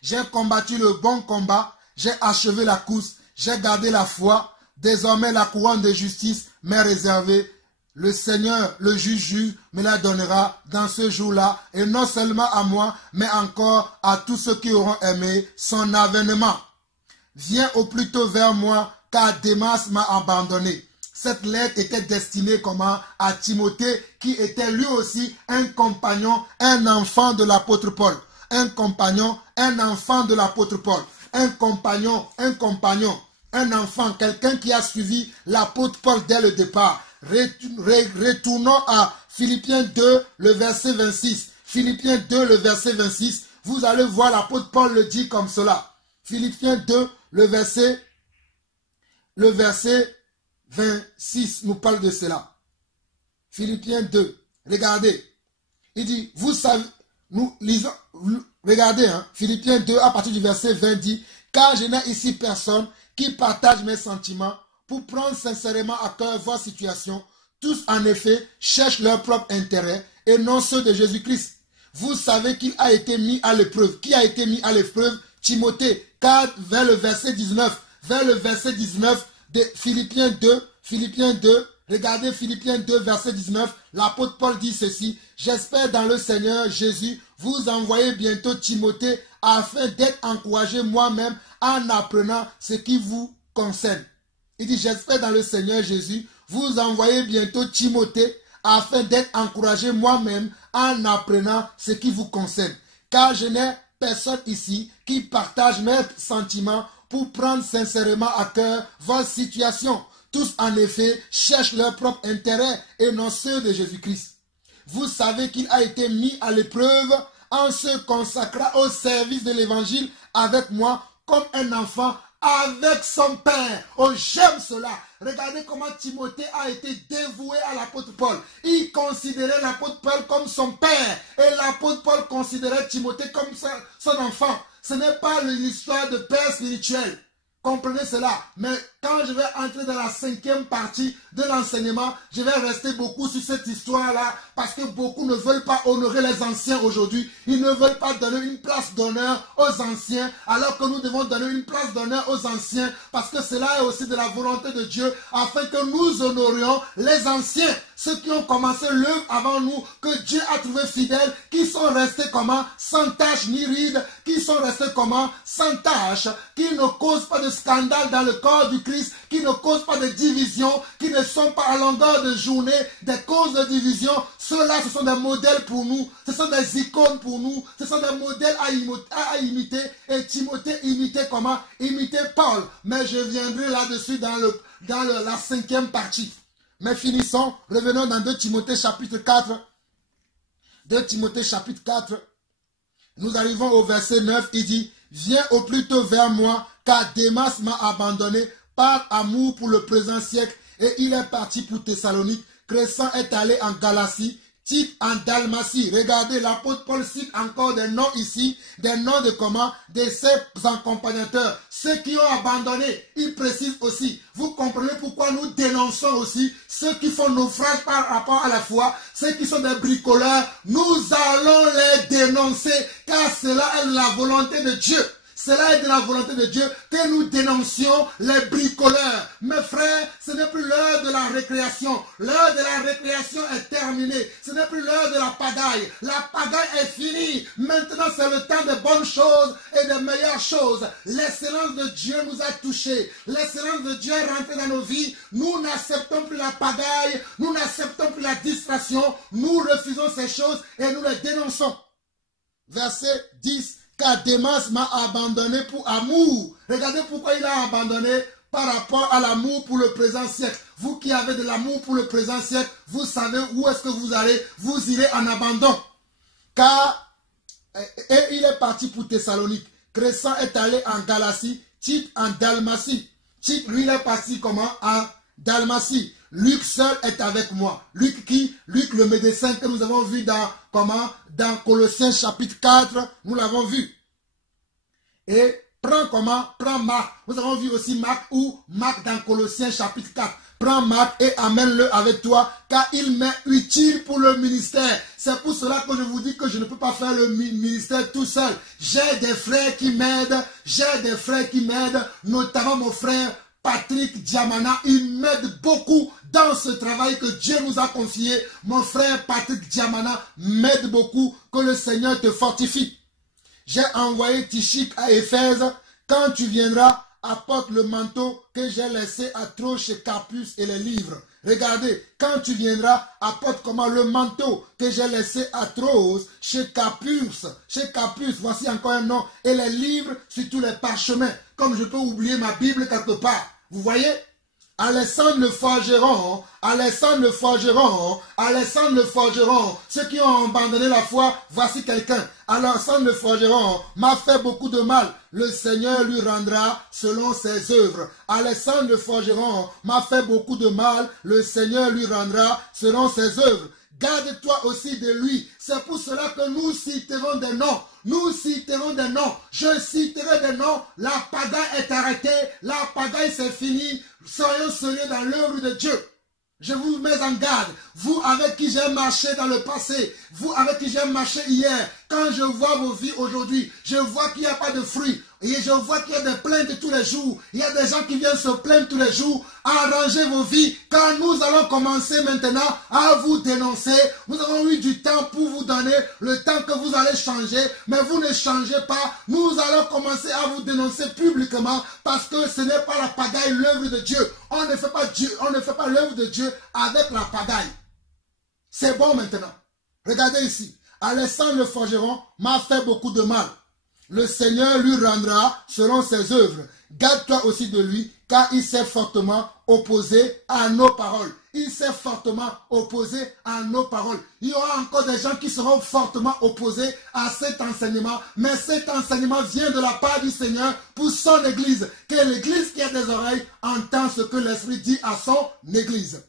J'ai combattu le bon combat, j'ai achevé la course, j'ai gardé la foi. Désormais, la couronne de justice m'est réservée. Le Seigneur, le juge, me la donnera dans ce jour-là, et non seulement à moi, mais encore à tous ceux qui auront aimé son avènement. Viens au plus tôt vers moi, car Démas m'a abandonné. Cette lettre était destinée à Timothée, qui était lui aussi un compagnon, un enfant de l'apôtre Paul. Un compagnon, un enfant de l'apôtre Paul. Un compagnon, un enfant, quelqu'un qui a suivi l'apôtre Paul dès le départ. Retournons à Philippiens 2, le verset 26. Philippiens 2, le verset 26. Vous allez voir, l'apôtre Paul le dit comme cela. Philippiens 2, le verset 26 nous parle de cela. Philippiens 2, regardez. Il dit, vous savez, nous lisons, regardez, Philippiens 2, à partir du verset 20 dit, car je n'ai ici personne qui partage mes sentiments, pour prendre sincèrement à cœur vos situations. Tous, en effet, cherchent leur propre intérêt et non ceux de Jésus-Christ. Vous savez qu'il a été mis à l'épreuve. Qui a été mis à l'épreuve? Timothée. Car vers le verset 19 de Philippiens 2, regardez Philippiens 2, verset 19, l'apôtre Paul dit ceci, « J'espère dans le Seigneur Jésus, vous envoyer bientôt Timothée afin d'être encouragé moi-même en apprenant ce qui vous concerne. » Il dit, j'espère dans le Seigneur Jésus, vous envoyez bientôt Timothée afin d'être encouragé moi-même en apprenant ce qui vous concerne. Car je n'ai personne ici qui partage mes sentiments pour prendre sincèrement à cœur vos situations. Tous en effet cherchent leur propre intérêt et non ceux de Jésus-Christ. Vous savez qu'il a été mis à l'épreuve en se consacrant au service de l'évangile avec moi comme un enfant avec son père. Oh, j'aime cela. Regardez comment Timothée a été dévoué à l'apôtre Paul. Il considérait l'apôtre Paul comme son père. Et l'apôtre Paul considérait Timothée comme son enfant. Ce n'est pas l'histoire de père spirituel. Comprenez cela. Mais quand je vais entrer dans la 5e partie de l'enseignement, je vais rester beaucoup sur cette histoire-là parce que beaucoup ne veulent pas honorer les anciens aujourd'hui. Ils ne veulent pas donner une place d'honneur aux anciens alors que nous devons donner une place d'honneur aux anciens parce que cela est aussi de la volonté de Dieu afin que nous honorions les anciens, ceux qui ont commencé l'œuvre avant nous, que Dieu a trouvé fidèles, qui sont restés sans tache ni ride, qui sont restés sans tache, qui ne causent pas de scandale dans le corps du Christ, qui ne causent pas de division, qui ne sont pas à longueur de journée des causes de division. Ceux-là, ce sont des modèles pour nous, ce sont des icônes pour nous, ce sont des modèles à imiter. Et Timothée imitait imitait Paul. Mais je viendrai là-dessus dans la 5e partie. Mais finissons, revenons dans 2 Timothée chapitre 4. 2 Timothée chapitre 4. Nous arrivons au verset 9, il dit, « Viens au plus tôt vers moi, car Démas m'a abandonné par amour pour le présent siècle, et il est parti pour Thessalonique. Crescent est allé en Galatie, Tite en Dalmatie. » Regardez, l'apôtre Paul cite encore des noms ici, des noms de ses accompagnateurs, ceux qui ont abandonné. Il précise aussi, vous comprenez pourquoi nous dénonçons aussi ceux qui font naufrage par rapport à la foi, ceux qui sont des bricoleurs, nous allons les dénoncer, car cela est la volonté de Dieu. Cela est de la volonté de Dieu que nous dénoncions les bricoleurs. Mes frères, ce n'est plus l'heure de la récréation. L'heure de la récréation est terminée. Ce n'est plus l'heure de la pagaille. La pagaille est finie. Maintenant, c'est le temps de bonnes choses et de meilleures choses. L'excellence de Dieu nous a touchés. L'excellence de Dieu est rentrée dans nos vies. Nous n'acceptons plus la pagaille. Nous n'acceptons plus la distraction. Nous refusons ces choses et nous les dénonçons. Verset 10. Car Démas m'a abandonné pour amour. Regardez pourquoi il a abandonné par rapport à l'amour pour le présent siècle. Vous qui avez de l'amour pour le présent siècle, vous savez où est-ce que vous allez. Vous irez en abandon. Et il est parti pour Thessalonique. Crescent est allé en Galatie. Tite en Dalmatie. Tite, lui, il est parti comment? En Dalmatie. Luc seul est avec moi. Luc qui? Luc le médecin que nous avons vu dans Colossiens chapitre 4, nous l'avons vu. Et prends Marc. Nous avons vu aussi Marc dans Colossiens chapitre 4. Prends Marc et amène-le avec toi, car il m'est utile pour le ministère. C'est pour cela que je vous dis que je ne peux pas faire le ministère tout seul. J'ai des frères qui m'aident, notamment mon frère Patrick Diamana. Il m'aide beaucoup dans ce travail que Dieu nous a confié. Mon frère Patrick Diamana m'aide beaucoup. Que le Seigneur te fortifie. J'ai envoyé Tichique à Éphèse. Quand tu viendras, apporte le manteau que j'ai laissé à Troas chez Carpus et les livres. Regardez, quand tu viendras, apporte comment le manteau que j'ai laissé à Troas chez Carpus. Voici encore un nom. Et les livres sur tous les parchemins. Comme je peux oublier ma Bible quelque part. Vous voyez? Alexandre le forgeron, ceux qui ont abandonné la foi, voici quelqu'un. Alexandre le forgeron m'a fait beaucoup de mal. Le Seigneur lui rendra selon ses œuvres. Alexandre le forgeron m'a fait beaucoup de mal. Le Seigneur lui rendra selon ses œuvres. Garde-toi aussi de lui. C'est pour cela que nous citerons des noms. Je citerai des noms. La pagaille est arrêtée. La pagaille c'est fini. Soyons sérieux dans l'œuvre de Dieu. Je vous mets en garde. Vous avec qui j'ai marché dans le passé. Vous avec qui j'ai marché hier. Quand je vois vos vies aujourd'hui, je vois qu'il n'y a pas de fruits. Et je vois qu'il y a des plaintes tous les jours. Il y a des gens qui viennent se plaindre tous les jours. Arrangez vos vies. Car nous allons commencer maintenant à vous dénoncer. Nous avons eu du temps pour vous donner le temps que vous allez changer. Mais vous ne changez pas. Nous allons commencer à vous dénoncer publiquement. Parce que ce n'est pas la pagaille, l'œuvre de Dieu. On ne fait pas l'œuvre de Dieu avec la pagaille. C'est bon maintenant. Regardez ici. Alexandre le forgeron m'a fait beaucoup de mal. Le Seigneur lui rendra selon ses œuvres. Garde-toi aussi de lui, car il s'est fortement opposé à nos paroles. Il s'est fortement opposé à nos paroles. Il y aura encore des gens qui seront fortement opposés à cet enseignement. Mais cet enseignement vient de la part du Seigneur pour son Église. Que l'Église qui a des oreilles entend ce que l'Esprit dit à son Église.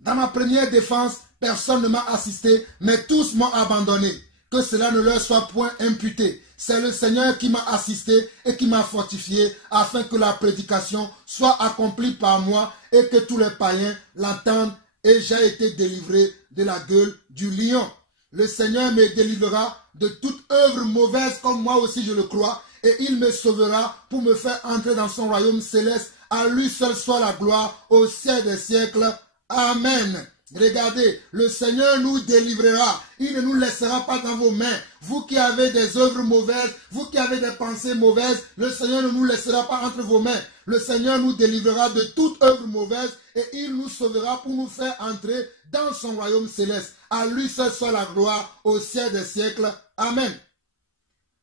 Dans ma première défense, personne ne m'a assisté, mais tous m'ont abandonné. Que cela ne leur soit point imputé. C'est le Seigneur qui m'a assisté et qui m'a fortifié afin que la prédication soit accomplie par moi et que tous les païens l'entendent, et j'ai été délivré de la gueule du lion. Le Seigneur me délivrera de toute œuvre mauvaise comme moi aussi je le crois, et il me sauvera pour me faire entrer dans son royaume céleste. À lui seul soit la gloire au siècle des siècles. Amen. Regardez, le Seigneur nous délivrera. Il ne nous laissera pas dans vos mains. Vous qui avez des œuvres mauvaises, vous qui avez des pensées mauvaises, le Seigneur ne nous laissera pas entre vos mains. Le Seigneur nous délivrera de toute œuvre mauvaise et il nous sauvera pour nous faire entrer dans son royaume céleste. À lui seul soit la gloire au siècle des siècles. Amen.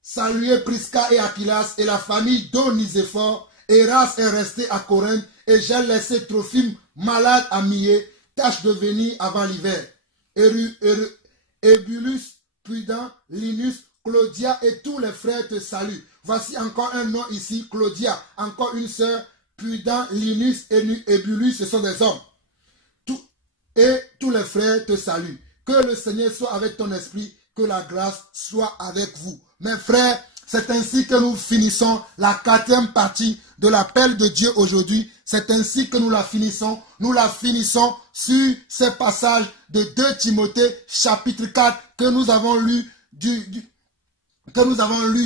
Saluez Prisca et Aquilas et la famille d'Onésiphore. Héras est resté à Corinthe et j'ai laissé Trophime malade à Milet. Tâche de venir avant l'hiver. Ebulus, Prudent, Linus, Claudia et tous les frères te saluent. Voici encore un nom ici, Claudia, encore une sœur, Prudent, Linus et Ebulus, ce sont des hommes. Et tous les frères te saluent. Que le Seigneur soit avec ton esprit, que la grâce soit avec vous. Mes frères, c'est ainsi que nous finissons la 4e partie de l'appel de Dieu aujourd'hui. C'est ainsi que nous la finissons. Nous la finissons sur ces passages de 2 Timothée chapitre 4 que nous avons lu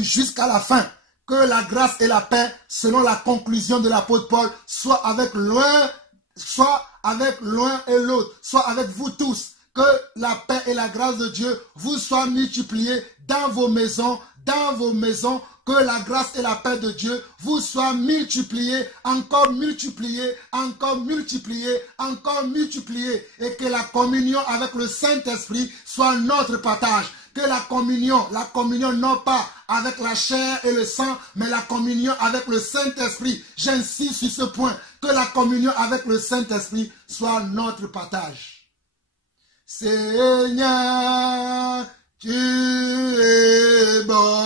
jusqu'à la fin. Que la grâce et la paix, selon la conclusion de l'apôtre Paul, soient avec l'un et l'autre, soit avec vous tous. Que la paix et la grâce de Dieu vous soient multipliées dans vos maisons, que la grâce et la paix de Dieu vous soient multipliées, encore multipliées, encore multipliées, encore multipliées, et que la communion avec le Saint-Esprit soit notre partage. Que la communion non pas avec la chair et le sang, mais la communion avec le Saint-Esprit. J'insiste sur ce point, que la communion avec le Saint-Esprit soit notre partage. Seigneur, tu es bon.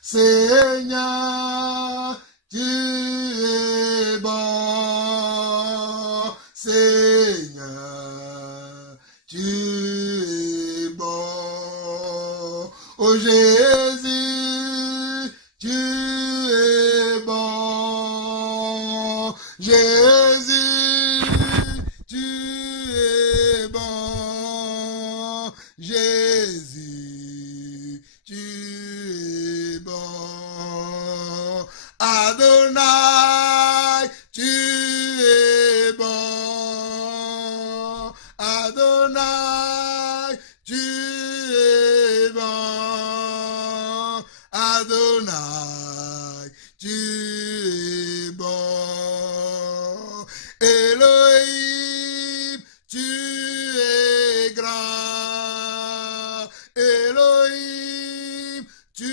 Seigneur, tu es bon. Seigneur, tu es bon. Oh Jésus, tu es bon. Jésus, tu es bon. Jésus, tu es bon. Adonai, tu es bon. Adonai, tu es bon. Adonai, tu es bon. Elohim, tu es grand. Elohim, tu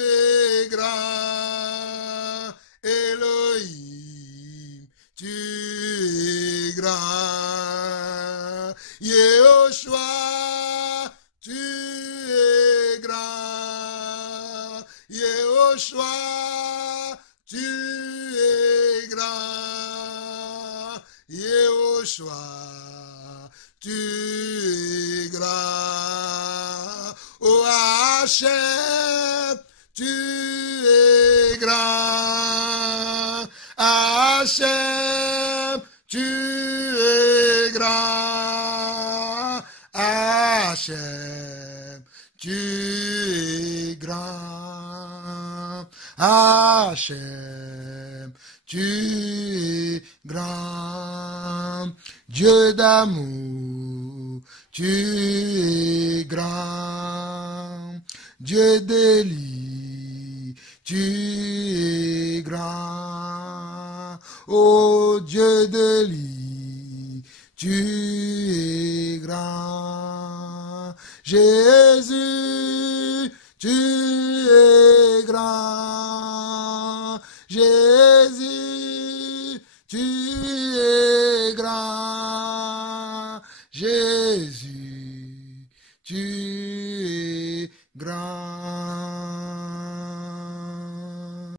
es grand. Elohim, tu es grand. Yehoshua, tu es grand. Yehoshua, tu es grand. Yehoshua, tu es grand. Oh Hachem, tu es grand. Hachem, tu es grand. Hachem, tu es grand. Hachem, tu es grand. Dieu d'amour, tu es grand. Dieu d'Élie, tu es grand. Oh Dieu d'Élie, tu es grand. Jésus, tu es grand. Jésus, tu es grand.